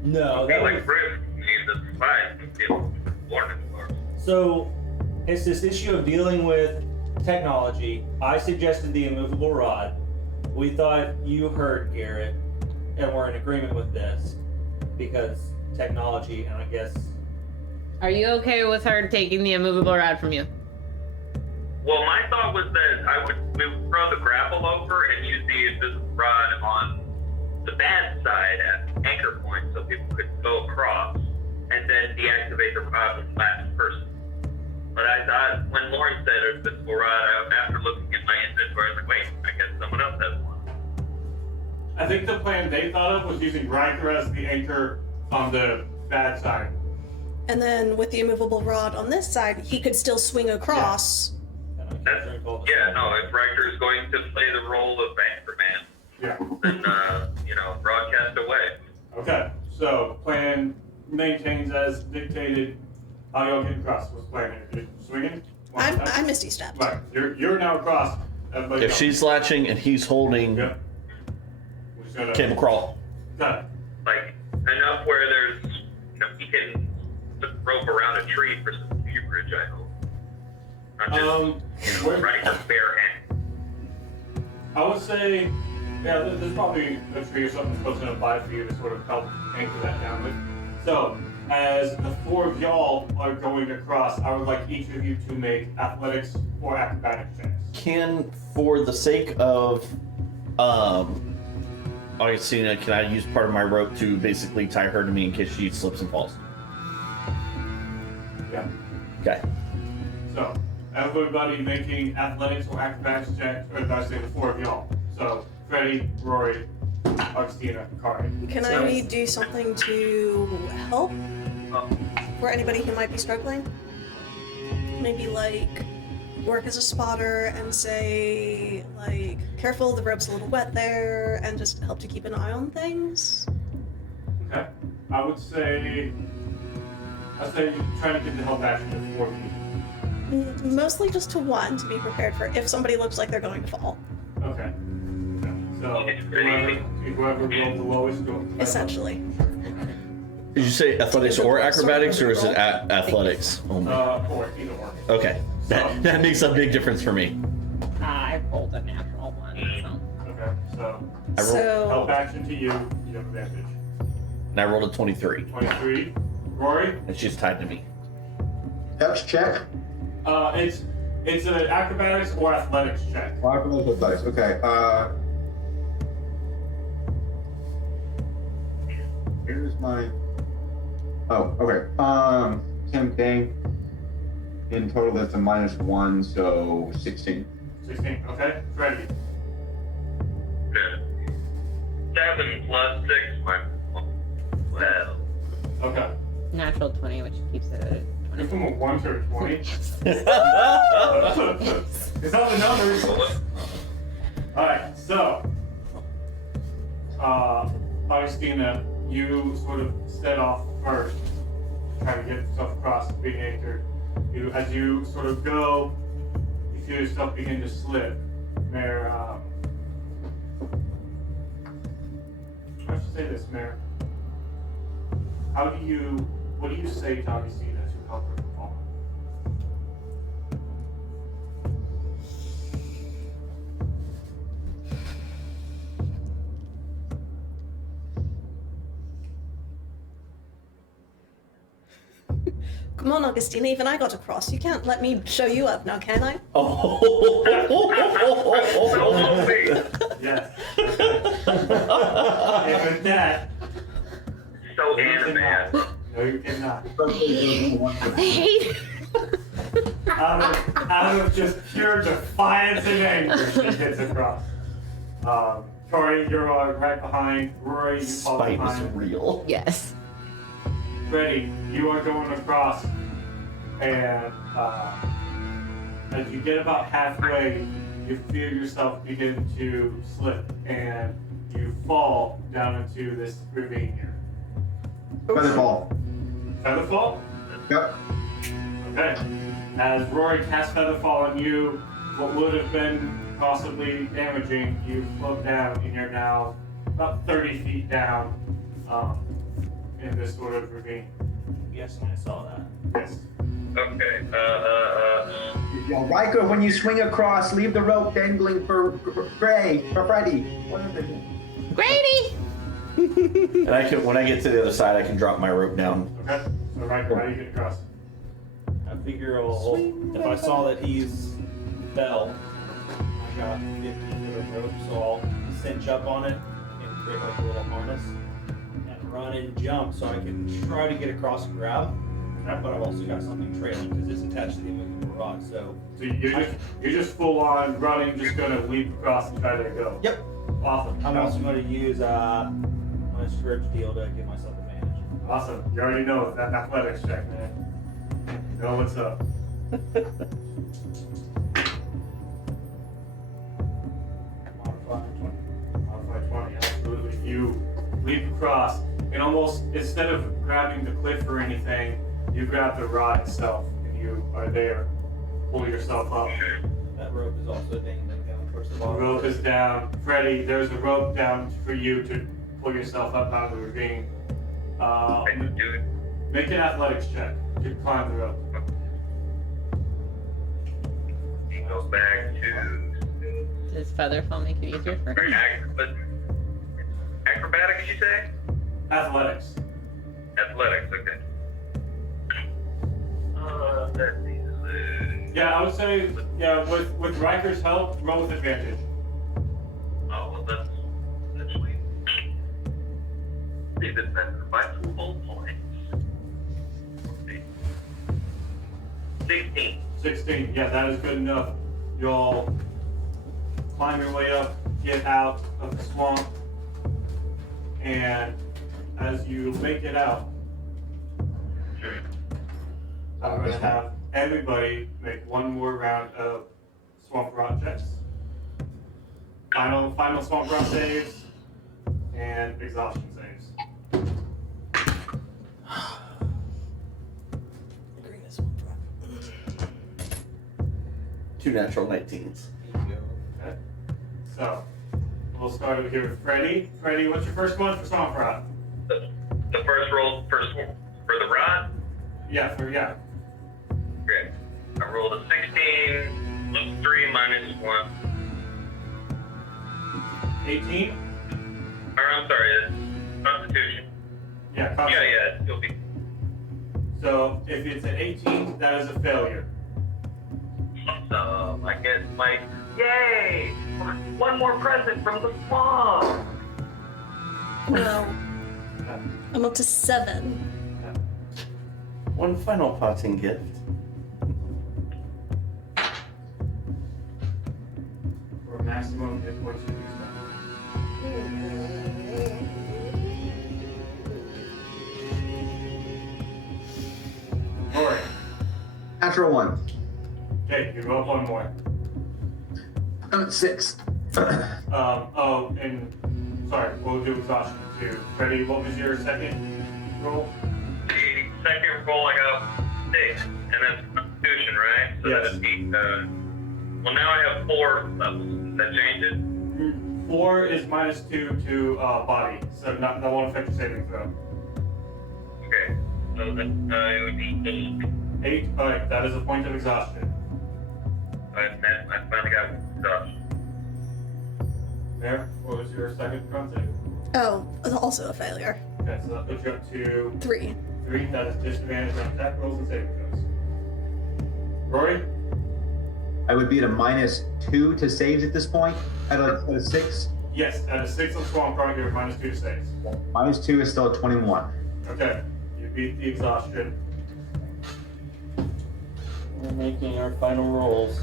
No, Be that like was. Griff, he's a spy. He's warning for us. So, it's this issue of dealing with technology. I suggested the immovable rod. We thought you heard Garrett, and we're in agreement with this because technology, and I guess. Are you okay with her taking the immovable rod from you? Well, my thought was that we would throw the grapple over and use the invisible rod on the bad side at anchor point so people could go across and then deactivate the rod with the last person. But I thought when Lauren said invisible rod, after looking at my inventory, I was like, wait, I guess someone else has one. I think the plan they thought of was using Riker as the anchor on the bad side. And then with the immovable rod on this side, he could still swing across. Yeah, no, if Riker is going to play the role of Anchorman, Yeah. then, broadcast away. Okay, so plan maintains as dictated. How y'all get across? What's the plan here? You're swinging? I'm Misty Stepped. Right, you're now across. Everybody If else. she's latching and he's holding Yep. We're just gonna... cable crawl. Got it. Like, enough where there's, he can put rope around a tree for some leverage, I hope. Not just, where- running a bare hand. I would say, yeah, there's probably a tree or something close enough by for you to sort of help anchor that down with. So, as the four of y'all are going across, I would like each of you to make athletics or acrobatics checks. For the sake of, Augustina, can I use part of my rope to basically tie her to me in case she slips and falls? Yeah. Okay. So, everybody making athletics or acrobatics checks, or did I say the four of y'all? So, Freddie, Rory, Augustina, Kari. Can I do something to help for anybody who might be struggling? Maybe like work as a spotter and say like, careful, the rope's a little wet there, and just help to keep an eye on things? Okay. I would say trying to give the help action to four people. Mostly just to one, to be prepared for if somebody looks like they're going to fall. Okay. So, whoever rolled the lowest goes. Essentially. Did you say athletics or acrobatics, or is it athletics only? Or either or. Okay. That makes a big difference for me. I rolled a natural one, so. Okay, so I rolled, help So action to you have advantage. and I rolled a 23, 23. Rory? and she's tied to me. Touch check. It's an acrobatics or athletics check. Athletics. Okay. Here's my. Oh, okay. Tim Dang. in total, that's a -1, so 16. 16. Okay. Ready. Good. 7 plus 6 minus 1. 12. Okay. Natural 20, which keeps it at You're 20. from a 1 to a 20. It's not the numbers. Alright, so Augustina, you sort of set off first, trying to get yourself across being anchored. As you sort of go, you feel yourself begin to slip. Mayor, I should say this, Mayor. What do you say to Augustina to help her from falling? Come on, Augustine, even I got across. You can't let me show you up now, can I? Yes. And with that, So you anime. cannot. No, you cannot. I hate it. Out of just pure defiance and anger, she gets across. Tori, you're right behind. Rory, you fall Spite is behind. real. Yes. Freddie, you are going across, and as you get about halfway, you feel yourself begin to slip, and you fall down into this ravine here. Featherball. Featherfall? Yep. Okay. As Rory casts Featherfall on you, what would have been possibly damaging, you float down, and you're now about 30 feet down in this sort of ravine. Yes, I saw that. Yes. Okay. Yo, Riker, when you swing across, leave the rope dangling for Gray, for Freddy. Whatever. Grady! And I can, when I get to the other side, I can drop my rope down. Okay. So Riker, how do you get across? I figure if I saw that he's fell, I got 50 foot of rope, so I'll cinch up on it and create like a little harness and run and jump so I can try to get across and grab. But I've also got something trailing because it's attached to the immovable rod. So You're just full on running, just gonna leap across and try to go. yep, Awesome. I'm also going to use my stretch deal to give myself advantage. Awesome. You already know it's that athletics check, man. You know what's up. Modify 20, absolutely. You leap across, and almost instead of grabbing the cliff or anything, you grab the rod itself, and you are there. Pull yourself up. That rope is also dangling down towards the The bottom. rope is down. Freddie, there's a rope down for you to pull yourself up out of the ravine. I can do it. Make an athletics check to climb the rope. Go back to Does Featherfall make it easier for him? acrobatics, you say? Athletics. Athletics, okay. Let's see. Yeah, I would say, yeah, with Riker's help, roll with advantage. Oh, well, that's actually even better. By 2 whole points. Okay. 16. 16, yeah, that is good enough. You'll climb your way up, get out of the swamp, and as you make it out, I'm going to have everybody make one more round of swamp rot checks. Final swamp rot saves and exhaustion saves. Two natural 19s. Okay. So we'll start over here with Freddie. Freddie, what's your first one for swamp rot? The first roll for the rod? Yeah, Okay. I rolled a 16 plus 3 minus 1. 18. Or I'm sorry, it's Constitution. Yeah, Yeah, it'll be. So if it's an 18, that is a failure. So I get my yay! One more present from the swamp. No. I'm up to 7. One final parting gift. maximum hit points reduced by. Rory. Natural 1. Okay, you go up one more. 6. Oh, and sorry, we'll do exhaustion too. Freddie, what was your second roll? The second roll I got 6, and that's Constitution, right? So Yes. that'd be, well, now I have 4 levels. Does that change it? 4 is -2 to body, so that won't affect your saving throw. Okay, so that it would be 8. 8, alright, that is a point of exhaustion. I finally got exhaustion. There, what was your second con save? Oh, also a failure. Okay, so that puts you up to 3. 3, that is disadvantage on attack rolls and saving throws. Rory? I would be at a -2 to saves at this point. At a 6. Yes, at a 6 on Swamp Rock, you're -2 to saves. -2 is still a 21. Okay, you beat the exhaustion. We're making our final rolls.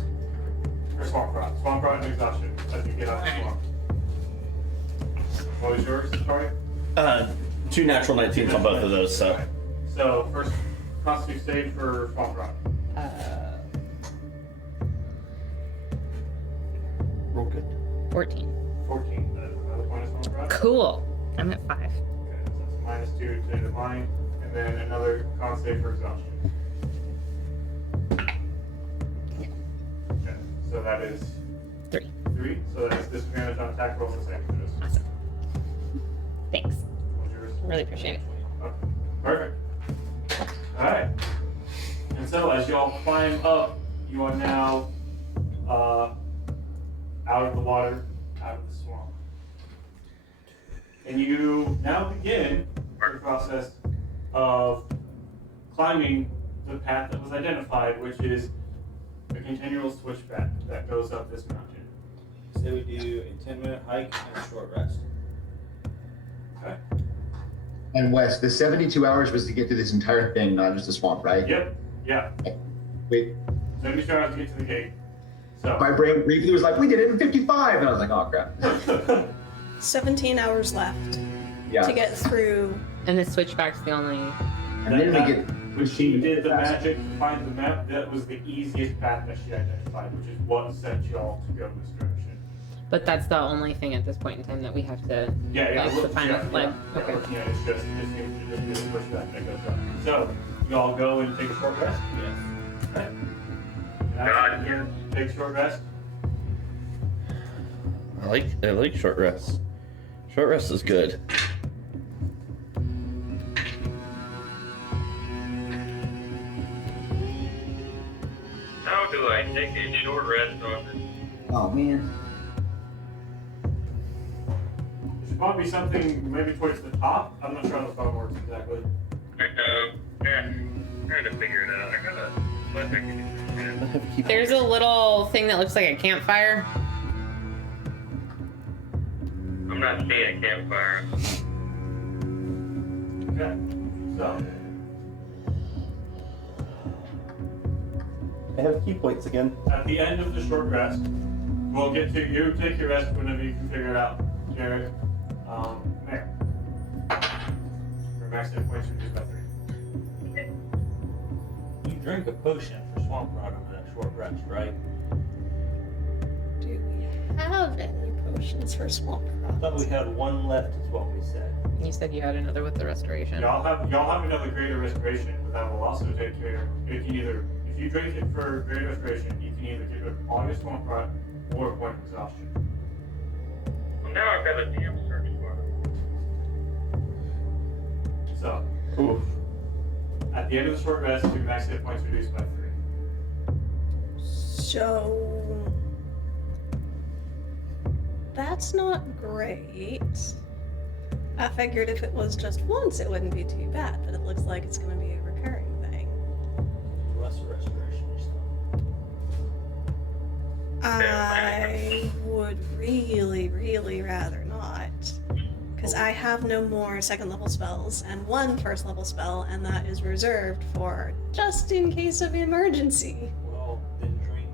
For Swamp Rock. Swamp Rock and exhaustion as you get out of the swamp. What was yours, sorry? 2 natural 19s on both of those, so. Okay. So, first constitute save for Swamp Rock. Roll good. 14. 14, that is another point of Swamp Rock. Cool. I'm at 5. Okay, so that's -2 to divine, and then another con save for exhaustion. Okay, so that is 3. 3, so that is disadvantage on attack rolls and saving throws. Awesome. Thanks. What was yours? Really appreciate it. Okay, perfect. Alright. And so as y'all climb up, you are now out of the water, out of the swamp. And you now begin the process of climbing the path that was identified, which is a continual switchback that goes up this mountain. Say we do a 10-minute hike and a short rest. Okay? And Wes, the 72 hours was to get through this entire thing, not just the swamp, right? Yep, yeah. Wait, 72 hours to get to the gate. So. my brain briefly was like, we did it in 55, and I was like, oh crap. 17 hours left Yeah. to get through. And the switchback's the only. And then we get When she did the magic to find the map, that was the easiest path that she identified, which is what sent y'all to go this direction. But that's the only thing at this point in time that we have to. Yeah, like, look, to find out, like, yeah, okay. looking at it, it's just the pushback that goes up. So, y'all go and take a short rest? Yes. Okay. God, Here, take a short rest. I like short rests. Short rest is good. how do I take a short rest on this? oh man. There should probably be something maybe towards the top. I'm not sure how the phone works exactly. Yeah, trying to figure it out. I gotta. Let me get it. There's a little thing that looks like a campfire. I'm not seeing a campfire. Okay. So, I have key points again. at the end of the short rest, we'll get to you. Take your rest whenever you can figure it out, Jared. There. Your max hit points reduced by 3. You drink a potion for swamp rot over that short rest, right? Do we have any potions for swamp I rot? thought we had one left, is what we said. You said you had another with the restoration. Y'all have another greater restoration, but that will also take care. It can either, if you drink it for greater restoration, you can either get rid of all your swamp rot or a point of exhaustion. Well, now I've got a damn search for it. So, Ooh. at the end of the short rest, your max hit points reduced by 3. So that's not great. I figured if it was just once, it wouldn't be too bad, but it looks like it's going to be a recurring thing. Less restoration stuff. I would really rather not. Because I have no more second level spells and one first level spell, and that is reserved for just in case of emergency. Well, then drink.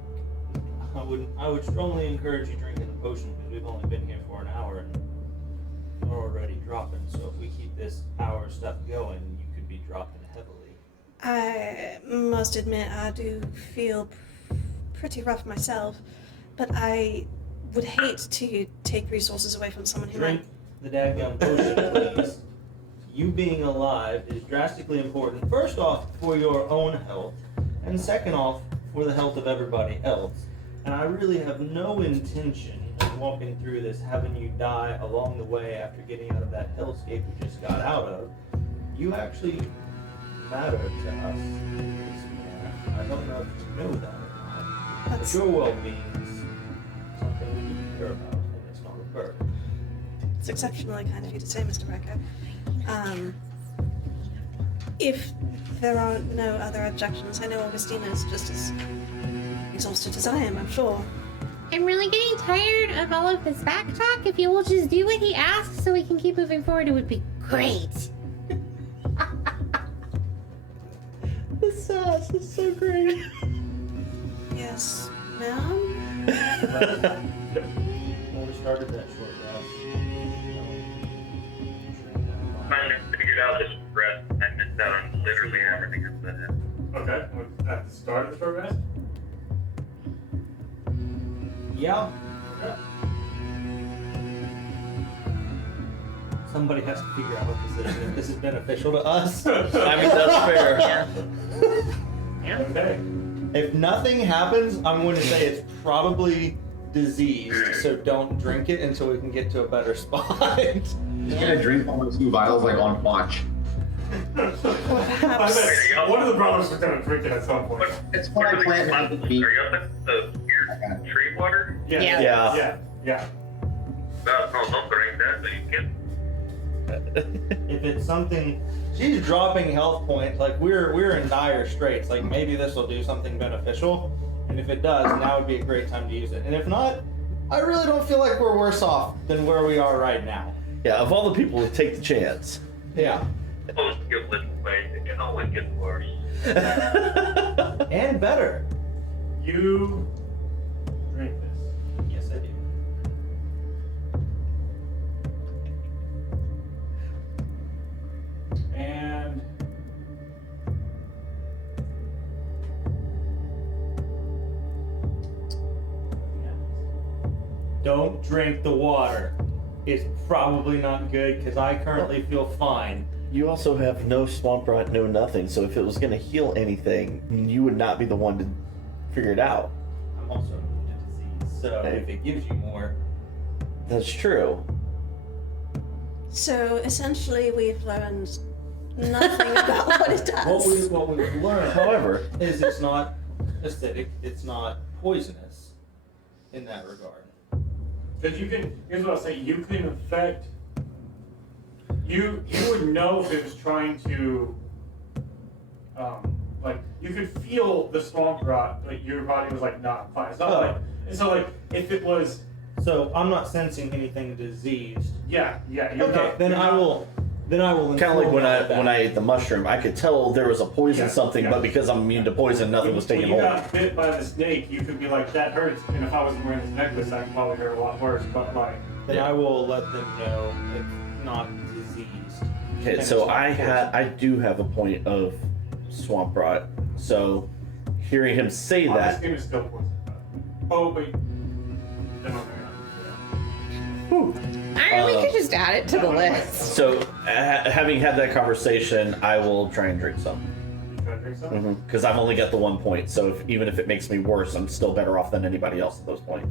I would strongly encourage you drinking the potion because we've only been here for an hour and we're already dropping. So if we keep this hour stuff going, you could be dropping heavily. I must admit, I do feel pretty rough myself, but I would hate to take resources away from someone who Drink the dadgum potion, please. You being alive is drastically important, first off, for your own health, and second off, for the health of everybody else. And I really have no intention of walking through this having you die along the way after getting out of that hellscape you just got out of. You actually matter to us. I don't know if you know that or not, but your well-being is something we need to care about, and it's not a burden. It's exceptionally kind of you to say, Mr. Recco. If there are no other objections, I know Augustina is just as exhausted as I am, I'm sure. I'm really getting tired of all of this back talk. If you will just do what he asks so we can keep moving forward, it would be great. The sass is so great. Yes, ma'am? When we started that short rest, Finally figured out this rest. I missed out on literally everything that said. Okay, at the start of the short rest? yeah, Okay. somebody has to figure out what this is. If this is beneficial to us. I mean, that's fair. Okay. If nothing happens, I'm going to say it's probably diseased, so don't drink it until we can get to a better spot. Just gonna drink all the 2 vials like on watch. I bet one of the brothers was gonna drink it at some point. It's when I plant Are the you up at the weird tree water? Yeah. Yeah. Yeah. No, don't drink that, so you can. If it's something, she's dropping health points. Like we're in dire straits. Like maybe this will do something beneficial, and if it does, now would be a great time to use it. And if not, I really don't feel like we're worse off than where we are right now. Yeah, of all the people, take the chance. Yeah, Supposed to give little ways, it can always get worse. and better. You drink this. Yes, I do. And Don't drink the water. It's probably not good because I currently feel fine. You also have no swamp rot, no nothing. So if it was going to heal anything, you would not be the one to figure it out. I'm also immune to disease, so if it gives you more, That's true. So essentially, we've learned nothing about what it does. what we've learned, However, is it's not acidic, it's not poisonous in that regard. because you can, here's what I'll say, you can affect, you would know if it was trying to, like, you could feel the swamp rot, like your body was like, nah, I'm fine. It's not Oh. like, and so like, if it was, So I'm not sensing anything diseased. yeah, you're Okay, not, then you're I not- will. Then I will. kind of like inform when I that. when I ate the mushroom, I could tell there was a poison Yeah, something, yeah. but because I'm immune to poison, nothing was taking When you hold. got bit by the snake, you could be like, that hurts, and if I wasn't wearing this necklace, I could probably hurt a lot worse, but like, Then I will let them know it's not diseased. Okay, And so it's not I do have a point of swamp rot. So hearing him say oh, that, this game is still poison. Oh, wait. Then I'll Alright, we could just add it to the list. so having had that conversation, I will try and drink some. You try to drink some? Because I've only got the 1 point, so even if it makes me worse, I'm still better off than anybody else at those points.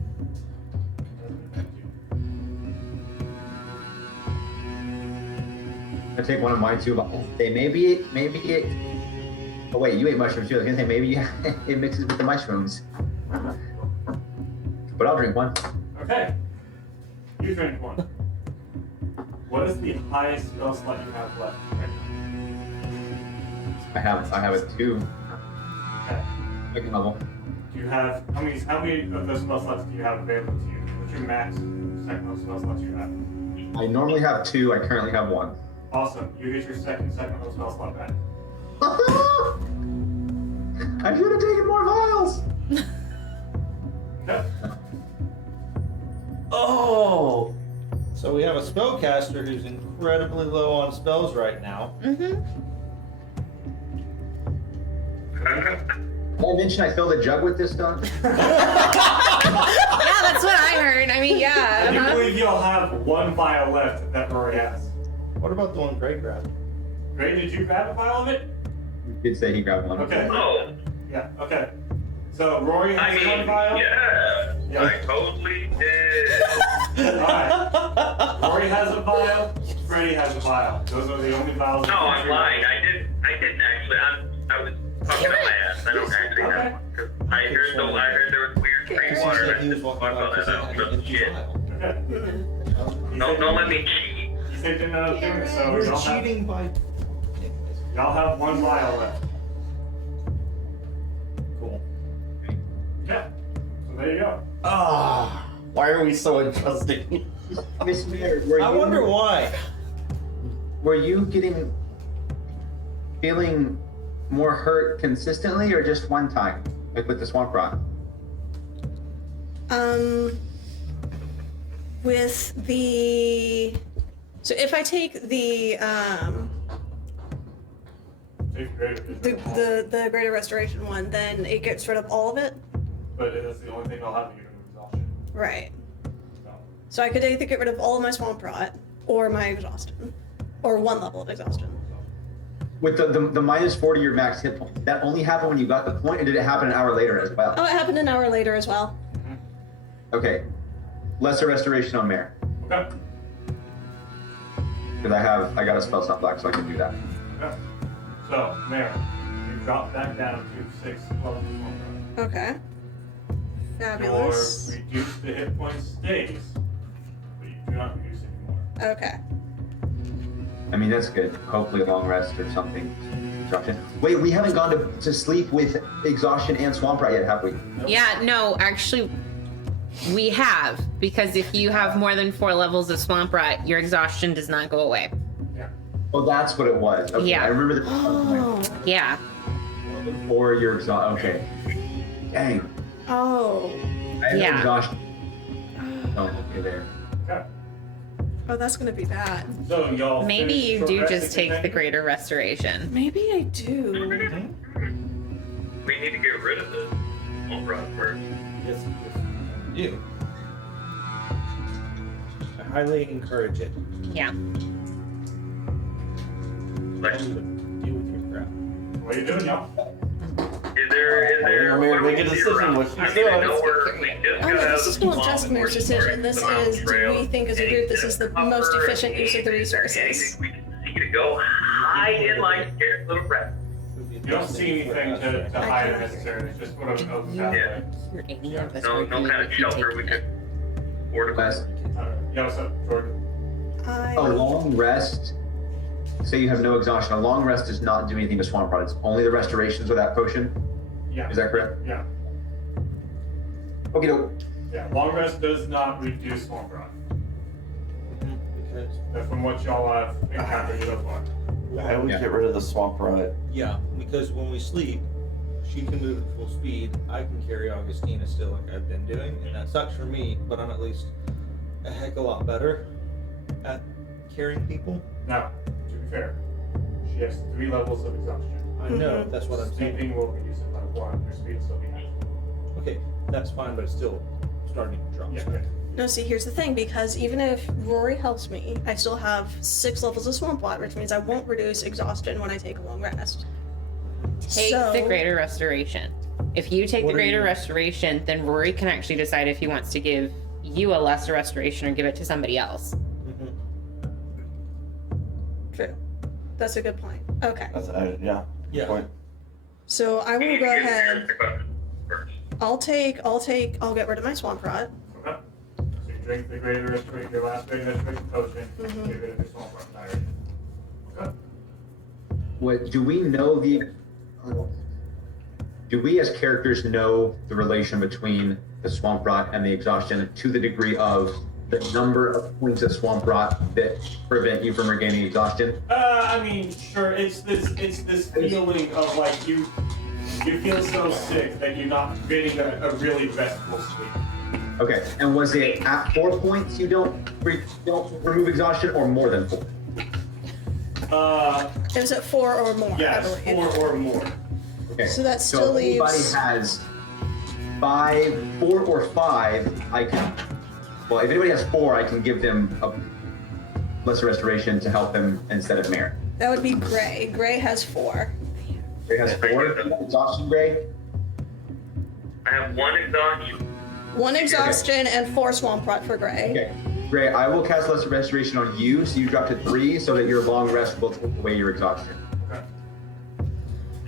I take one of my 2 vials. Say maybe it. Oh wait, you ate mushrooms too. I was gonna say maybe it mixes with the mushrooms. But I'll drink one. Okay. You drink one. What is the highest spell slot you have left right now? I have a 2 Okay. second level. Do you have how many of those spell slots do you have available to you? What's your max second level spell slots you have? I normally have 2. I currently have 1. Awesome. You get your second level spell slot back. I should have taken more vials. Yep. Oh. So we have a spellcaster who's incredibly low on spells right now. Mm-hmm. Did I mention I filled a jug with this stone? Yeah, that's what I heard. I mean, I yeah. do Uh-huh. believe you'll have one vial left that Rory has. What about the one Greg grabbed? Gray, did you grab a vial of it? He did say he grabbed one. Okay. Oh, Yeah, okay. So Rory I has mean, one vial? yeah, I totally did. Alright. Rory has a vial, Freddy has a vial. Those are the only vials. No, I'm lying. I didn't actually. I was talking out my ass. I don't actually have one. 'Cause I heard there was weird free water. He And I was just walking fuck by all because that he out. had No an empty shit. vial. Okay. Don't let me cheat. You said didn't know doing it, so We're y'all have, cheating by. y'all have one vial left. Cool. Yeah. So there you go. Ah. Why are we so interesting? Miss Mayor, were I you- wonder why. Were you feeling more hurt consistently or just one time? Like with the swamp rock? With the. So if I take the Take greater the greater restoration one, then it gets rid of all of it. But that's the only thing I'll have to get rid of exhaustion. Right. So. So I could either get rid of all of my swamp rot or my exhaustion, or one level of exhaustion. With the minus 40 your max hit points, that only happened when you got the point, or did it happen an hour later as well? Oh, it happened an hour later as well. Okay. Lesser restoration on Mare. Okay. Because I got a spell slot black, so I can do that. Okay. So, Mary, you drop that down to 6 levels of swamp rot. Okay. Fabulous. Your reduce the hit points stays, but you do not reduce anymore. Okay. I mean, that's good. Hopefully a long rest or something. Exhaustion. Wait, we haven't gone to sleep with exhaustion and swamp rot yet, have we? Yeah, no, actually, we have. Because if you have more than 4 levels of swamp rot, your exhaustion does not go away. Yeah. Oh, that's what it was. Okay, Yeah. I remember the Oh. Yeah. or your exhaustion. Okay. Dang. Oh. I have Yeah. exhaustion. Oh, okay, there. Okay. Oh, that's gonna be bad. So, y'all. Maybe finish you short do resting just take the thing? greater restoration. Maybe I do. We need to get rid of the swamp rot first. Yes, you. I highly encourage it. Yeah. Like, Tell me to deal with your crap. What are you doing, y'all? is there? Mayor, what do make we a do decision around? what she's I mean, doing. I know we just Oh got no, out this of is the not swamp just and Mayor's we're decision. This starting is, the do we trail. think as a group this is the most Cover, efficient use of the resources? anything we can see to go hide in my scared little rat. You don't see anything to hide necessarily. It's just sort of an open pathway. You're any of us No, are no really kind of keep shelter taking we it. could afford to Last, Yeah, what's up, Jordan? a long rest. Say you have no exhaustion. A long rest does not do anything to swamp rot. It's only the restorations of that potion. Yeah. Is that correct? Yeah. Okay, no. Yeah. Long rest does not reduce swamp rot. Because, That's from what y'all have encountered so far. I would Yeah. get rid of the swamp rot. yeah, because when we sleep, she can move at full speed. I can carry Augustina still like I've been doing, and that sucks for me, but I'm at least a heck of a lot better at carrying people. Now, to be fair, she has 3 levels of exhaustion. I know, that's what I'm saying. Sleeping will reduce it by 1. Your speed will still be half. Okay, that's fine, but it's still starting to drop. Yeah. No, see, here's the thing, because even if Rory helps me, I still have 6 levels of swamp rot, which means I won't reduce exhaustion when I take a long rest. Take So- the greater restoration. If you take What the are greater you- restoration, then Rory can actually decide if he wants to give you a lesser restoration or give it to somebody else. Mhm. True. That's a good point. Okay. That's yeah. Yeah. Point. So I We will need to go get ahead. first. I'll get rid of my swamp rot. Okay. So you drink the greater restoration, your last greater restoration potion, Mhm. get rid of your swamp rot diary. Okay. What do we know do we as characters know the relation between the swamp rot and the exhaustion to the degree of the number of points of swamp rot that prevent you from regaining exhaustion? I mean, sure. It's this feeling of like you feel so sick that you're not getting a really restful sleep. Okay, and was it at 4 points you don't remove exhaustion, or more than 4? It was at 4 or more, I Yes, believe. 4 or more. Okay. So that still if anybody leaves- has 4 or 5, I can. Well, if anybody has 4, I can give them a lesser restoration to help them instead of merit. That would be Gray. Gray has 4. Gray has 4. Exhaustion, Gray. I have 1 exhaustion. 1 exhaustion and 4 swamp rot for Gray. Okay. Gray, I will cast lesser restoration on you, so you drop to 3, so that your long rest will take away your exhaustion. Okay.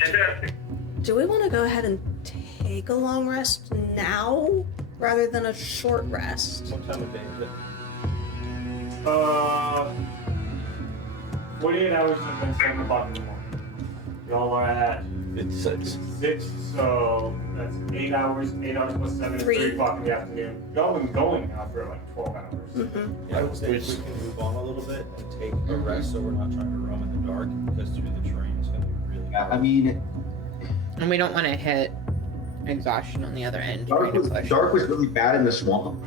Fantastic. Do we want to go ahead and take a long rest now rather than a short rest? What time of day is it? 48 hours have been 7 o'clock in the morning. Y'all are at It's 6. 6, so that's 8 hours. 8 hours plus 7 is 3 3. o'clock in the afternoon. Y'all been going now for like 12 hours. I would say if we can move on a little bit and take a rest so we're not trying to roam in the dark, because through the terrain it's going to be really hard. I mean, And we don't want to hit exhaustion on the other end. trying to push. Dark was really bad in the swamp,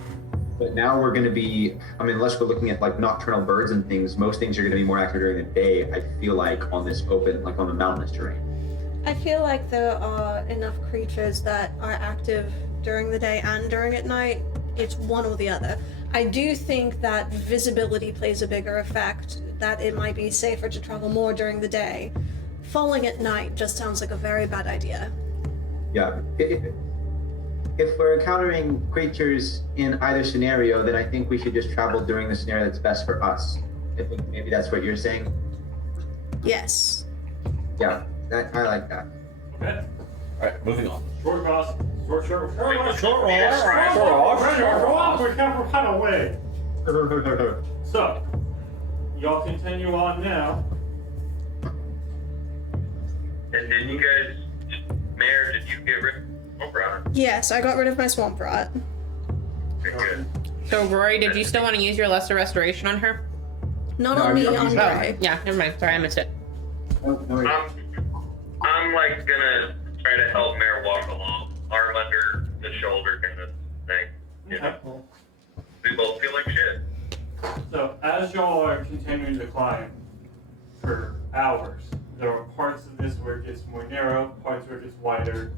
but now we're going to be. I mean, unless we're looking at like nocturnal birds and things, most things are going to be more active during the day. I feel like on this open, like on the mountainous terrain. I feel like there are enough creatures that are active during the day and during at night. It's one or the other. I do think that visibility plays a bigger effect, that it might be safer to travel more during the day. Falling at night just sounds like a very bad idea. Yeah. If we're encountering creatures in either scenario, then I think we should just travel during the scenario that's best for us. I think maybe that's what you're saying. Yes. Yeah, I like that. Okay. Alright, moving on. Short rest. Short rest. Short rest. Go off. We can't run away. So, y'all continue on now. And did you guys, Mayor, did you get rid of O'Brien? Yes, I got rid of my swamp rot. Okay, good. So, Rory, did you still want to use your lesser restoration on her? Not No, on me, I'm on using- Gray. Yeah, never mind. Sorry, I missed it. I'm like gonna try to help Mayor walk along, arm under the shoulder kind of thing. You know, we both feel like shit. So, as y'all are continuing to climb for hours, there are parts of this where it gets more narrow, parts where it gets wider,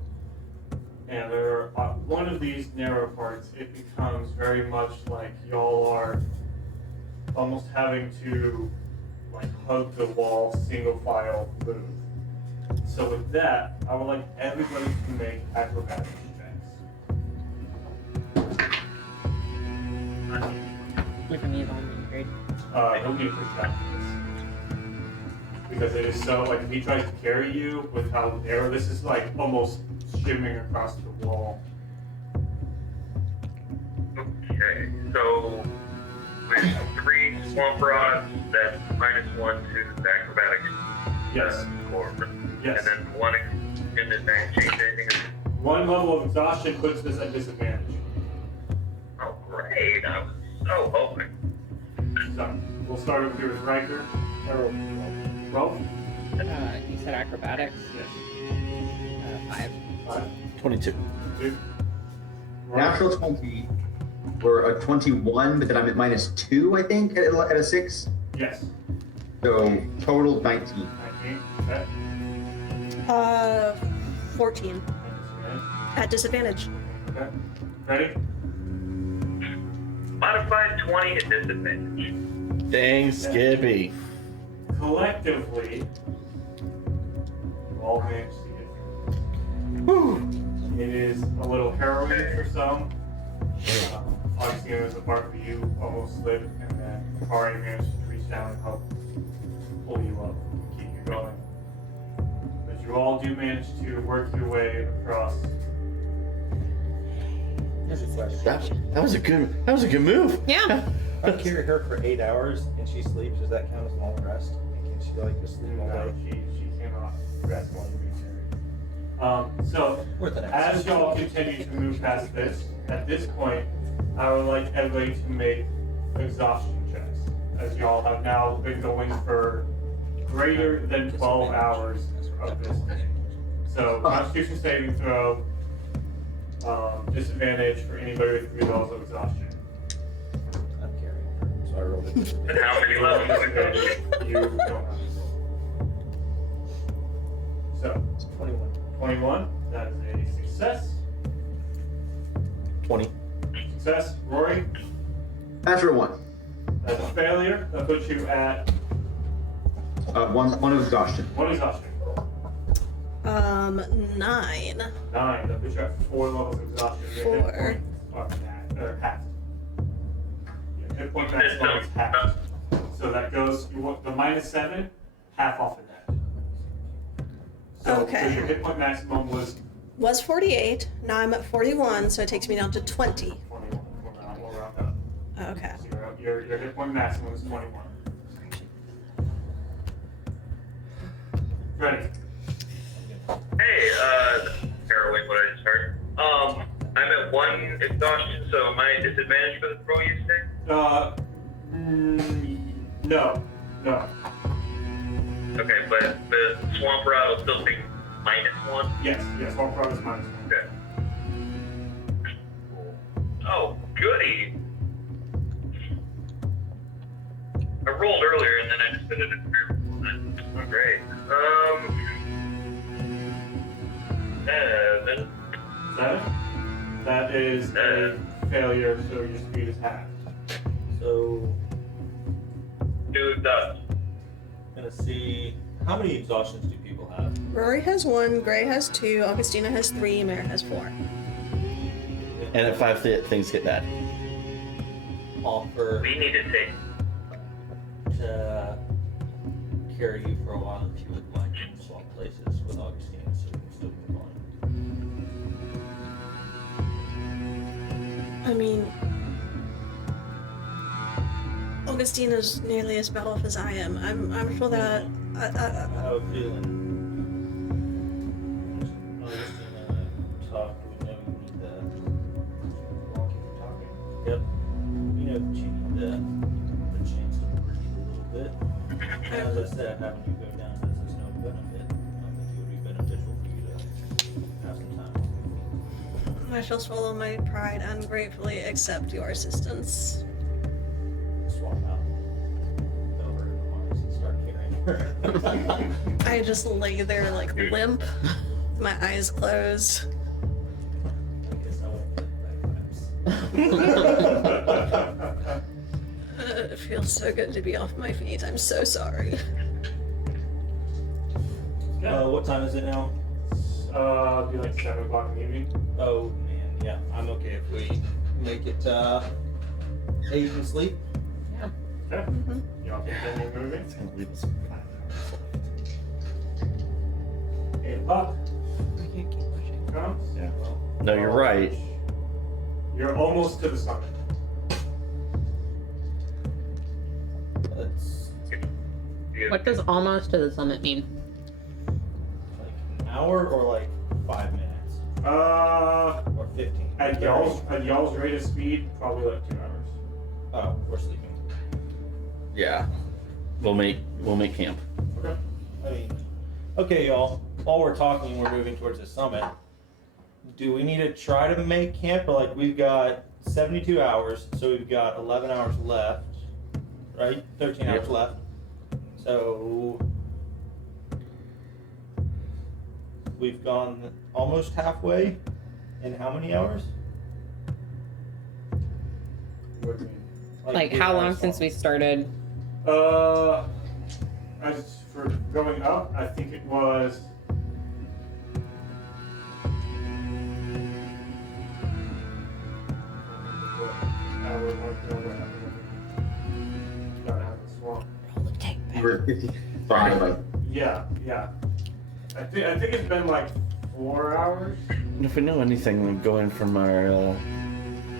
and there are one of these narrow parts, it becomes very much like y'all are almost having to like hug the wall, single file move. So with that, I would like everybody to make acrobatics checks. We can use on grade. He'll be pushed back to this. Because it is so, like, if he tries to carry you with how narrow this is, like, almost shimming across the wall. Okay, so with 3 swamp rods, that's -1 to the acrobatics. Yes. Score. Yes. And then 1 in this thing, change anything. One level of exhaustion puts this at disadvantage. Oh, great. I was so hoping. So, we'll start over here with Riker. Rolf? You said acrobatics. Yes. 5. 5, 22. 2. Natural 20 or a 21, but then I'm at -2, I think, at a 6. Yes. So total 19. 19. Okay. 14. At disadvantage. Okay. Ready? Modified 20 at disadvantage. Dang, Skippy. Collectively, you all managed to get through. It is a little harrowing for some. Obviously, there's a part where you almost slipped, and then Kari managed to reach down and help pull you up, keep you going. But you all do manage to work your way across. Here's a question. That was a good move. Yeah. If I carry her for 8 hours and she sleeps, does that count as long rest? And can she like just sleep all No, day? she cannot rest while you're being carried. So, Worth an as ask. y'all continue to move past this, at this point, I would like everybody to make exhaustion checks, as y'all have now been going for greater than 12 hours of this thing. So, Constitution saving throw, Disadvantage for anybody with 3 levels of exhaustion. I'm carrying her, so I rolled it. And how many levels of exhaustion? You don't have. So, 21. 21, that is a success. 20. Success. Rory, Natural 1. that's a failure. That puts you at One of exhaustion. 1 exhaustion. 9. 9, that puts you at 4 levels of exhaustion. Your hit 4. points are half. Your hit point maximum is half. So that goes, you want the -7, half off of that. So, Okay. so your hit point maximum was Was 48. Now I'm at 41, so it takes me down to 20. 21. We'll round up. Okay. So your hit point maximum is 21. Ready. Hey, harrowing what I just heard. I'm at 1 exhaustion, so am I disadvantaged for the throw you say? No. Okay, but the swamp rat will still take -1. Yes, one progress -1. Okay. Cool. Oh, goody. I rolled earlier and then I just did it at 3. Oh, great. 7. 7. That is a failure, so your speed is half. So, 2 exhaustion. gonna see how many exhaustions do people have? Rory has 1, Gray has 2, Augustina has 3, Mare has 4. And at 5, things get bad. Offer We need to take. to carry you for a while if you would like to swap places with Augustine so we can still move on. I mean, Augustina's nearly as bad off as I am. I'm sure that. I have a feeling. Augustina talked, we know you need the walking and talking. Yep. We know that you need the chance to breathe a little bit. As I said, having you go down does us no benefit. I think it would be beneficial for you to have some time. I shall swallow my pride and gratefully accept your assistance. Swap out over in the arms and start carrying her. I just lay there like limp, my eyes closed. I guess I won't play bagpipes. It feels so good to be off my feet. I'm so sorry. What time is it now? Be like 7 o'clock in the evening. Oh man, yeah, I'm okay if we make it 8 and sleep. Okay. Y'all continue moving. It's gonna leave us 5 hours. 8 o'clock I can't keep pushing. comes. Yeah. No, you're right. You're almost to the summit. That's What does almost to the summit mean? like an hour or like 5 minutes or 15. At y'all's rate of speed, probably like 2 hours. Oh, we're sleeping. Yeah. We'll make camp. Okay. I mean, okay, y'all. While we're talking, we're moving towards the summit. Do we need to try to make camp? Or like we've got 72 hours, so we've got 11 hours left, right? 13 hours left. So we've gone almost halfway in how many hours? What do you mean? Like, 8 how hours long since we started? As for going up, I think it was. You were at 55. Yeah. I think it's been like 4 hours. And if we know anything going from our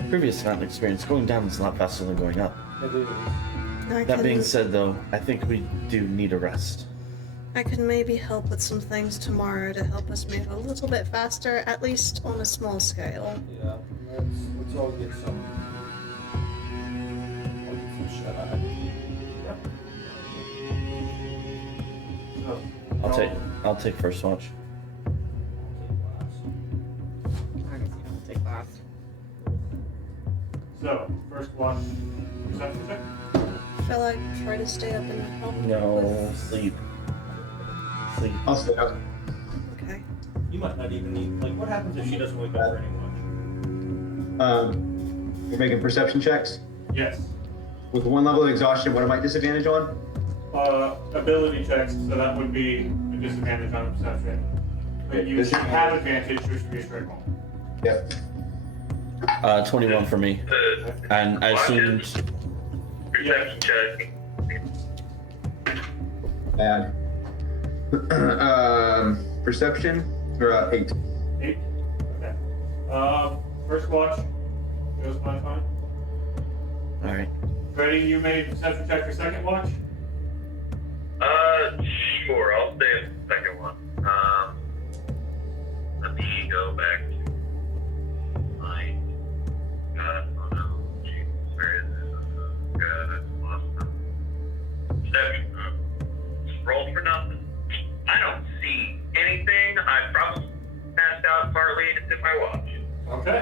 previous mountain experience, going down is a lot faster than going up. That being said, though, I think we do need a rest. I could maybe help with some things tomorrow to help us move a little bit faster, at least on a small scale. Yeah, let's all get some. Shut up. I'll take first watch. I guess you don't take watch perception check? Shall I try to stay up and help? No, with- sleep. Sleep. I'll stay up. Okay. You might not even need. Like, what happens if she doesn't wake up for any watch? We're making perception checks. Yes. With 1 level of exhaustion, what am I disadvantage on? Ability checks, so that would be a disadvantage on perception. But you should have advantage, which should be a straight roll. Yep. 21 for me. And I assumed. Perception check. Bad. Perception or 8. 8? Okay. First watch goes fine. Alright. Freddie, you made perception check for second watch? Sure, I'll stay at the second one. Let me go back to my, oh no, jeez, where is it? God, I lost them. Perception, rolled for nothing. I don't see anything. I probably passed out partly and it's in my watch. Okay.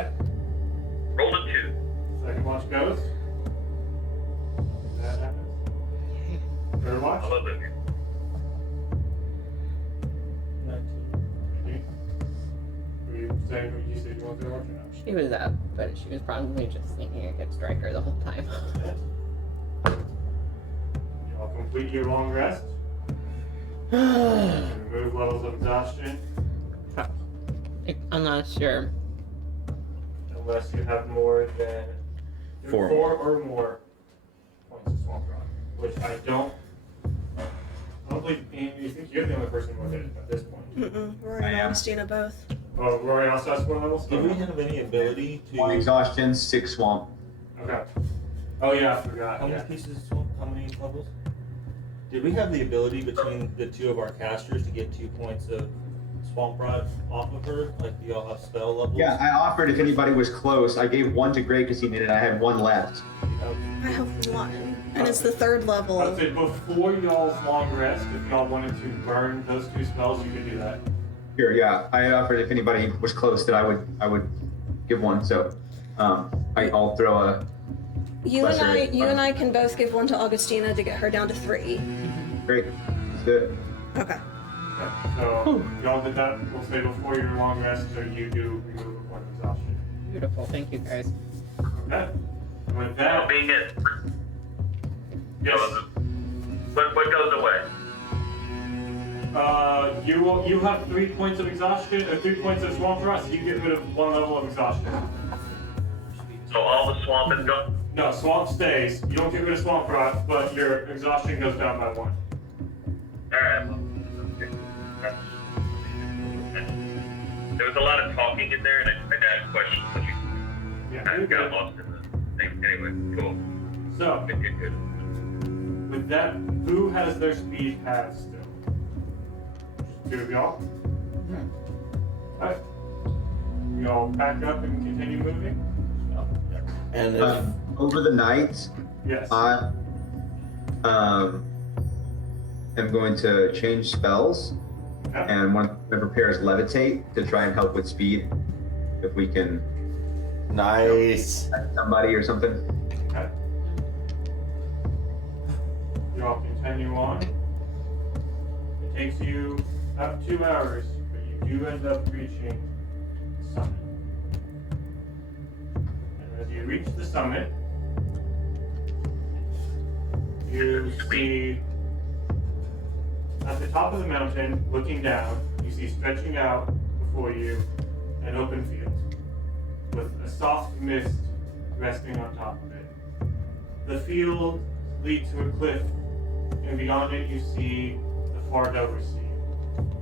Rolled a 2. Second watch goes. That happens. Third watch? Hallelujah. 19. Were you saying what you said you wanted to watch or not? She was up, but she was probably just thinking it could strike her the whole time. Y'all complete your long rest. Remove levels of exhaustion. Unless you're. Unless you have more than 4 or more points of swamp rock. Which I don't believe you think you're the only person with it at this point. Rory and Augustina both. Oh, Rory also has 4 levels? Do we have any ability to? 1 exhaustion, 6 swamp. Okay. Oh yeah, I forgot. How many Yeah. pieces of swamp? How many levels? Did we have the ability between the 2 of our casters to get 2 points of swamp rod off of her? Like, do y'all have spell levels? Yeah, I offered if anybody was close. I gave 1 to Greg because he needed it. I had 1 left. I have 1, and it's the 3rd level. I'd say before y'all's long rest, if y'all wanted to burn those 2 spells, you could do that. Here, yeah. I offered if anybody was close that I would give 1. So I'll throw a. You and I can both give 1 to Augustina to get her down to 3. Great. Let's do it. Okay. Okay. So y'all did that. We'll say before your long rest, so you do remove a point of exhaustion. Beautiful. Thank you, guys. Okay. And with Now that, being it. yes. What goes away? You have 3 points of exhaustion, 3 points of swamp rot, so you get rid of 1 level of exhaustion. So all the swamp is gone? No, swamp stays. You don't get rid of swamp rot, but your exhaustion goes down by 1. Alright, well, okay. There was a lot of talking in there, and I got questions, but you Yeah. kind of got lost in the thing. Anyway, cool. So, Good. with that, who has their speed halved still? Just 2 of y'all? Alright. Y'all pack up and continue moving? And if. Over the night, Yes. I am going to change spells, Okay. and one of my prepare is levitate to try and help with speed. If we can Nice. attack somebody or something. Okay. Y'all continue on. It takes you about 2 hours, but you do end up reaching the summit. And as you reach the summit, you see at the top of the mountain, looking down, you see stretching out before you an open field with a soft mist resting on top of it. The field leads to a cliff, and beyond it you see the Fardover Sea.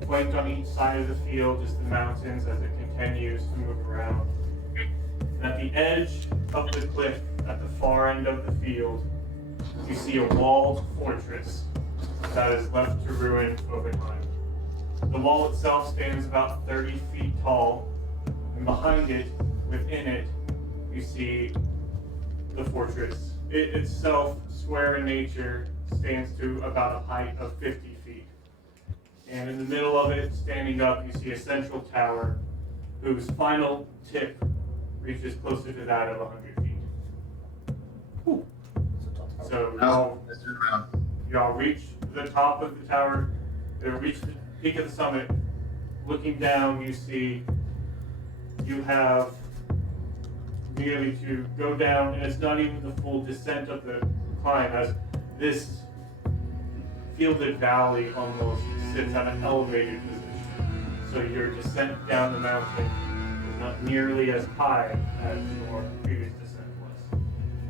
Flanked on each side of the field is the mountains as it continues to move around. And at the edge of the cliff, at the far end of the field, you see a walled fortress that is left to ruin over time. The wall itself stands about 30 feet tall, and behind it, within it, you see the fortress. It itself, square in nature, stands to about a height of 50 feet. And in the middle of it, standing up, you see a central tower whose final tip reaches closer to that of 100 feet. So No, let's turn around. y'all reach the top of the tower, reach the peak of the summit. Looking down, you see you have merely to go down, and it's not even the full descent of the climb, as this fielded valley almost sits at an elevated position. So your descent down the mountain is not nearly as high as your previous descent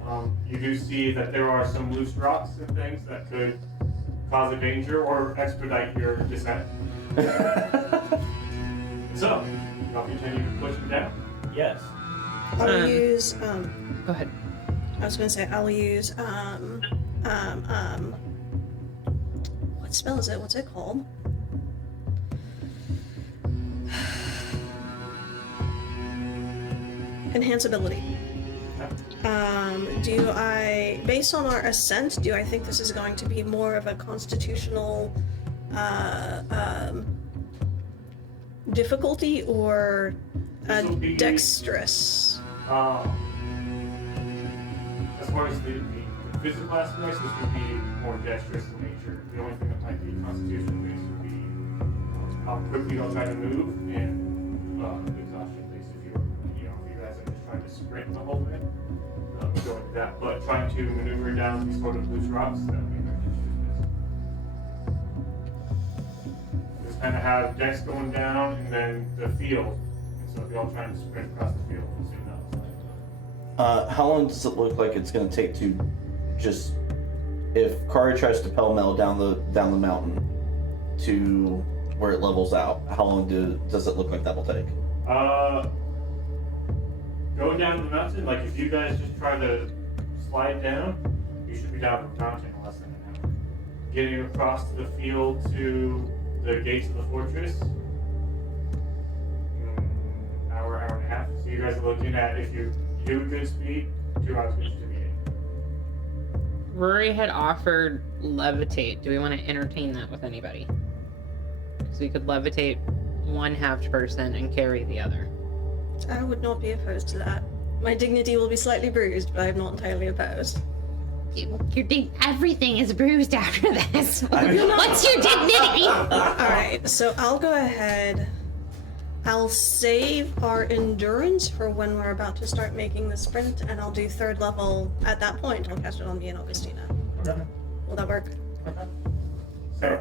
was. You do see that there are some loose rocks and things that could cause a danger or expedite your descent. So, y'all continue pushing down? Yes. I'll use, Go ahead. I was gonna say, I'll use, what spell is it? What's it called? Enhance ability. Do I, based on our ascent, do I think this is going to be more of a constitutional, difficulty or a This'll be- dexterous? As far as the physical aspects, this would be more dexterous in nature. The only thing that might be constitutional based would be how quickly you'll try to move and exhaustion based if if you guys are just trying to sprint the whole way. We go into that, but trying to maneuver down these sort of loose rocks, that would be very dexterous. Just kind of have dex going down and then the field. So if y'all trying to sprint across the field, we'll see that. How long does it look like it's going to take to just, if Kari tries to pell-mell down the mountain to where it levels out, how long does it look like that will take? Going down the mountain, like if you guys just try to slide down, you should be down the mountain in less than an hour. Getting across the field to the gates of the fortress, hour and a half. So you guys are looking at, if you do good speed, 2 hours to be in. Rory had offered levitate. Do we want to entertain that with anybody? So we could levitate one halved person and carry the other. I would not be opposed to that. My dignity will be slightly bruised, but I'm not entirely opposed. Everything is bruised after this. What's your dignity? Alright, so I'll go ahead. I'll save our endurance for when we're about to start making the sprint, and I'll do 3rd level at that point. I'll cast it on me and Augustina. Okay. Will that work? So,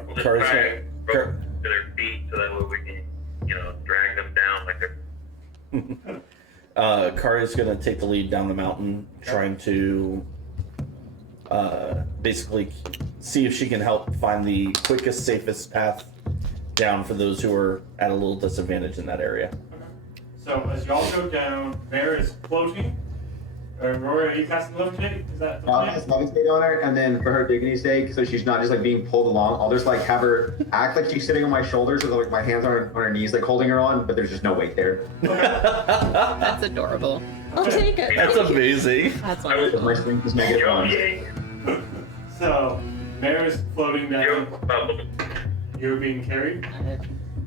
We'll just Car's try got- and rope to their feet so that way we can, drag them down like they're. Kari's going to take the lead down the mountain, trying to basically see if she can help find the quickest, safest path down for those who are at a little disadvantage in that area. so as y'all go down, Bear is floating. Rory, are you casting levitate? Is that the I'll plan? just levitate on her, and then for her dignity's sake, so she's not just like being pulled along, I'll just like have her act like she's sitting on my shoulders with like my hands on her knees, like holding her on, but there's just no weight there. That's adorable. I'll take it. That's amazing. That's My wonderful. strength is negative Yo, 1. yay! So, Bear is floating Yo, down. bubble. You're being carried.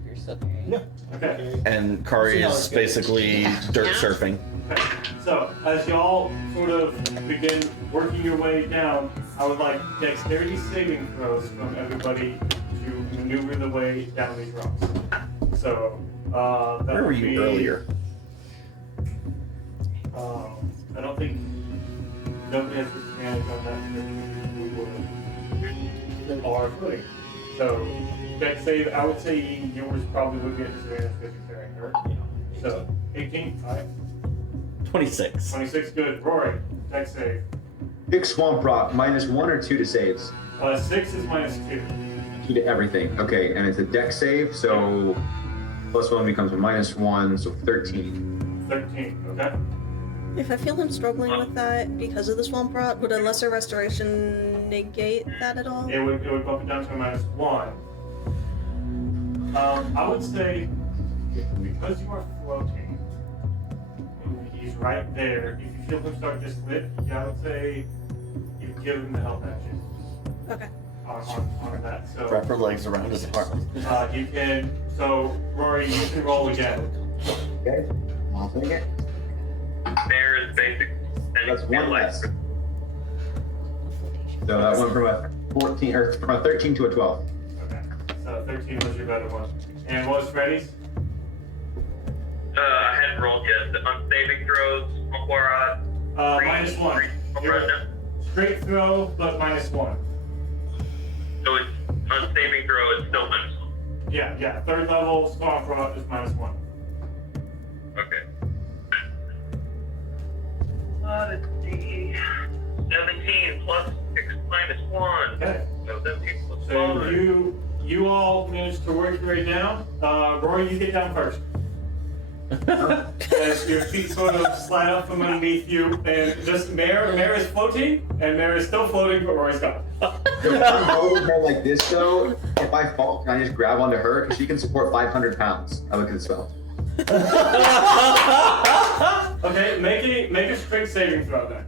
You're still carrying. Okay. And Kari is basically dirt surfing. Okay. So, as y'all sort of begin working your way down, I would like dexterity saving throws from everybody to maneuver the way down these rocks. So, that Where were would be, you earlier? I don't think nobody has disadvantage on that. We are footing. So, dex save, I would say yours probably would be at disadvantage because you're carrying her. So, 18, alright. 26. 26, good. Rory, dex save. Big swamp rock, -1 or 2 to saves? 6 is -2. 2 to everything. Okay, and it's a dex save, so +1 becomes a -1, so 13. 13, okay? If I feel I'm struggling with that because of the swamp rot, would a lesser restoration negate that at all? It would bump it down to a -1. I would say, because you are floating, he's right there. If you feel him start to slip, I would say you give him the help action Okay. on that. So Wrap her legs around his arm. you can. So Rory, you can roll again. Okay, I'll take it. Bear is basic. And That's one less. So that went from a 14 or from a 13 to a 12. Okay. So 13 was your better one. And what was Freddy's? I hadn't rolled yet. The unsaving throws, -1. You're straight throw, but -1. So it's unsaving throw, it's still -1. Yeah. Third level, strong throw is -1. Okay. Let's see. 17 plus 6 -1. Okay. So 17 plus So 1. you all managed to work your way down. Roy, you get down first. As your feet sort of slide up from underneath you, and just Mare is floating, and Mare is still floating, but Roy's gone. If I'm holding her like this though, if I fall, can I just grab onto her? Because she can support 500 pounds. I look at the spell. Okay, make a strength saving throw then.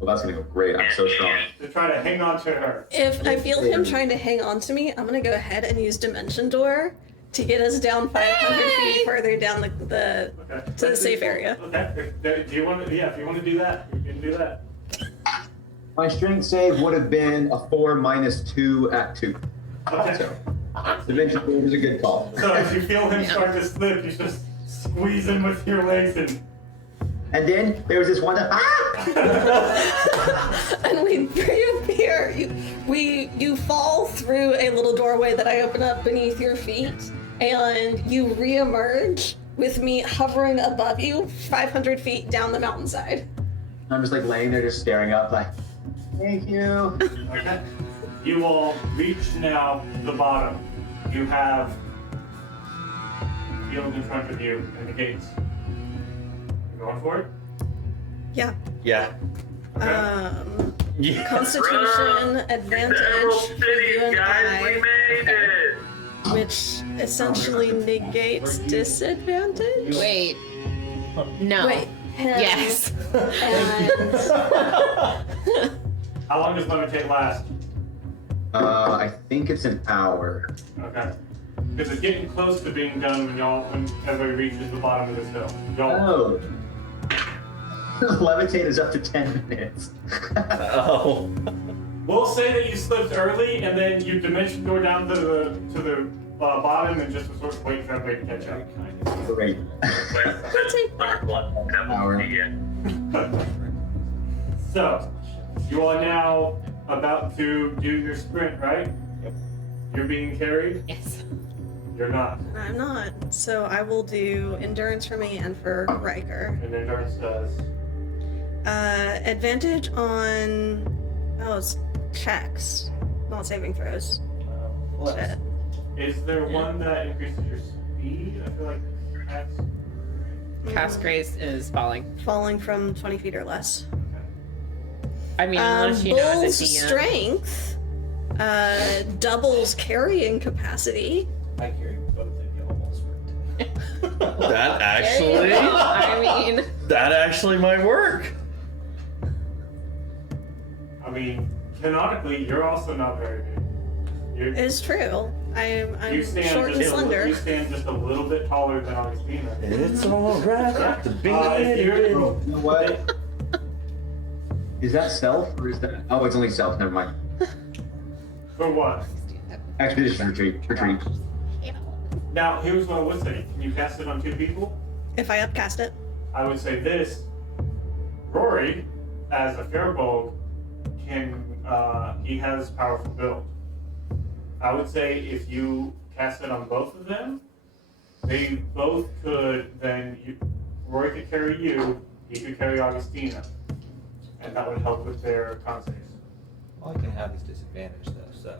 Well, that's gonna go great. I'm so strong. To try to hang on to her. If I feel him trying to hang on to me, I'm gonna go ahead and use Dimension Door to get us down 500 feet further down to the safe area. Okay. Do you want to? Yeah, if you want to do that, you can do that. My strength save would have been a 4 minus 2 at 2. Okay. So, Dimension Door is a good call. So if you feel him start to slip, you just squeeze him with your legs and. And then there was this one that And we reappear. You fall through a little doorway that I open up beneath your feet, and you reemerge with me hovering above you 500 feet down the mountainside. I'm just like laying there, just staring up, like, thank you. Okay. You all reach now the bottom. You have field in front of you and the gates. You going for it? Yeah. Yeah. Okay. Yeah. Constitution advantage Emerald for you City, and guys, we I, made it! which essentially negates disadvantage. Wait. No. Wait. Yes. And How long does levitate last? I think it's an hour. Okay. Because it's getting close to being done when everybody reaches the bottom of this hill. Y'all. Oh. Levitate is up to 10 minutes. Oh. We'll say that you slipped early and then you dimension door down to the bottom and just sort of wait for everybody to catch up. Great. take that. Hour. So, you are now about to do your sprint, right? Yep. You're being carried? Yes. You're not. I'm not. So I will do endurance for me and for Riker. And endurance does. Advantage on it's checks, not saving throws. Shit. Is there one that increases your speed? I feel like that's. Cast Grace is falling. Falling from 20 feet or less. I mean, unless you know Bull's as a DM. strength doubles carrying capacity. I carry both of you almost for That actually. I mean, That actually might work. I mean, canonically, you're also not very big. It's true. I'm You stand short and just slender. you stand just a little bit taller than Augustina. It's alright to be If you're, Oh, you know what? Is that self or is that? Oh, it's only self. Never mind. for what? Expedition retreat. Retreat. Now, here's what I would say. Can you cast it on 2 people? If I upcast it. I would say this. Rory, as a Firbolg, he has powerful build. I would say if you cast it on both of them, they both could Rory could carry you, he could carry Augustina. And that would help with their con saves. Well, I can have this disadvantage though, so.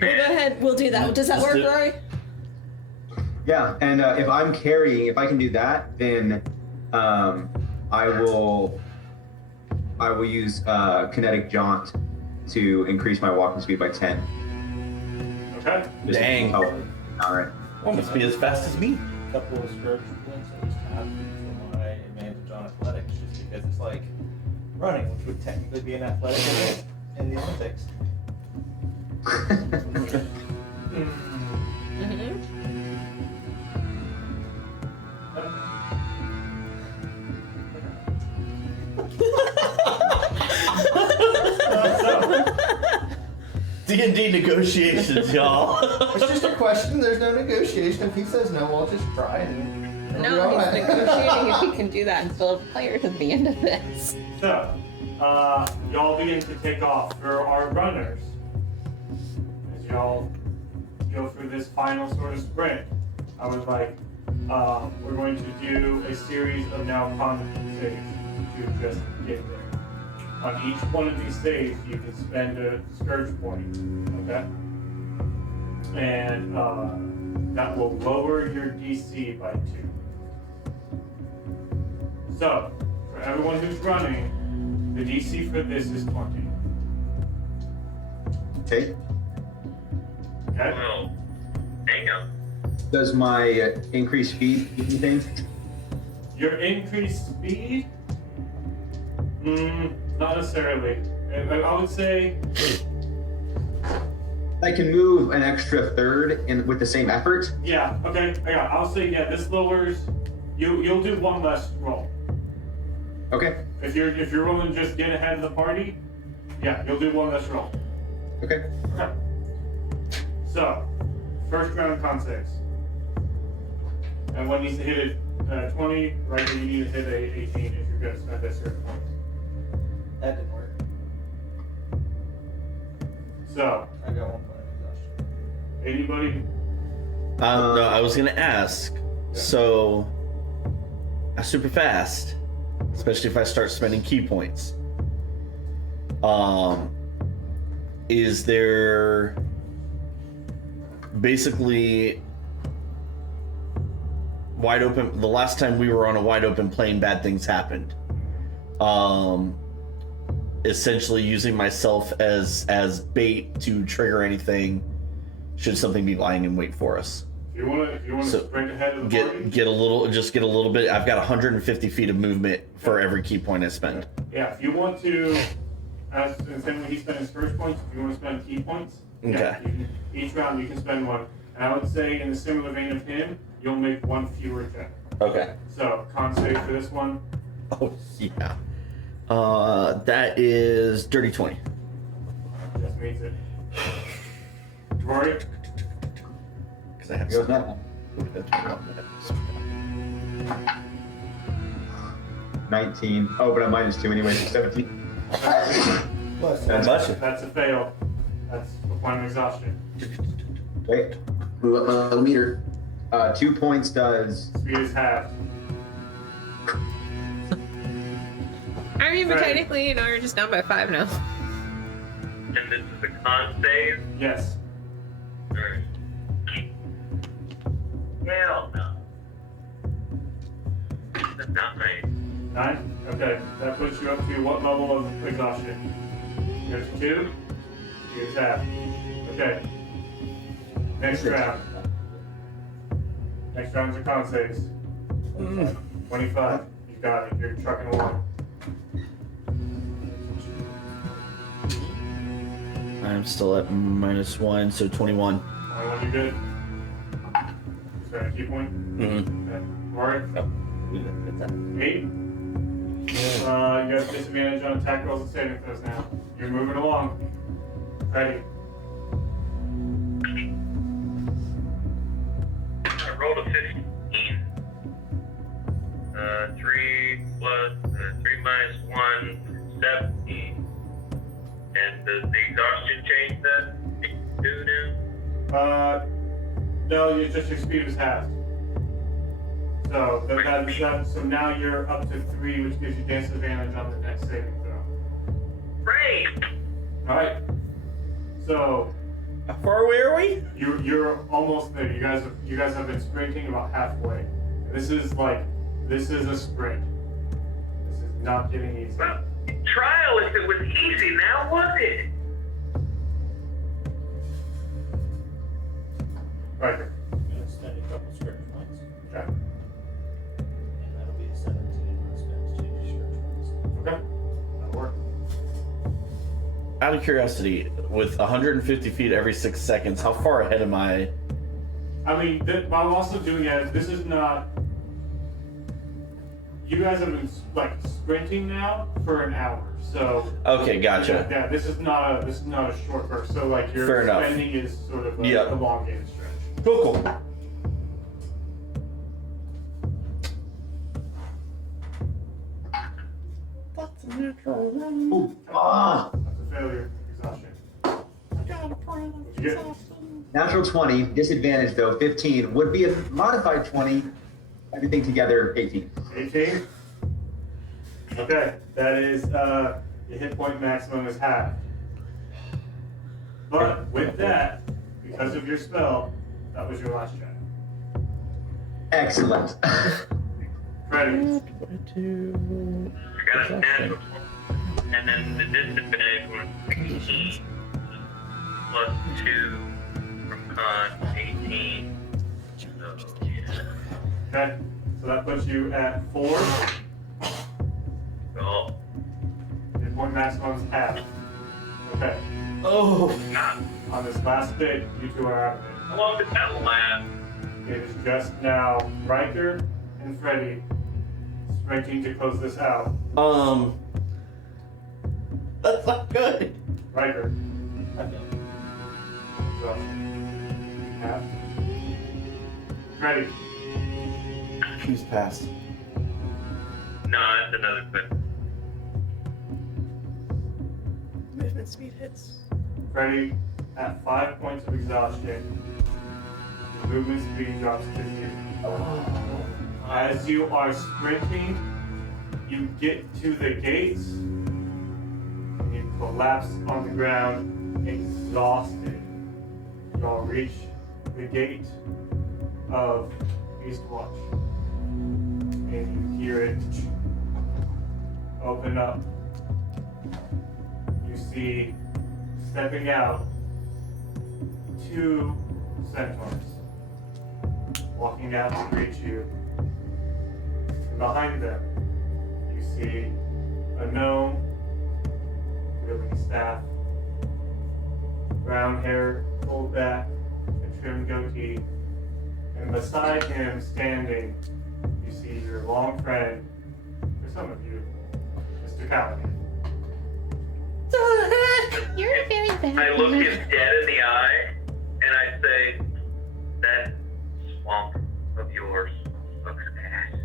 We'll go ahead. We'll do that. Does that work, Rory? Yeah, and if I'm carrying, if I can do that, then I will use kinetic jaunt to increase my walking speed by 10. Okay? Just Dang. All right. Almost be as fast as me. A couple of spiritual points I just have for my advantage on athletics, just because it's like running, which would technically be an athletic event in the Olympics. D&D negotiations, y'all. It's just a question. There's no negotiation. If he says no, we'll just try and it'll be No, all he's right. negotiating if he can do that and still have players at the end of this. So, y'all begin to take off for our runners. As y'all go through this final sort of sprint, I was like, we're going to do a series of now content saves to just get there. On each one of these saves, you can spend a scourge point, okay? And that will lower your DC by 2. So, for everyone who's running, the DC for this is 20. Okay. Okay? Well, hang on. Does my increased speed do anything? Your increased speed? Not necessarily. I would say I can move an extra third with the same effort. yeah. Okay. I'll say yeah. This lowers. You'll do one less roll. Okay. If you're rolling just get ahead of the party, yeah, you'll do one less roll. Okay. Okay. So, first round con saves. And one needs to hit it 20. Right, you need to hit a 18 if you're going to spend that certain point. That didn't work. So, I got 1 point of exhaustion. anybody? No, I was gonna ask. So, super fast, especially if I start spending key points. Is there basically wide open? The last time we were on a wide open plane, bad things happened. Essentially using myself as bait to trigger anything should something be lying in wait for us. If you want to So, sprint ahead of the party. Get a little bit. I've got 150 feet of movement for every key point I spend. Yeah, if you want to, as the same way he spent his first points, if you want to spend key points, yeah, Okay. you can, each round you can spend one. And I would say in the similar vein of him, you'll make one fewer check. Okay. So con save for this one. Oh yeah. That is dirty 20. Just means it. Rory, Because I have Goes some. now. 19. Oh, but I'm -2 anyway, so 17. Plus, that's a fail. That's a point of exhaustion. Wait. Move up my meter. 2 points does. Speed is halved. I mean, Right. technically, you're just down by 5 now. And this is a con save? Yes. Alright. Hell no. That's not right. 9? Okay. That puts you up to what level of exhaustion? You're to 2? Speed is halved. Okay. Next round. Next round's are con saves. 25. You got it. You're trucking along. I'm still at -1, so 21. Only one you good. Is that a key point? Mm-hmm. Okay. Rory? 8? You got disadvantage on attack rolls and saving throws now. You're moving along. Ready. I rolled a 15. 3 plus 3 minus 1, 17. And does the exhaustion change that? 2 now? No, it's just your speed is halved. So so now you're up to 3, which gives you disadvantage on the next saving throw. Great! Alright. So How far away are we? you're almost there. You guys have been sprinting about halfway. This is a sprint. This is not getting easy. Well, trial if it was easy, now was it? Riker. I'm gonna spend a couple script points, Okay. and that'll be a 17 when I spend 2 script points. Okay. That'll work. Out of curiosity, with 150 feet every 6 seconds, how far ahead am I? I mean, but I'm also doing it. This is not. you guys have been like sprinting now for an hour, so. Okay, gotcha. Yeah, this is not a short burst. So like your Fair enough. spending is sort of a Yep. elongated stretch. Cool. Ah, That's a failure. Exhaustion. What'd you get? natural 20, disadvantage though, 15. Would be a modified 20. Everything together, 18. 18. Okay, that is the hit point maximum is half. But with that, because of your spell, that was your last check. Excellent. Freddy. I got a natural 20, and then the disadvantage was 16 plus 2 from con 18. So, yeah. Okay, so that puts you at 4. So, Hit point maximum is half. Okay, Oh. not. on this last bit, you two are out of it. How long did that last? It is just now Riker and Freddy sprinting to close this out. That's not good. Riker. I feel Exhaustion. Half. Freddy. He's passed. No, that's another thing. Movement speed hits. Freddy at 5 points of exhaustion. Your movement speed drops to 0. As you are sprinting, you get to the gates and you collapse on the ground, exhausted. Y'all reach the gate of Eastwatch, and you hear it open up. You see stepping out 2 centaurs walking out to greet you. And behind them, you see a gnome wielding staff, brown hair pulled back, a trimmed goatee, and beside him standing, you see your long friend, for some of you, Mr. Callahan. You're a very bad I look man. him dead in the eye, and I say, that swamp of yours looks ass.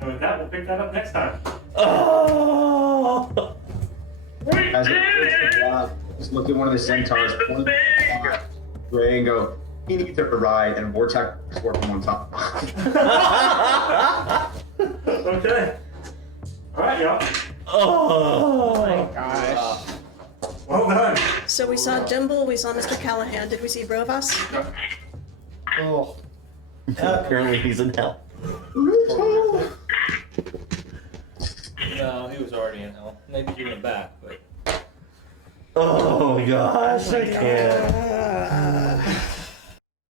So with that, we'll pick that up next time. Oh. We As did it it! just look at one of the centaurs, We did the point thing! at Ray and go, he needs a ride, and vortex sword from on top. Okay. Alright, y'all. Oh. my gosh. Well done. So we saw Dimble, we saw Mr. Callahan. Did we see Brovas? Oh. Apparently he's in hell. No, he was already in hell. Maybe he went back, but Oh my gosh, I can't.